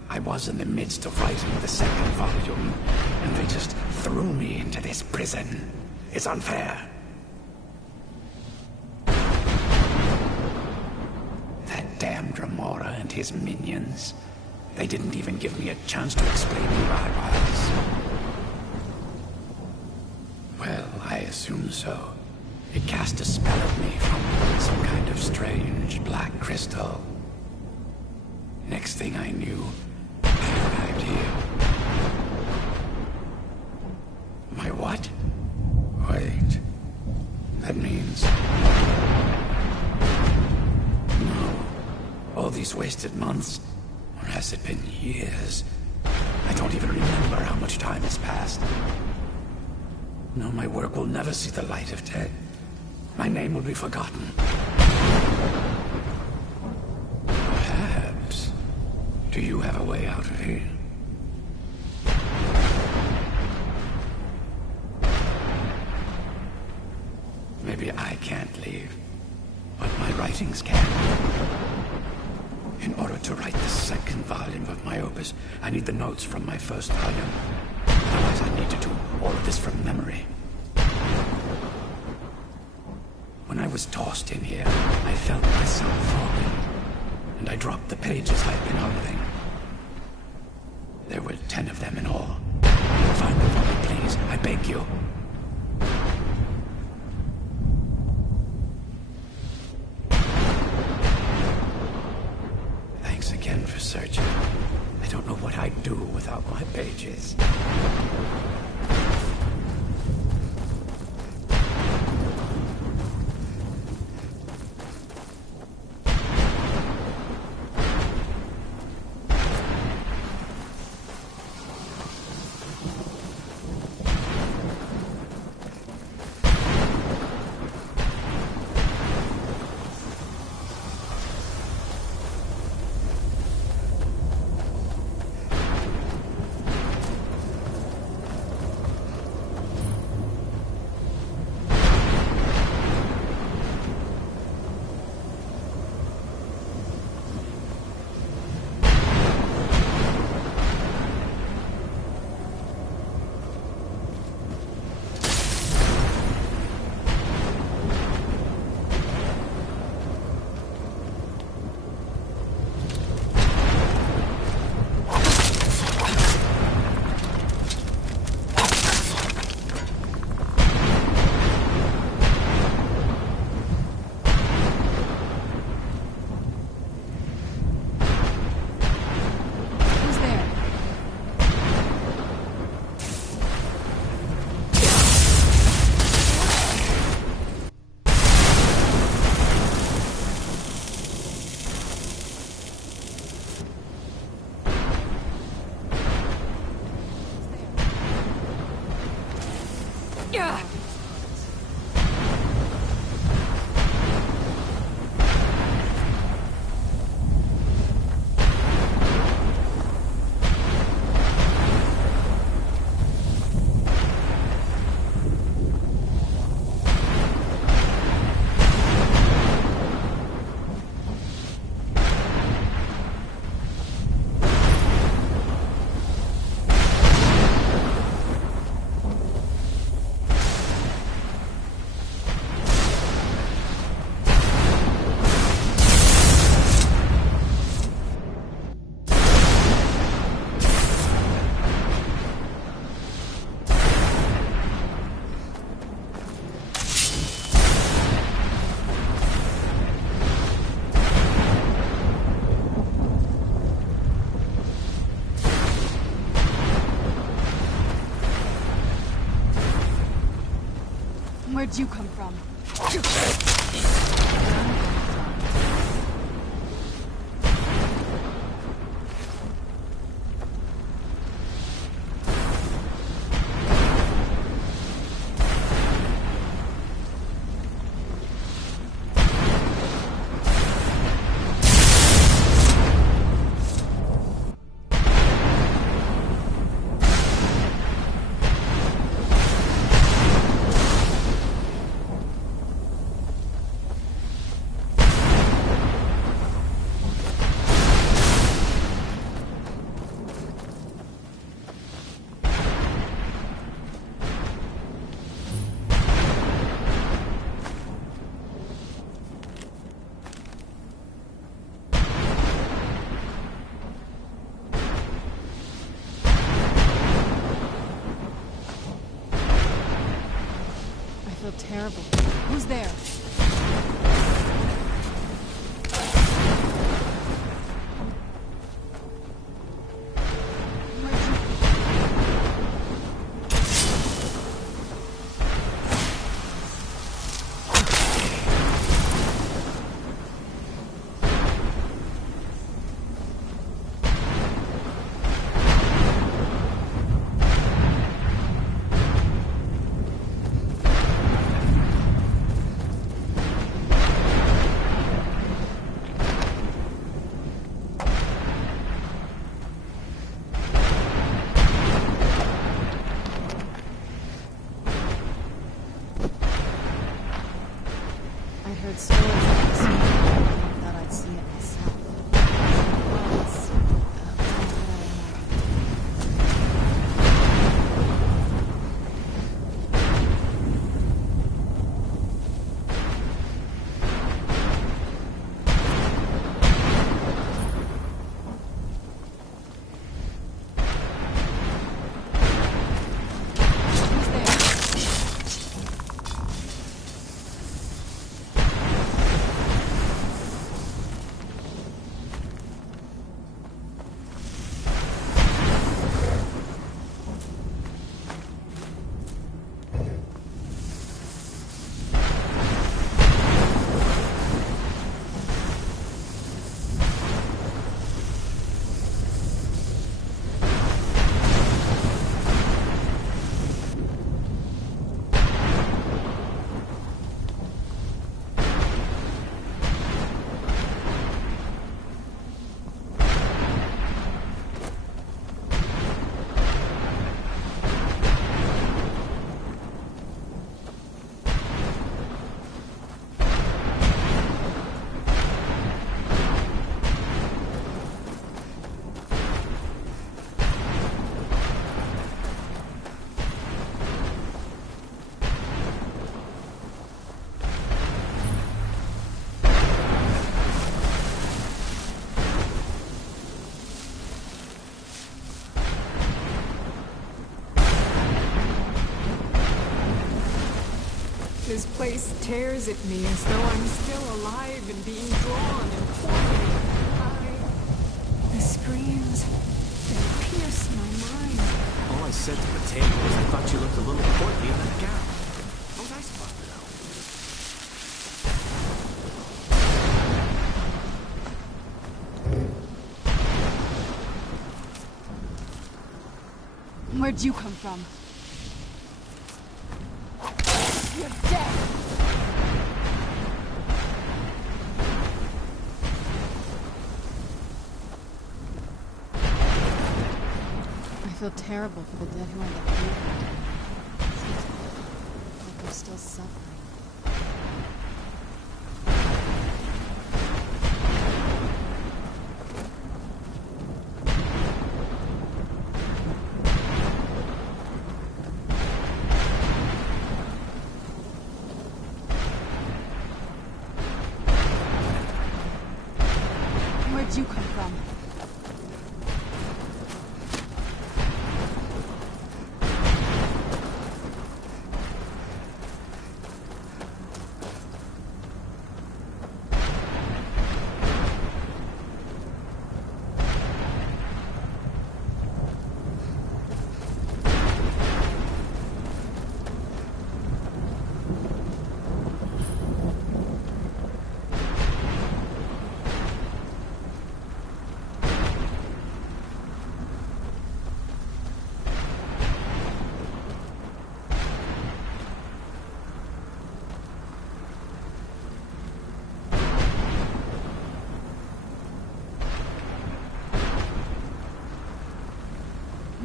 I was in the midst of writing the second volume, and they just threw me into this prison. It's unfair. Dremora and his minions. They didn't even give me a chance to explain who I was. Well, I assume so. It cast a spell at me from some kind of strange black crystal. Next thing I knew, I arrived here. My what? Wait. That means... No. All these wasted months? Or has it been years? I don't even remember how much time has passed. No, my work will never see the light of day. My name will be forgotten. Perhaps. Do you have a way out of here? Maybe I can't leave, but my writings can. In order to write the second volume of my opus, I need the notes from my first volume. Otherwise, I need to do all of this from memory. When I was tossed in here, I felt myself falling, and I dropped the pages I'd been holding. There were 10 of them in all. Find them for me, please. I beg you. Thanks again for searching. I don't know what I'd do without my pages. Where'd you come from? terrible. Who's there? This place tears at me as though I'm still alive and being drawn and pointed. The screams, they pierce my mind. All I said to Mateo was I thought you looked a little portly in that gown. How was I supposed to know? Where'd you come from? You're dead! I feel terrible for the dead who end up here. Like they're still suffering. Where'd you come from?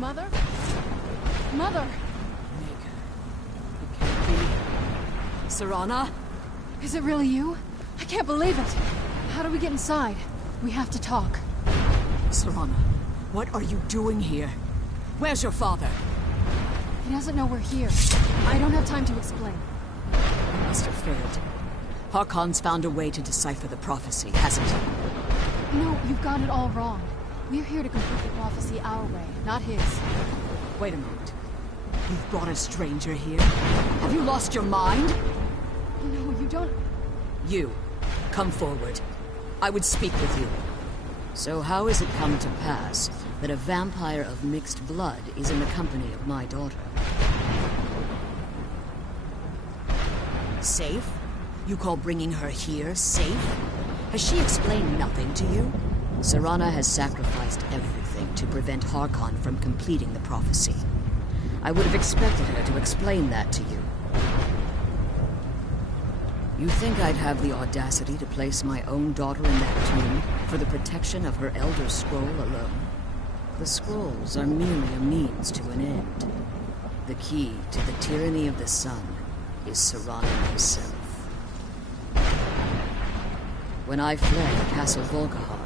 Mother? Mother! Serana? Is it really you? I can't believe it! How do we get inside? We have to talk. Serana, what are you doing here? Where's your father? He doesn't know we're here. I don't have time to explain. You must have failed. Harkon's found a way to decipher the prophecy, hasn't he? No, you've got it all wrong. We're here to complete the prophecy our way, not his. Wait a moment. You've brought a stranger here? Have you lost your mind? No, you don't... You, come forward. I would speak with you. So how has it come to pass that a vampire of mixed blood is in the company of my daughter? Safe? You call bringing her here safe? Has she explained nothing to you? Serana has sacrificed everything to prevent Harkon from completing the prophecy. I would have expected her to explain that to you. You think I'd have the audacity to place my own daughter in that tomb for the protection of her Elder Scroll alone? The scrolls are merely a means to an end. The key to the tyranny of the sun is Serana herself. When I fled Castle Volkihar,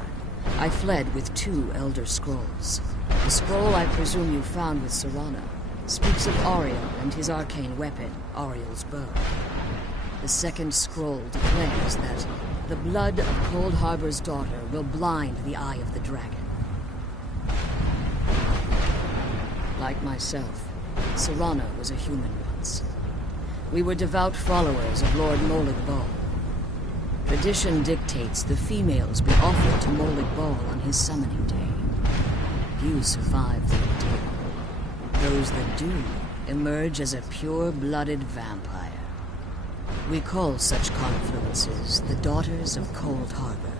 I fled with 2 Elder Scrolls. The scroll I presume you found with Serana speaks of Ariel and his arcane weapon, Ariel's bow. The second scroll declares that the blood of Cold Harbor's daughter will blind the eye of the dragon. Like myself, Serana was a human once. We were devout followers of Lord Molig Bal. Tradition dictates the females be offered to Molig Bal on his summoning day. Few survive the ordeal. Those that do emerge as a pure-blooded vampire. We call such confluences the Daughters of Cold Harbor.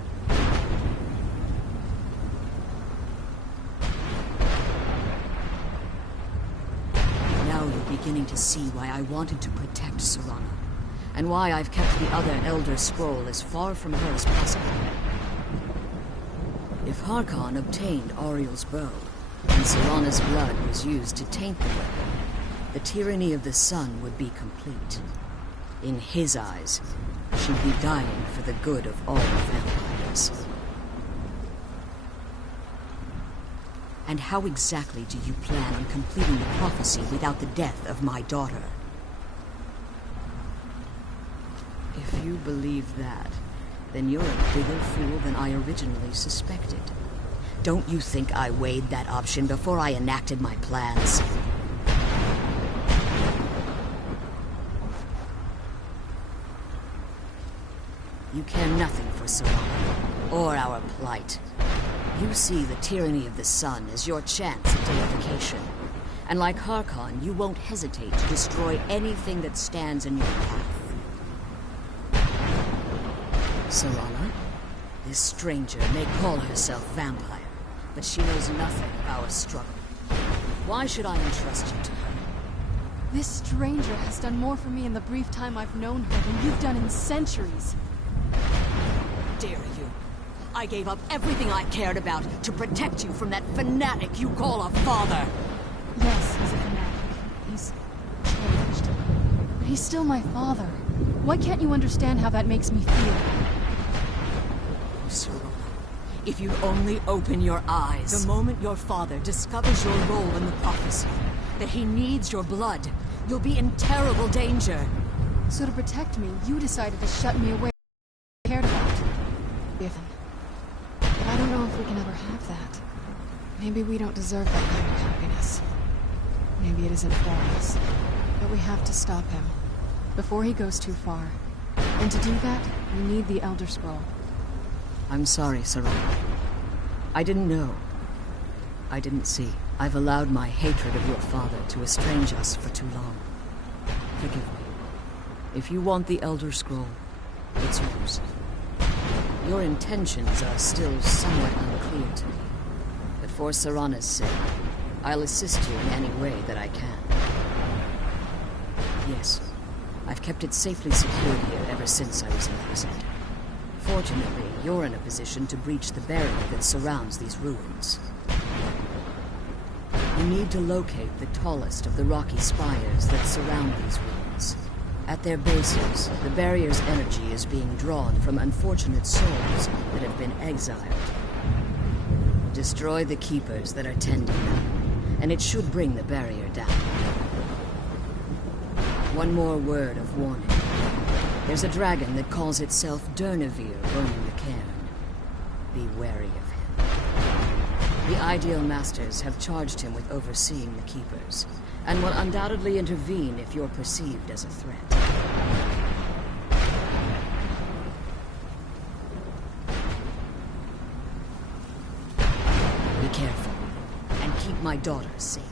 Now you're beginning to see why I wanted to protect Serana, and why I've kept the other Elder Scroll as far from her as possible. If Harkon obtained Ariel's bow, and Serana's blood was used to taint the weapon, the tyranny of the sun would be complete. In his eyes, she'd be dying for the good of all vampires. And how exactly do you plan on completing the prophecy without the death of my daughter? If you believe that, then you're a bigger fool than I originally suspected. Don't you think I weighed that option before I enacted my plans? You care nothing for Serana, or our plight. You see the tyranny of the sun as your chance at deification. And like Harkon, you won't hesitate to destroy anything that stands in your path. Serana, this stranger may call herself vampire, but she knows nothing of our struggle. Why should I entrust you to her? This stranger has done more for me in the brief time I've known her than you've done in centuries. Dare you? I gave up everything I cared about to protect you from that fanatic you call a father. Yes, he's a fanatic. He's changed. But he's still my father. Why can't you understand how that makes me feel? Oh, Serana, if you'd only open your eyes. The moment your father discovers your role in the prophecy, that he needs your blood, you'll be in terrible danger. So to protect me, you decided to shut me away. Cared about. But I don't know if we can ever have that. Maybe we don't deserve that kind of happiness. Maybe it isn't for us. But we have to stop him before he goes too far. And to do that, we need the Elder Scroll. I'm sorry, Serana. I didn't know. I didn't see. I've allowed my hatred of your father to estrange us for too long. Forgive me. If you want the Elder Scroll, it's yours. Your intentions are still somewhat unclear to me. But for Serana's sake, I'll assist you in any way that I can. Yes, I've kept it safely secured here ever since I was imprisoned. Fortunately, you're in a position to breach the barrier that surrounds these ruins. You need to locate the tallest of the rocky spires that surround these ruins. At their bases, the barrier's energy is being drawn from unfortunate souls that have been exiled. Destroy the keepers that are tending them, and it should bring the barrier down. One more word of warning. There's a dragon that calls itself Durnevere roaming the cairn. Be wary of him. The Ideal Masters have charged him with overseeing the keepers, and will undoubtedly intervene if you're perceived as a threat. my daughter safe.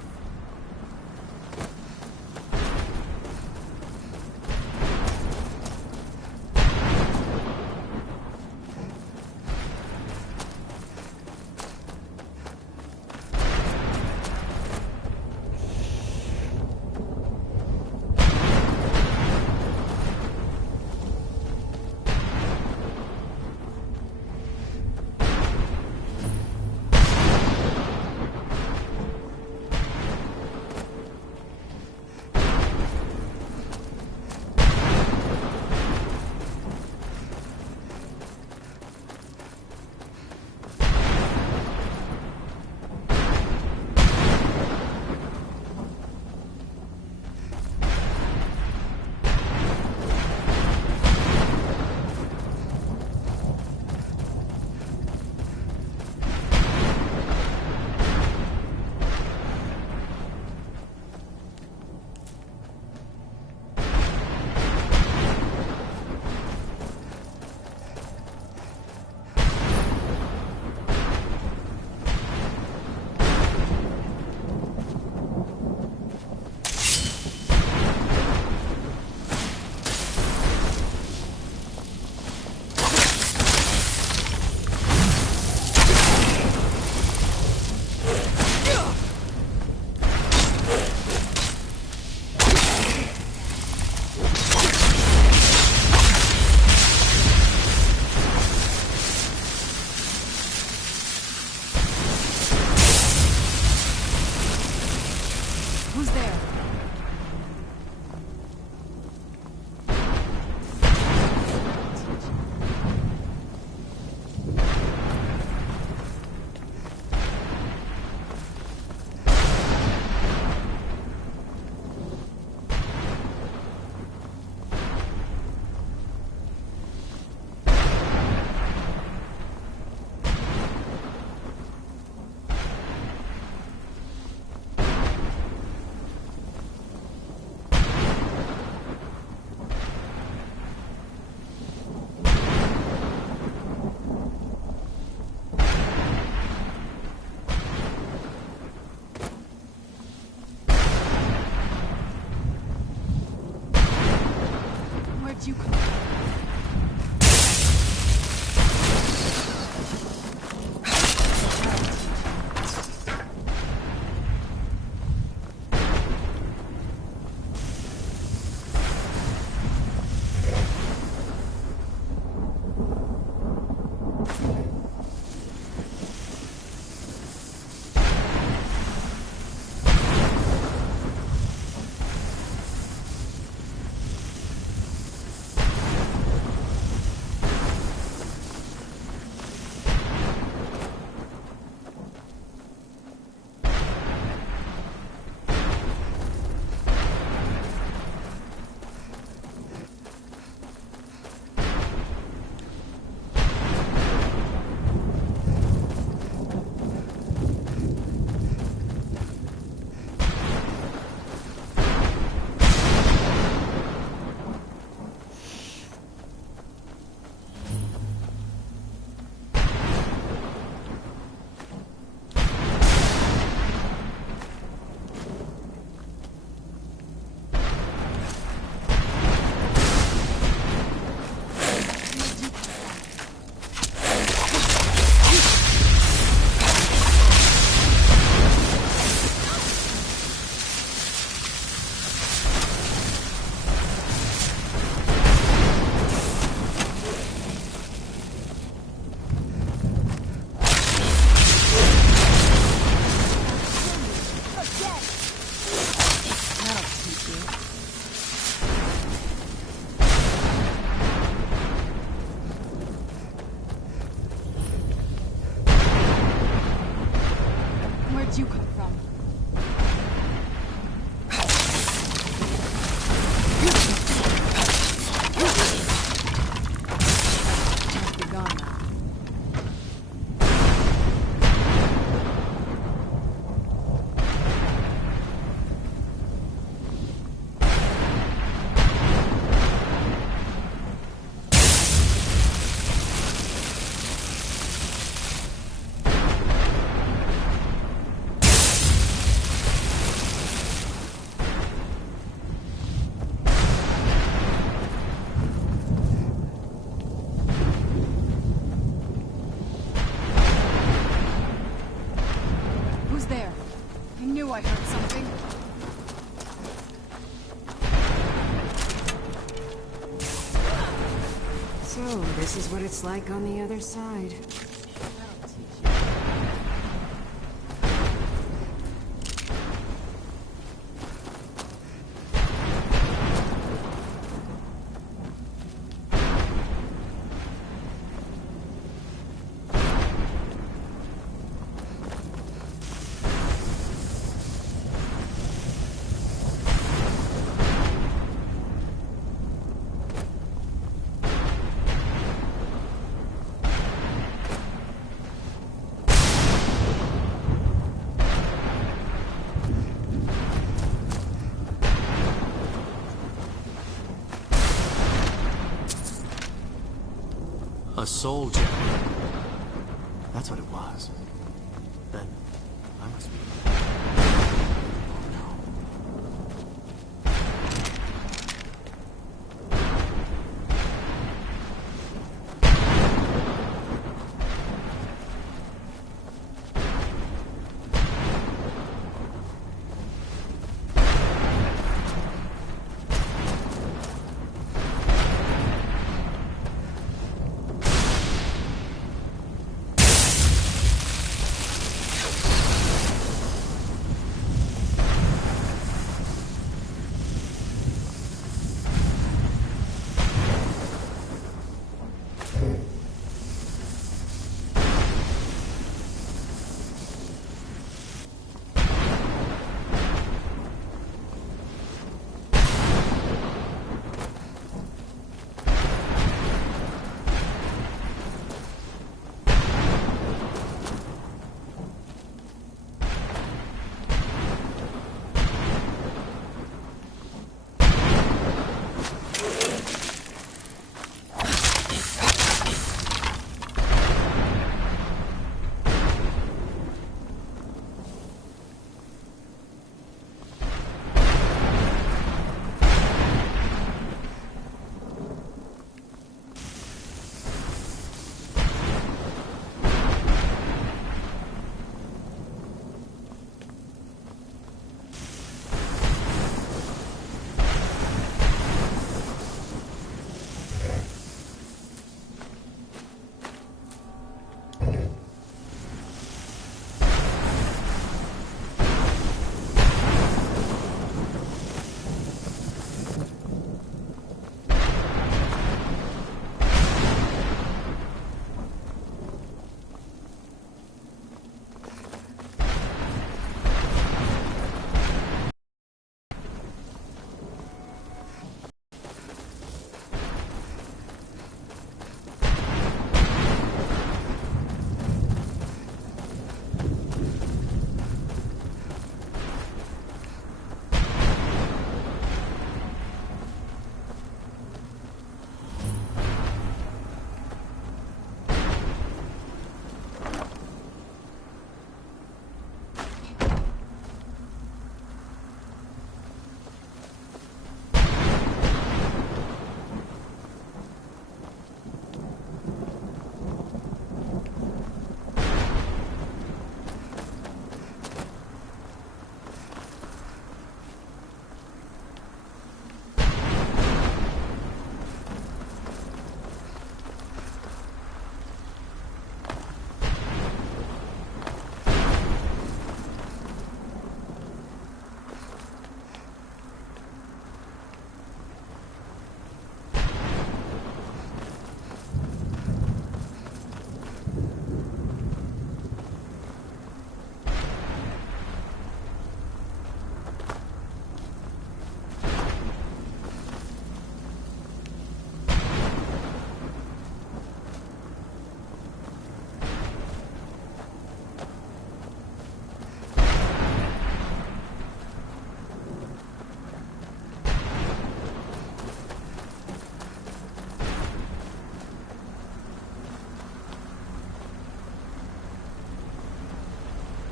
You come from? Where'd you come from? Must be gone now. I heard something. So, this is what it's like on the other side. A soul gem. That's what it was. Then I must be... Oh no.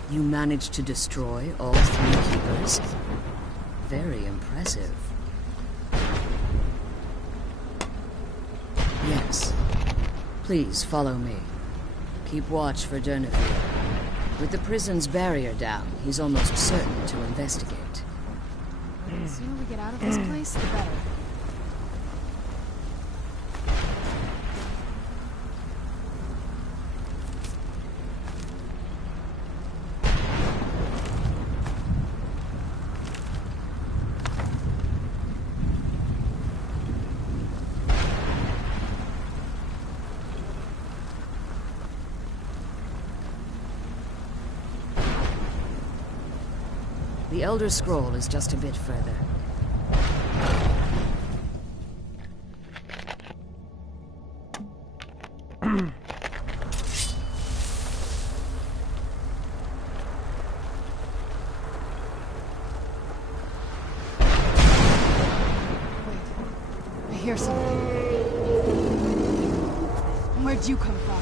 You managed to destroy all 3 keepers? Very impressive. Yes. Please follow me. Keep watch for Jennifer. With the prison's barrier down, he's almost certain to investigate. The sooner we get out of this place, the better. The Elder Scroll is just a bit further. I hear something. Where'd you come from?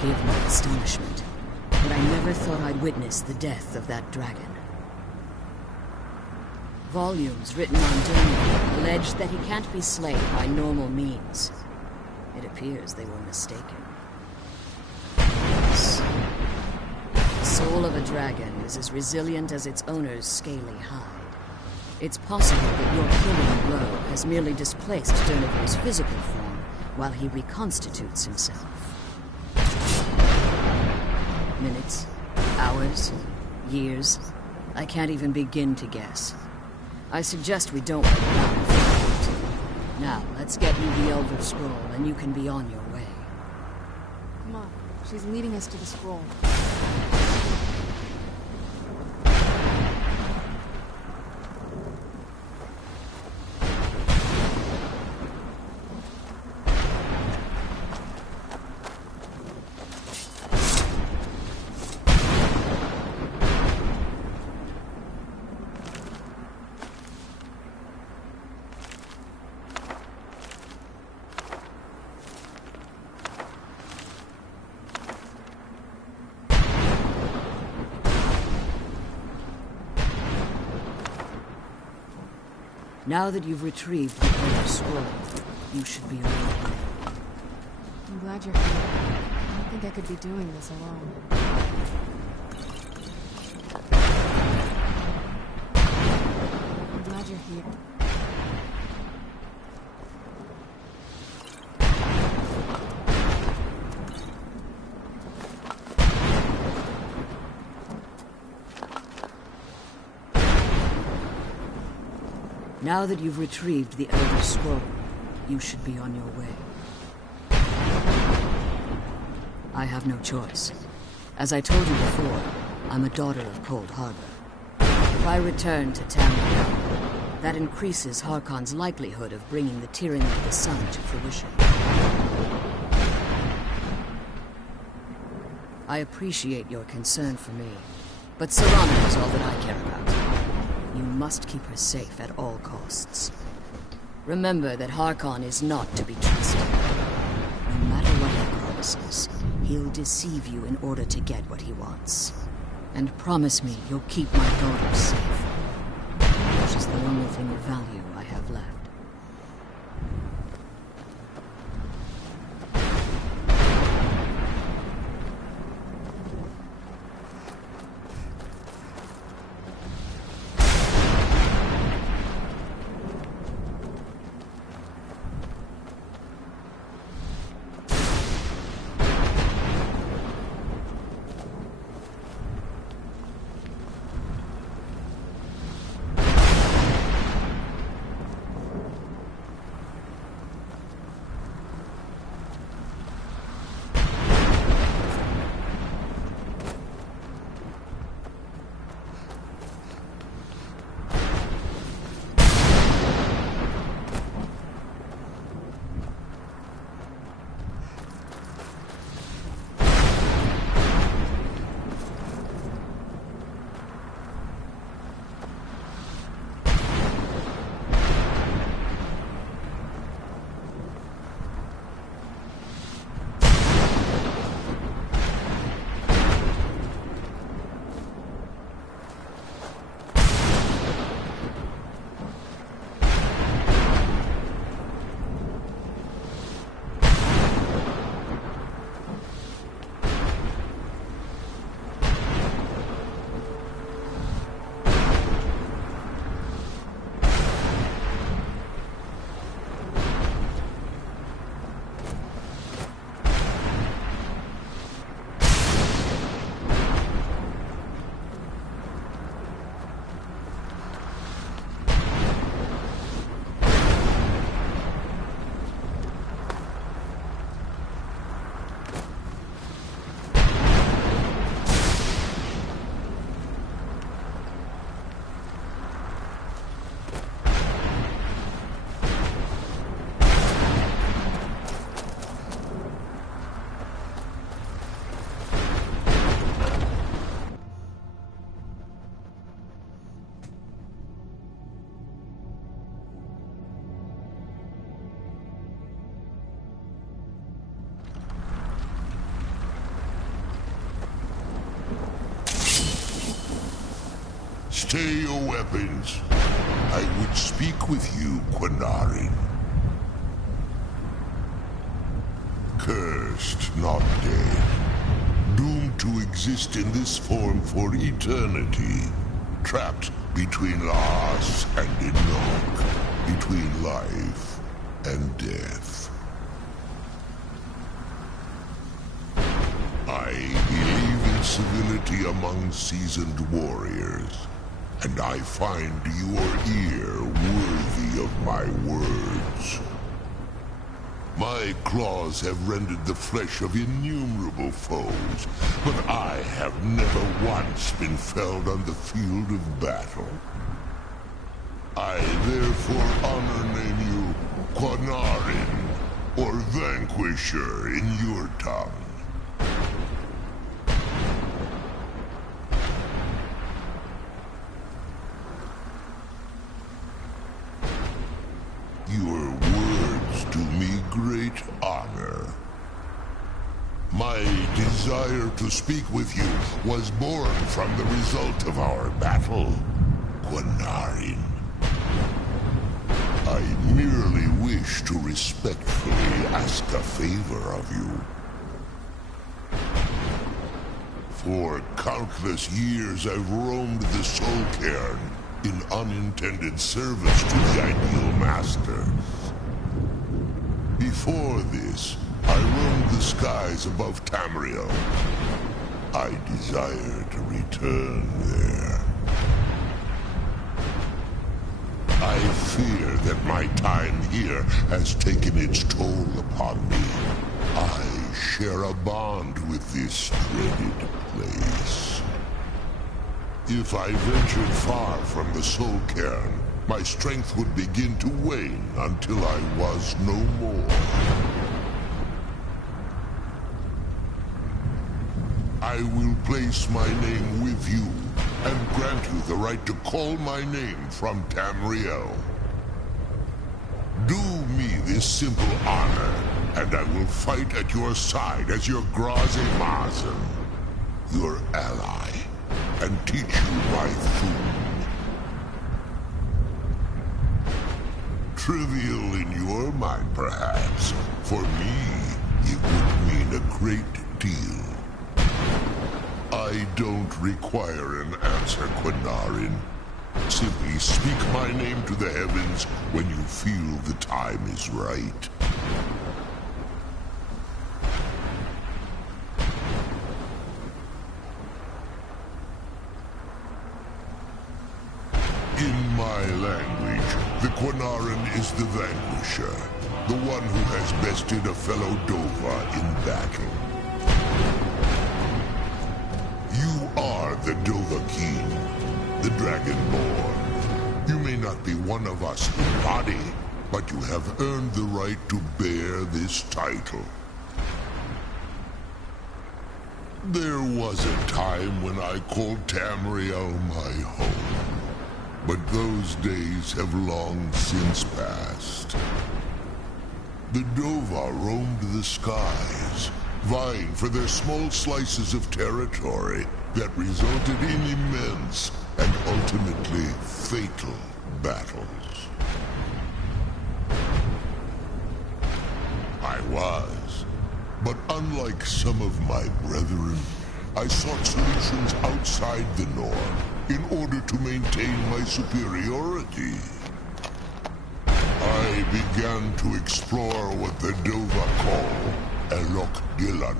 Forgive my astonishment, but I never thought I'd witness the death of that dragon. Volumes written on Doom allege that he can't be slain by normal means. It appears they were mistaken. Yes. The soul of a dragon is as resilient as its owner's scaly hide. It's possible that your killing blow has merely displaced Durnivor's physical form while he reconstitutes himself. Minutes, hours, years. I can't even begin to guess. I suggest we don't wait around for that. Now, let's get you the Elder Scroll, and you can be on your way. Come on. She's leading us to the scroll. Now that you've retrieved the Elder Scroll, you should be on your way. I'm glad you're here. I don't think I could be doing this alone. I'm glad you're here. Now that you've retrieved the Elder Scroll, you should be on your way. I have no choice. As I told you before, I'm a daughter of Cold Harbor. If I return to Tamriel, that increases Harkon's likelihood of bringing the tyranny of the sun to fruition. I appreciate your concern for me, but Serana is all that I care about. You must keep her safe at all costs. Remember that Harkon is not to be trusted. No matter what he promises, he'll deceive you in order to get what he wants. And promise me you'll keep my daughter safe. Which is the only thing of value I have left. Stay your weapons. I would speak with you, Quinarin. Cursed, not dead. Doomed to exist in this form for eternity. Trapped between Laas and Enoch. Between life and death. I believe in civility among seasoned warriors, and I find your ear worthy of my words. My claws have rendered the flesh of innumerable foes, but I have never once been felled on the field of battle. I therefore honor name you Quinarin, or Vanquisher in your tongue. Your words do me great honor. My desire to speak with you was born from the result of our battle, Quinarin. I merely wish to respectfully ask a favor of you. For countless years I've roamed the Soul Cairn in unintended service to the Ideal Masters. Before this, I roamed the skies above Tamriel. I desire to return there. I fear that my time here has taken its toll upon me. I share a bond with this dreaded place. If I ventured far from the Soul Cairn, my strength would begin to wane until I was no more. I will place my name with you and grant you the right to call my name from Tamriel. Do me this simple honor, and I will fight at your side as your Grazi-Mazen, your ally, and teach you my Thum. Trivial in your mind, perhaps. For me, it would mean a great deal. I don't require an answer, Quinarin. Simply speak my name to the heavens when you feel the time is right. In my language, the Quinarin is the Vanquisher, the one who has bested a fellow Dova in battle. You are the Dova King, the Dragonborn. You may not be one of us in body, but you have earned the right to bear this title. There was a time when I called Tamriel my home. But those days have long since passed. The Dova roamed the skies, vying for their small slices of territory that resulted in immense and ultimately fatal battles. I was, but unlike some of my brethren, I sought solutions outside the norm in order to maintain my superiority. I began to explore what the Dova call Elok Gillan,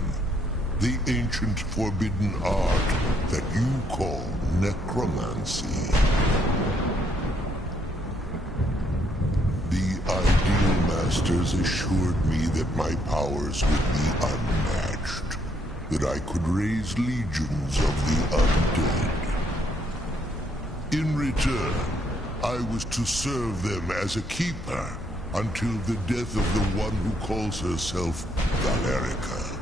the ancient forbidden art that you call necromancy. The Ideal Masters assured me that my powers would be unmatched, that I could raise legions of the undead. In return, I was to serve them as a keeper until the death of the one who calls herself Valerica.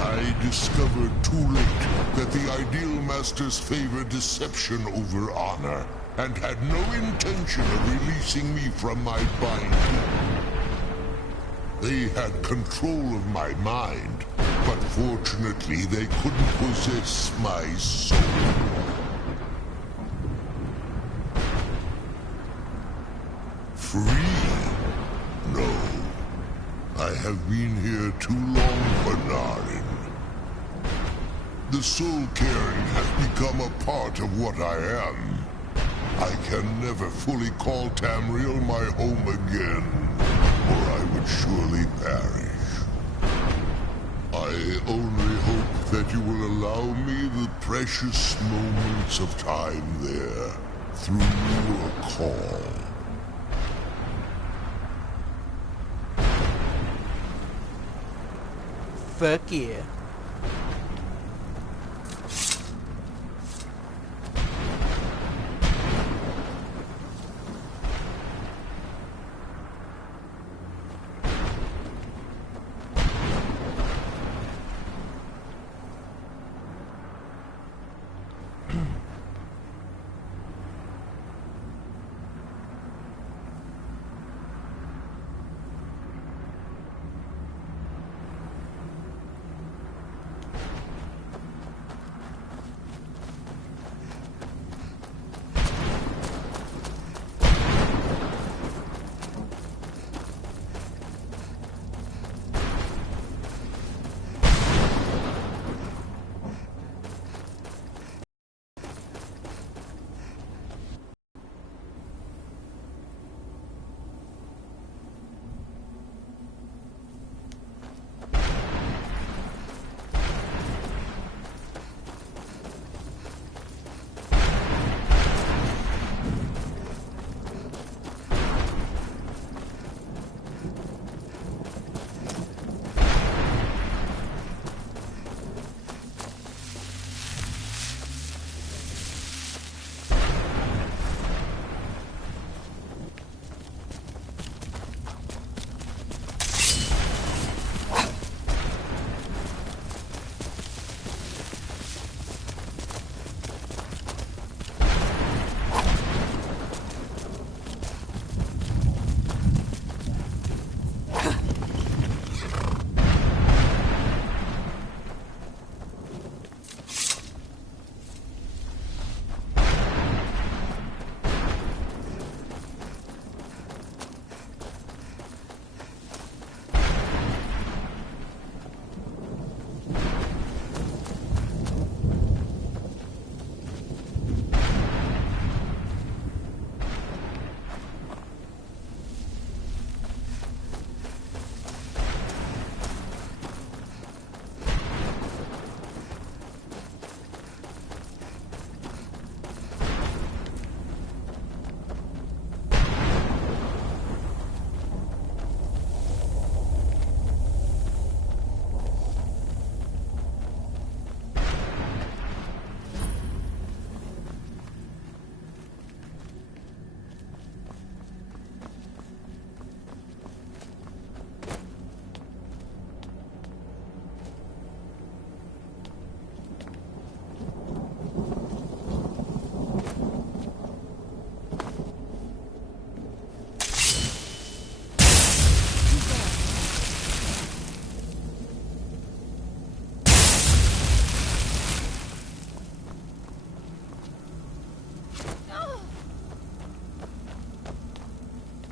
I discovered too late that the Ideal Masters favor deception over honor, and had no intention of releasing me from my binding. They had control of my mind, but fortunately they couldn't possess my soul. Free? No. I have been here too long for Narin. The soul caring has become a part of what I am. I can never fully call Tamriel my home again, or I would surely perish. I only hope that you will allow me the precious moments of time there, through your call. Fuck yeah.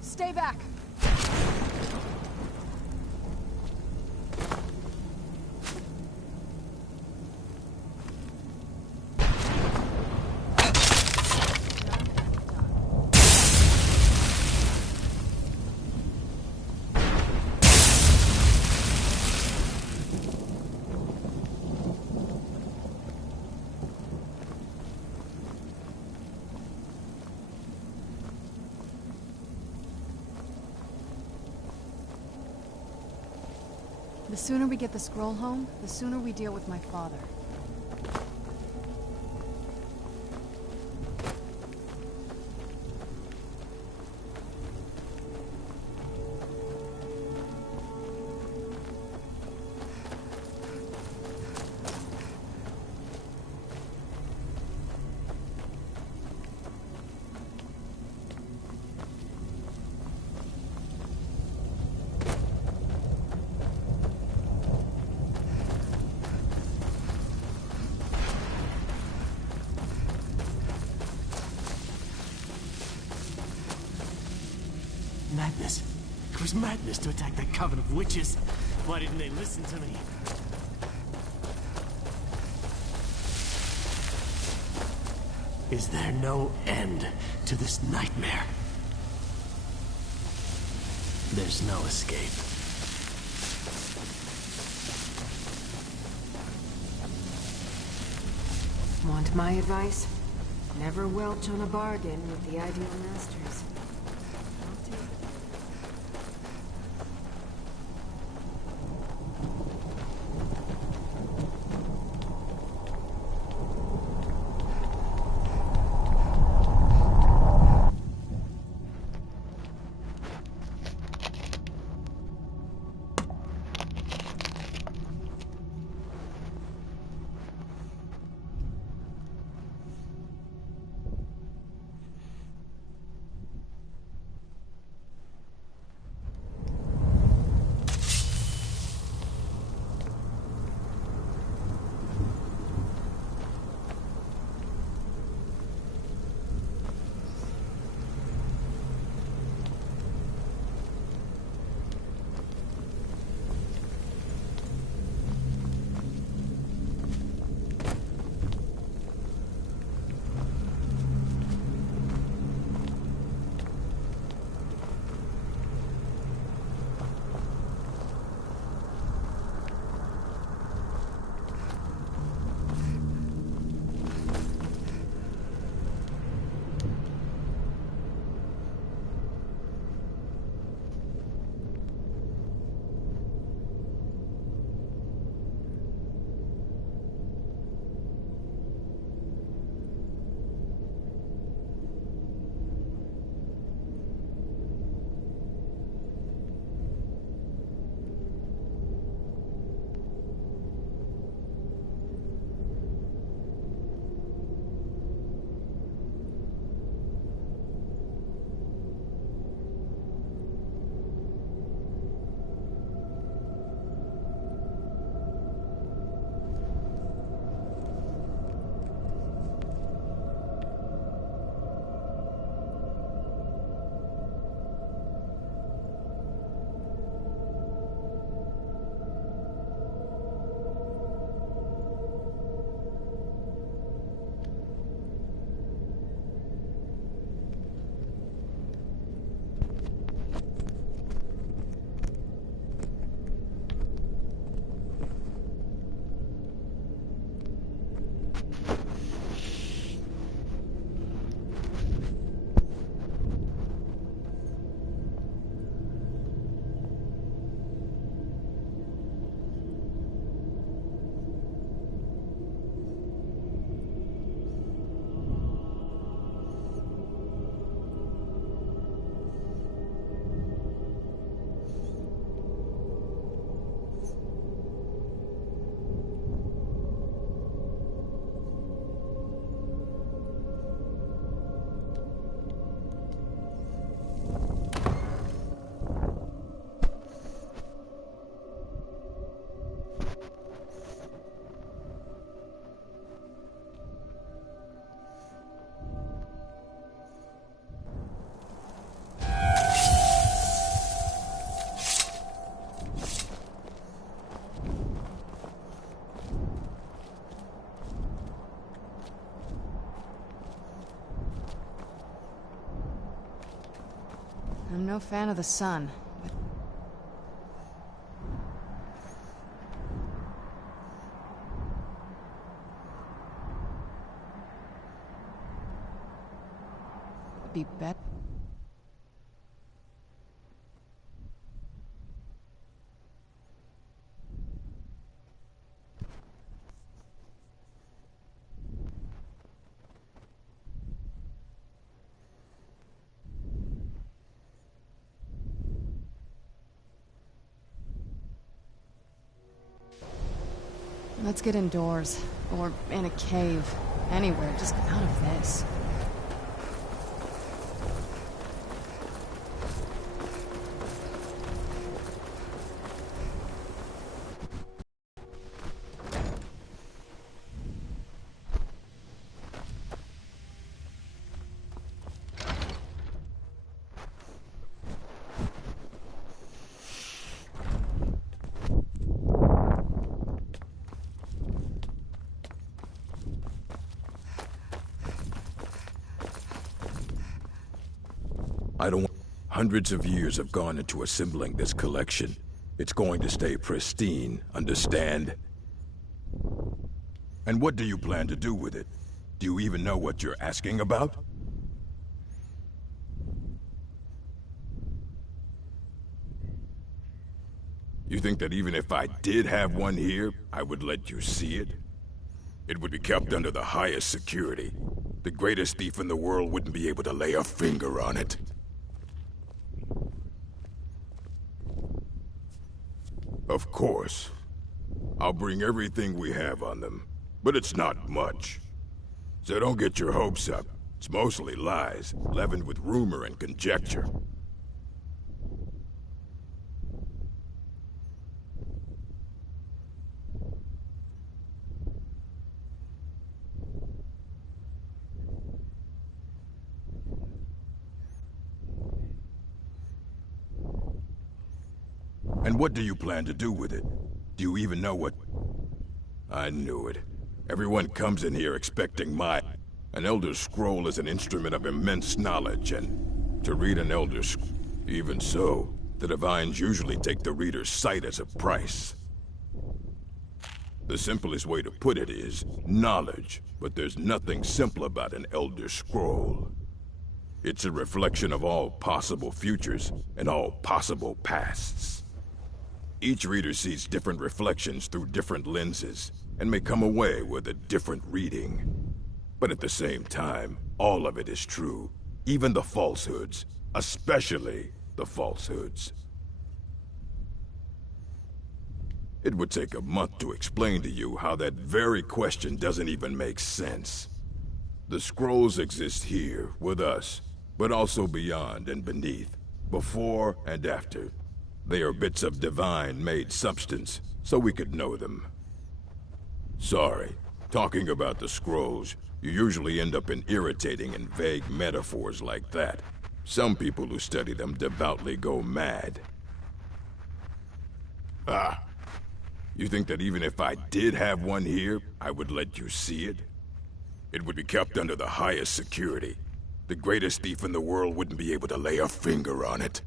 Stay back. The sooner we get the scroll home, the sooner we deal with my father. Madness. It was madness to attack that coven of witches. Why didn't they listen to me? Is there no end to this nightmare? There's no escape. Want my advice? Never welch on a bargain with the ideal masters. I'll take it. I'm no fan of the sun. Be bet. Let's get indoors. Or in a cave. Anywhere, just out of this. Hundreds of years have gone into assembling this collection. It's going to stay pristine, understand? And what do you plan to do with it? Do you even know what you're asking about? You think that even if I did have one here, I would let you see it? It would be kept under the highest security. The greatest thief in the world wouldn't be able to lay a finger on it. Of course. I'll bring everything we have on them, but it's not much. So don't get your hopes up. It's mostly lies, leavened with rumor and conjecture. And what do you plan to do with it? Do you even know what... I knew it. Everyone comes in here expecting An Elder Scroll is an instrument of immense knowledge, and to read an Elder Scroll... Even so, the Divines usually take the reader's sight as a price. The simplest way to put it is knowledge, but there's nothing simple about an Elder Scroll. It's a reflection of all possible futures and all possible pasts. Each reader sees different reflections through different lenses, and may come away with a different reading. But at the same time, all of it is true, even the falsehoods, especially the falsehoods. It would take a month to explain to you how that very question doesn't even make sense. The scrolls exist here, with us, but also beyond and beneath, before and after. They are bits of divine-made substance, so we could know them. Sorry, talking about the scrolls, you usually end up in irritating and vague metaphors like that. Some people who study them devoutly go mad. Ah, you think that even if I did have one here, I would let you see it? It would be kept under the highest security. The greatest thief in the world wouldn't be able to lay a finger on it.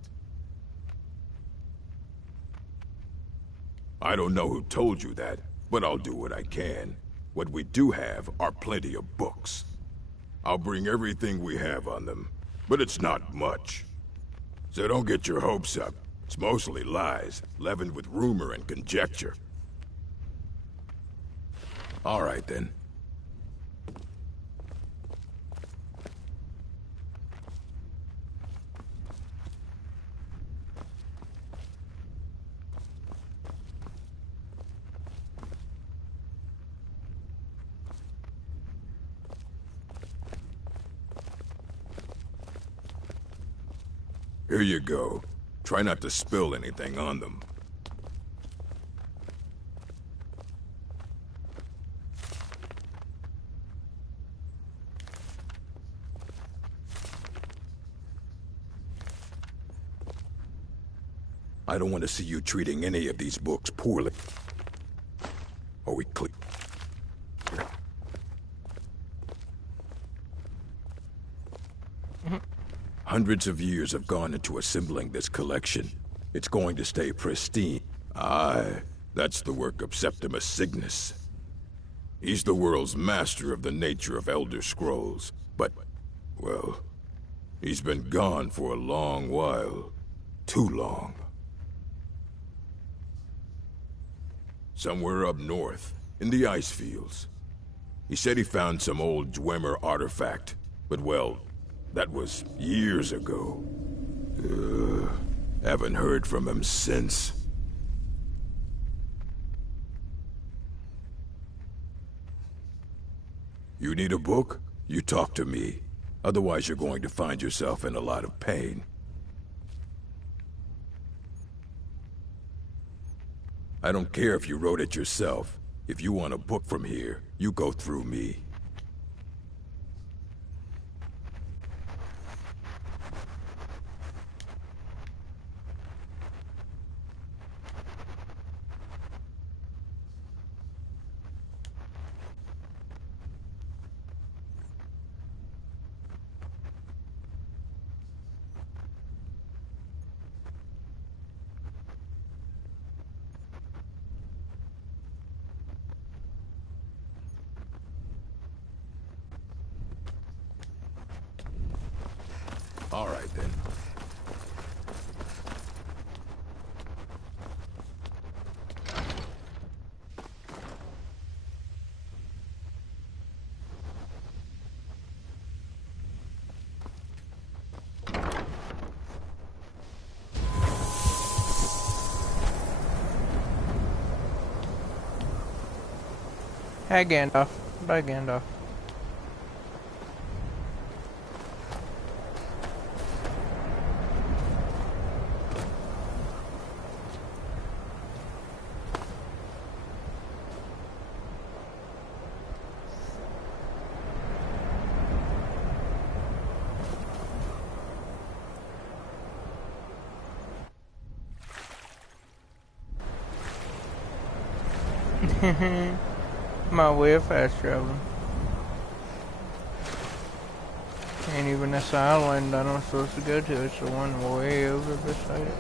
I don't know who told you that, but I'll do what I can. What we do have are plenty of books. I'll bring everything we have on them, but it's not much. So don't get your hopes up. It's mostly lies, leavened with rumor and conjecture. All right, then. Here you go. Try not to spill anything on them. I don't want to see you treating any of these books poorly. Are we clear? Hundreds of years have gone into assembling this collection. It's going to stay pristine. Aye, that's the work of Septimus Cygnus. He's the world's master of the nature of Elder Scrolls, but, well, he's been gone for a long while. Too long. Somewhere up north, in the ice fields. He said he found some old Dwemer artifact, but well, that was years ago. Haven't heard from him since. You need a book? You talk to me. Otherwise you're going to find yourself in a lot of pain. I don't care if you wrote it yourself. If you want a book from here, you go through me. Hi, Gandalf. Bye, Gandalf. My way of fast traveling. Ain't even this island that I'm supposed to go to. It's the one way over beside it.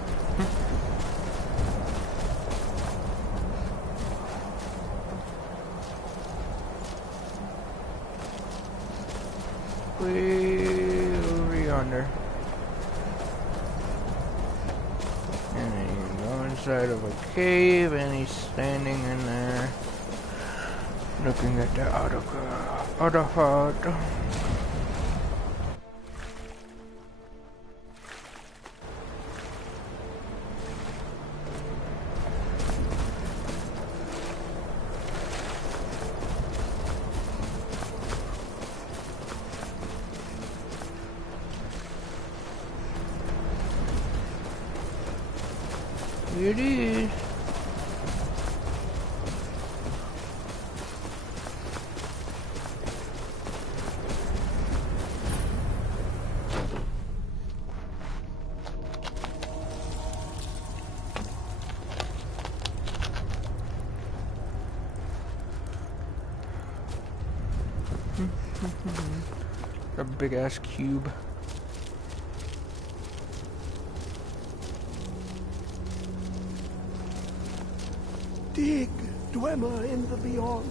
Way over yonder. And then you go inside of a cave and he's standing in there looking at the artifact. It is. A big ass cube. Dig, Dwemer in the beyond.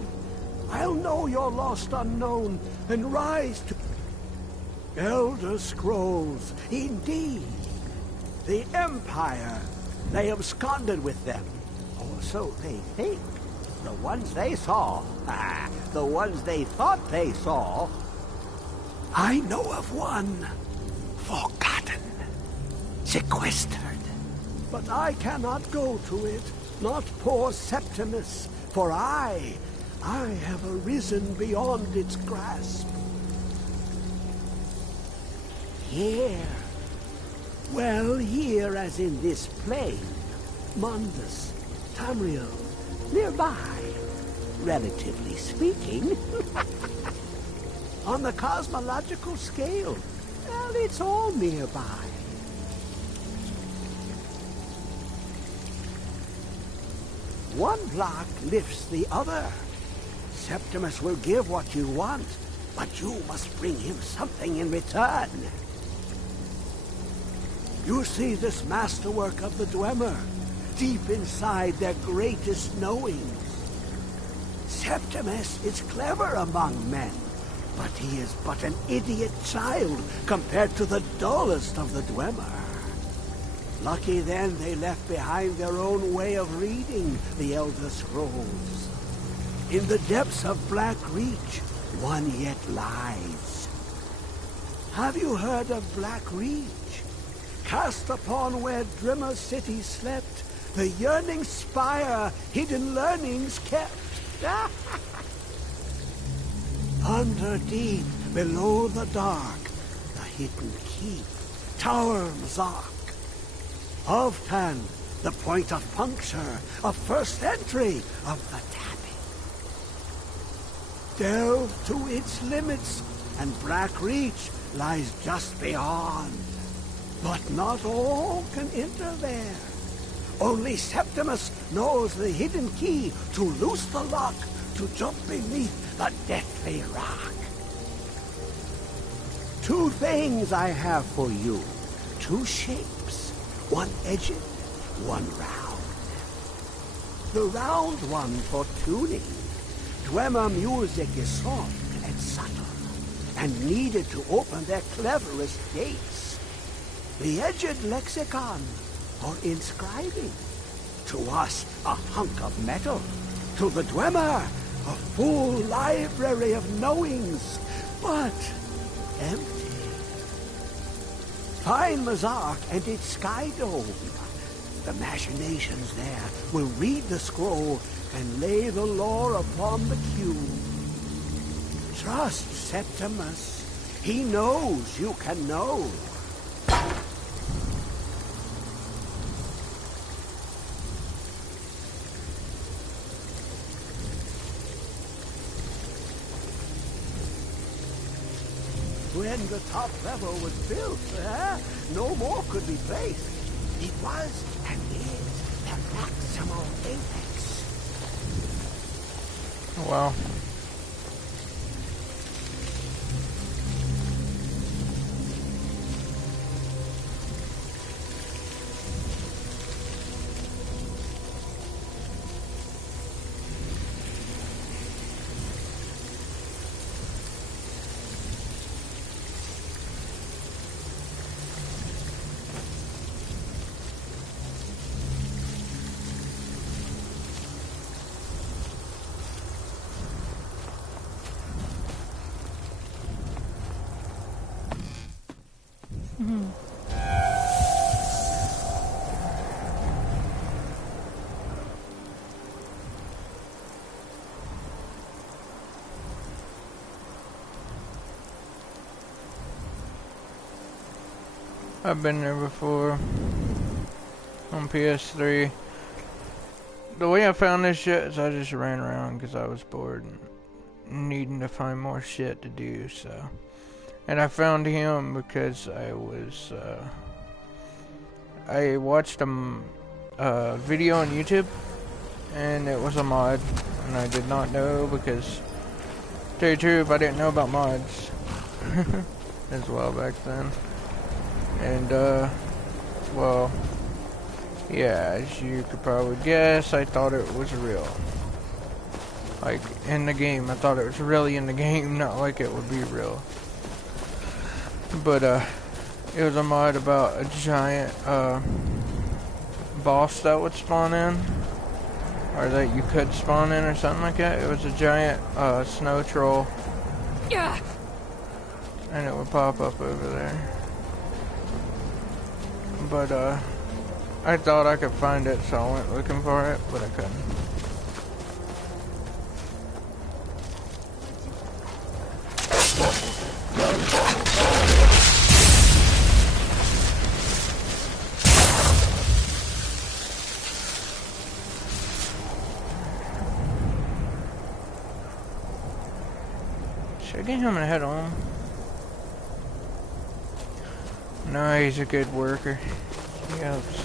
I'll know your lost unknown and rise to... Elder Scrolls, indeed. The Empire. They absconded with them. Or so they think. The ones they saw. The ones they thought they saw. I know of one. Forgotten. Sequestered. But I cannot go to it. Not poor Septimus, for I have arisen beyond its grasp. Here. Well, here as in this plain. Mundus, Tamriel, nearby, relatively speaking. On the cosmological scale, well, it's all nearby. One block lifts the other. Septimus will give what you want, but you must bring him something in return. You see this masterwork of the Dwemer, deep inside their greatest knowings. Septimus is clever among men, but he is but an idiot child compared to the dullest of the Dwemer. Lucky then they left behind their own way of reading the Elder Scrolls. In the depths of Black Reach, one yet lies. Have you heard of Black Reach? Cast upon where Drimmer City slept, the yearning spire hidden learnings kept. Under deep, below the dark, the hidden keep, Tower Mzark. Ovtan, the point of puncture, of first entry of the tapping. Delve to its limits, and Black Reach lies just beyond. But not all can enter there. Only Septimus knows the hidden key to loose the lock, to jump beneath the deathly rock. Two things I have for you. Two shapes. One edged, one round. The round one for tuning. Dwemer music is soft and subtle, and needed to open their cleverest gates. The edged lexicon, or inscribing. To us, a hunk of metal. To the Dwemer, a full library of knowings, but empty. Find Mzark and its sky dome. The machinations there will read the scroll and lay the lore upon the cube. Trust Septimus. He knows you can know. When the top level was built, no more could be placed. It was and is the maximal apex. Wow. I've been there before on PS3. The way I found this shit is I just ran around because I was bored and needing to find more shit to do, so. And I found him because I was, I watched a video on YouTube and it was a mod and I did not know because, to tell you the truth, I didn't know about mods as well back then. And, well, yeah, as you could probably guess, I thought it was real. Like, in the game, I thought it was really in the game, not like it would be real. But, it was a mod about a giant, boss that would spawn in. Or that you could spawn in or something like that. It was a giant, snow troll. Yeah. And it would pop up over there. But, I thought I could find it, so I went looking for it, but I couldn't. Should I get him to head on? No, he's a good worker. He helps.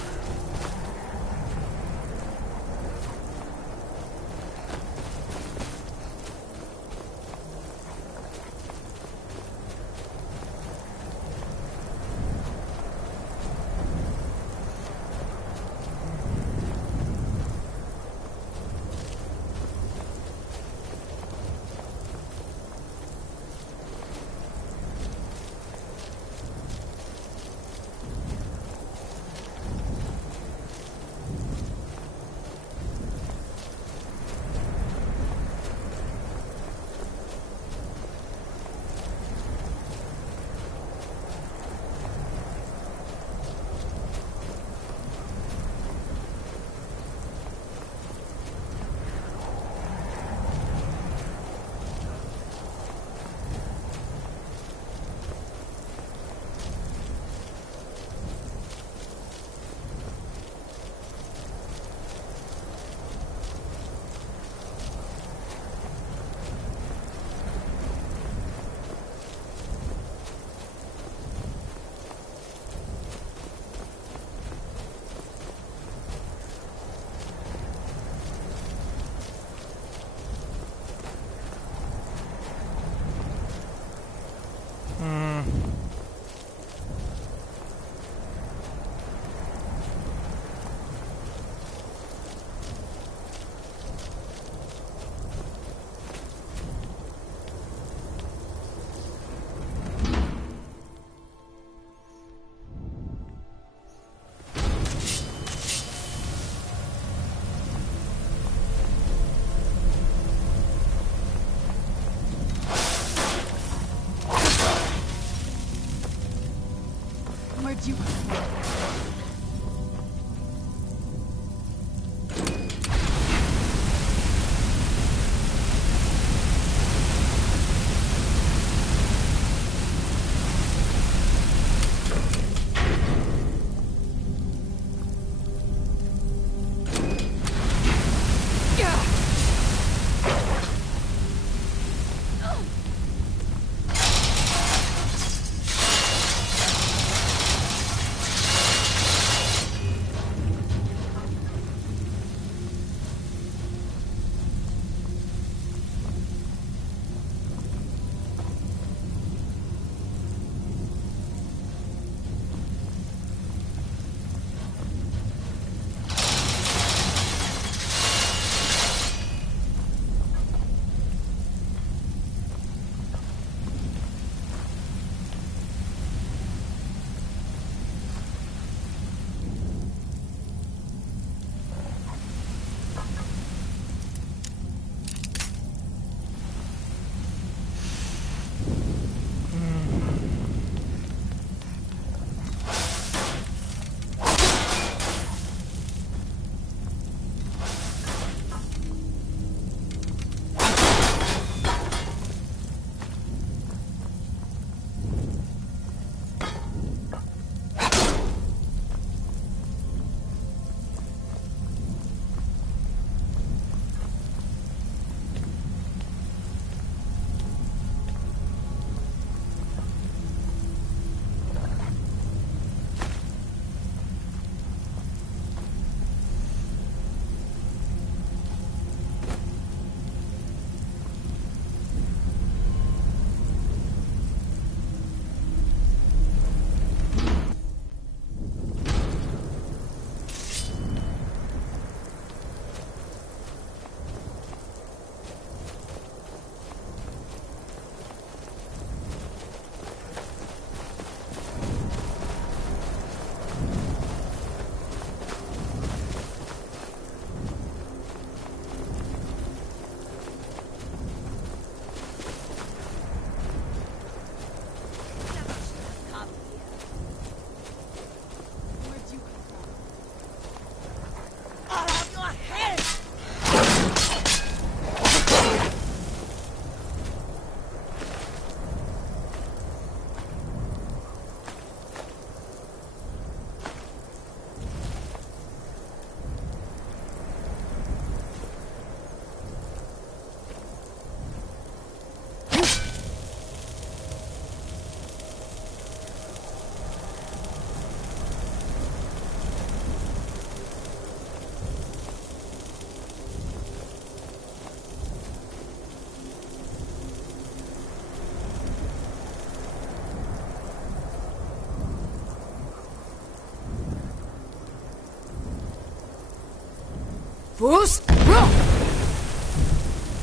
Boost! Roll!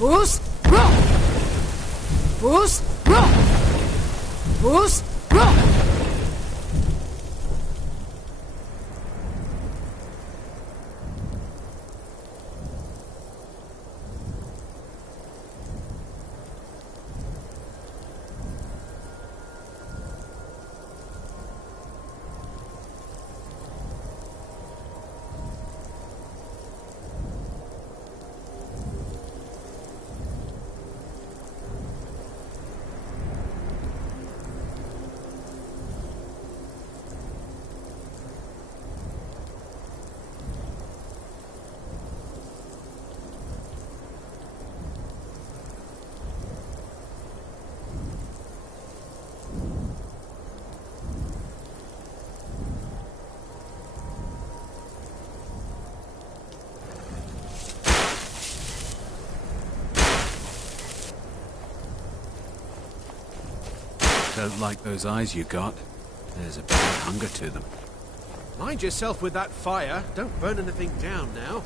Boost! Roll! Boost! Roll! Boost! Roll! Don't like those eyes you got. There's a bad hunger to them. Mind yourself with that fire. Don't burn anything down now.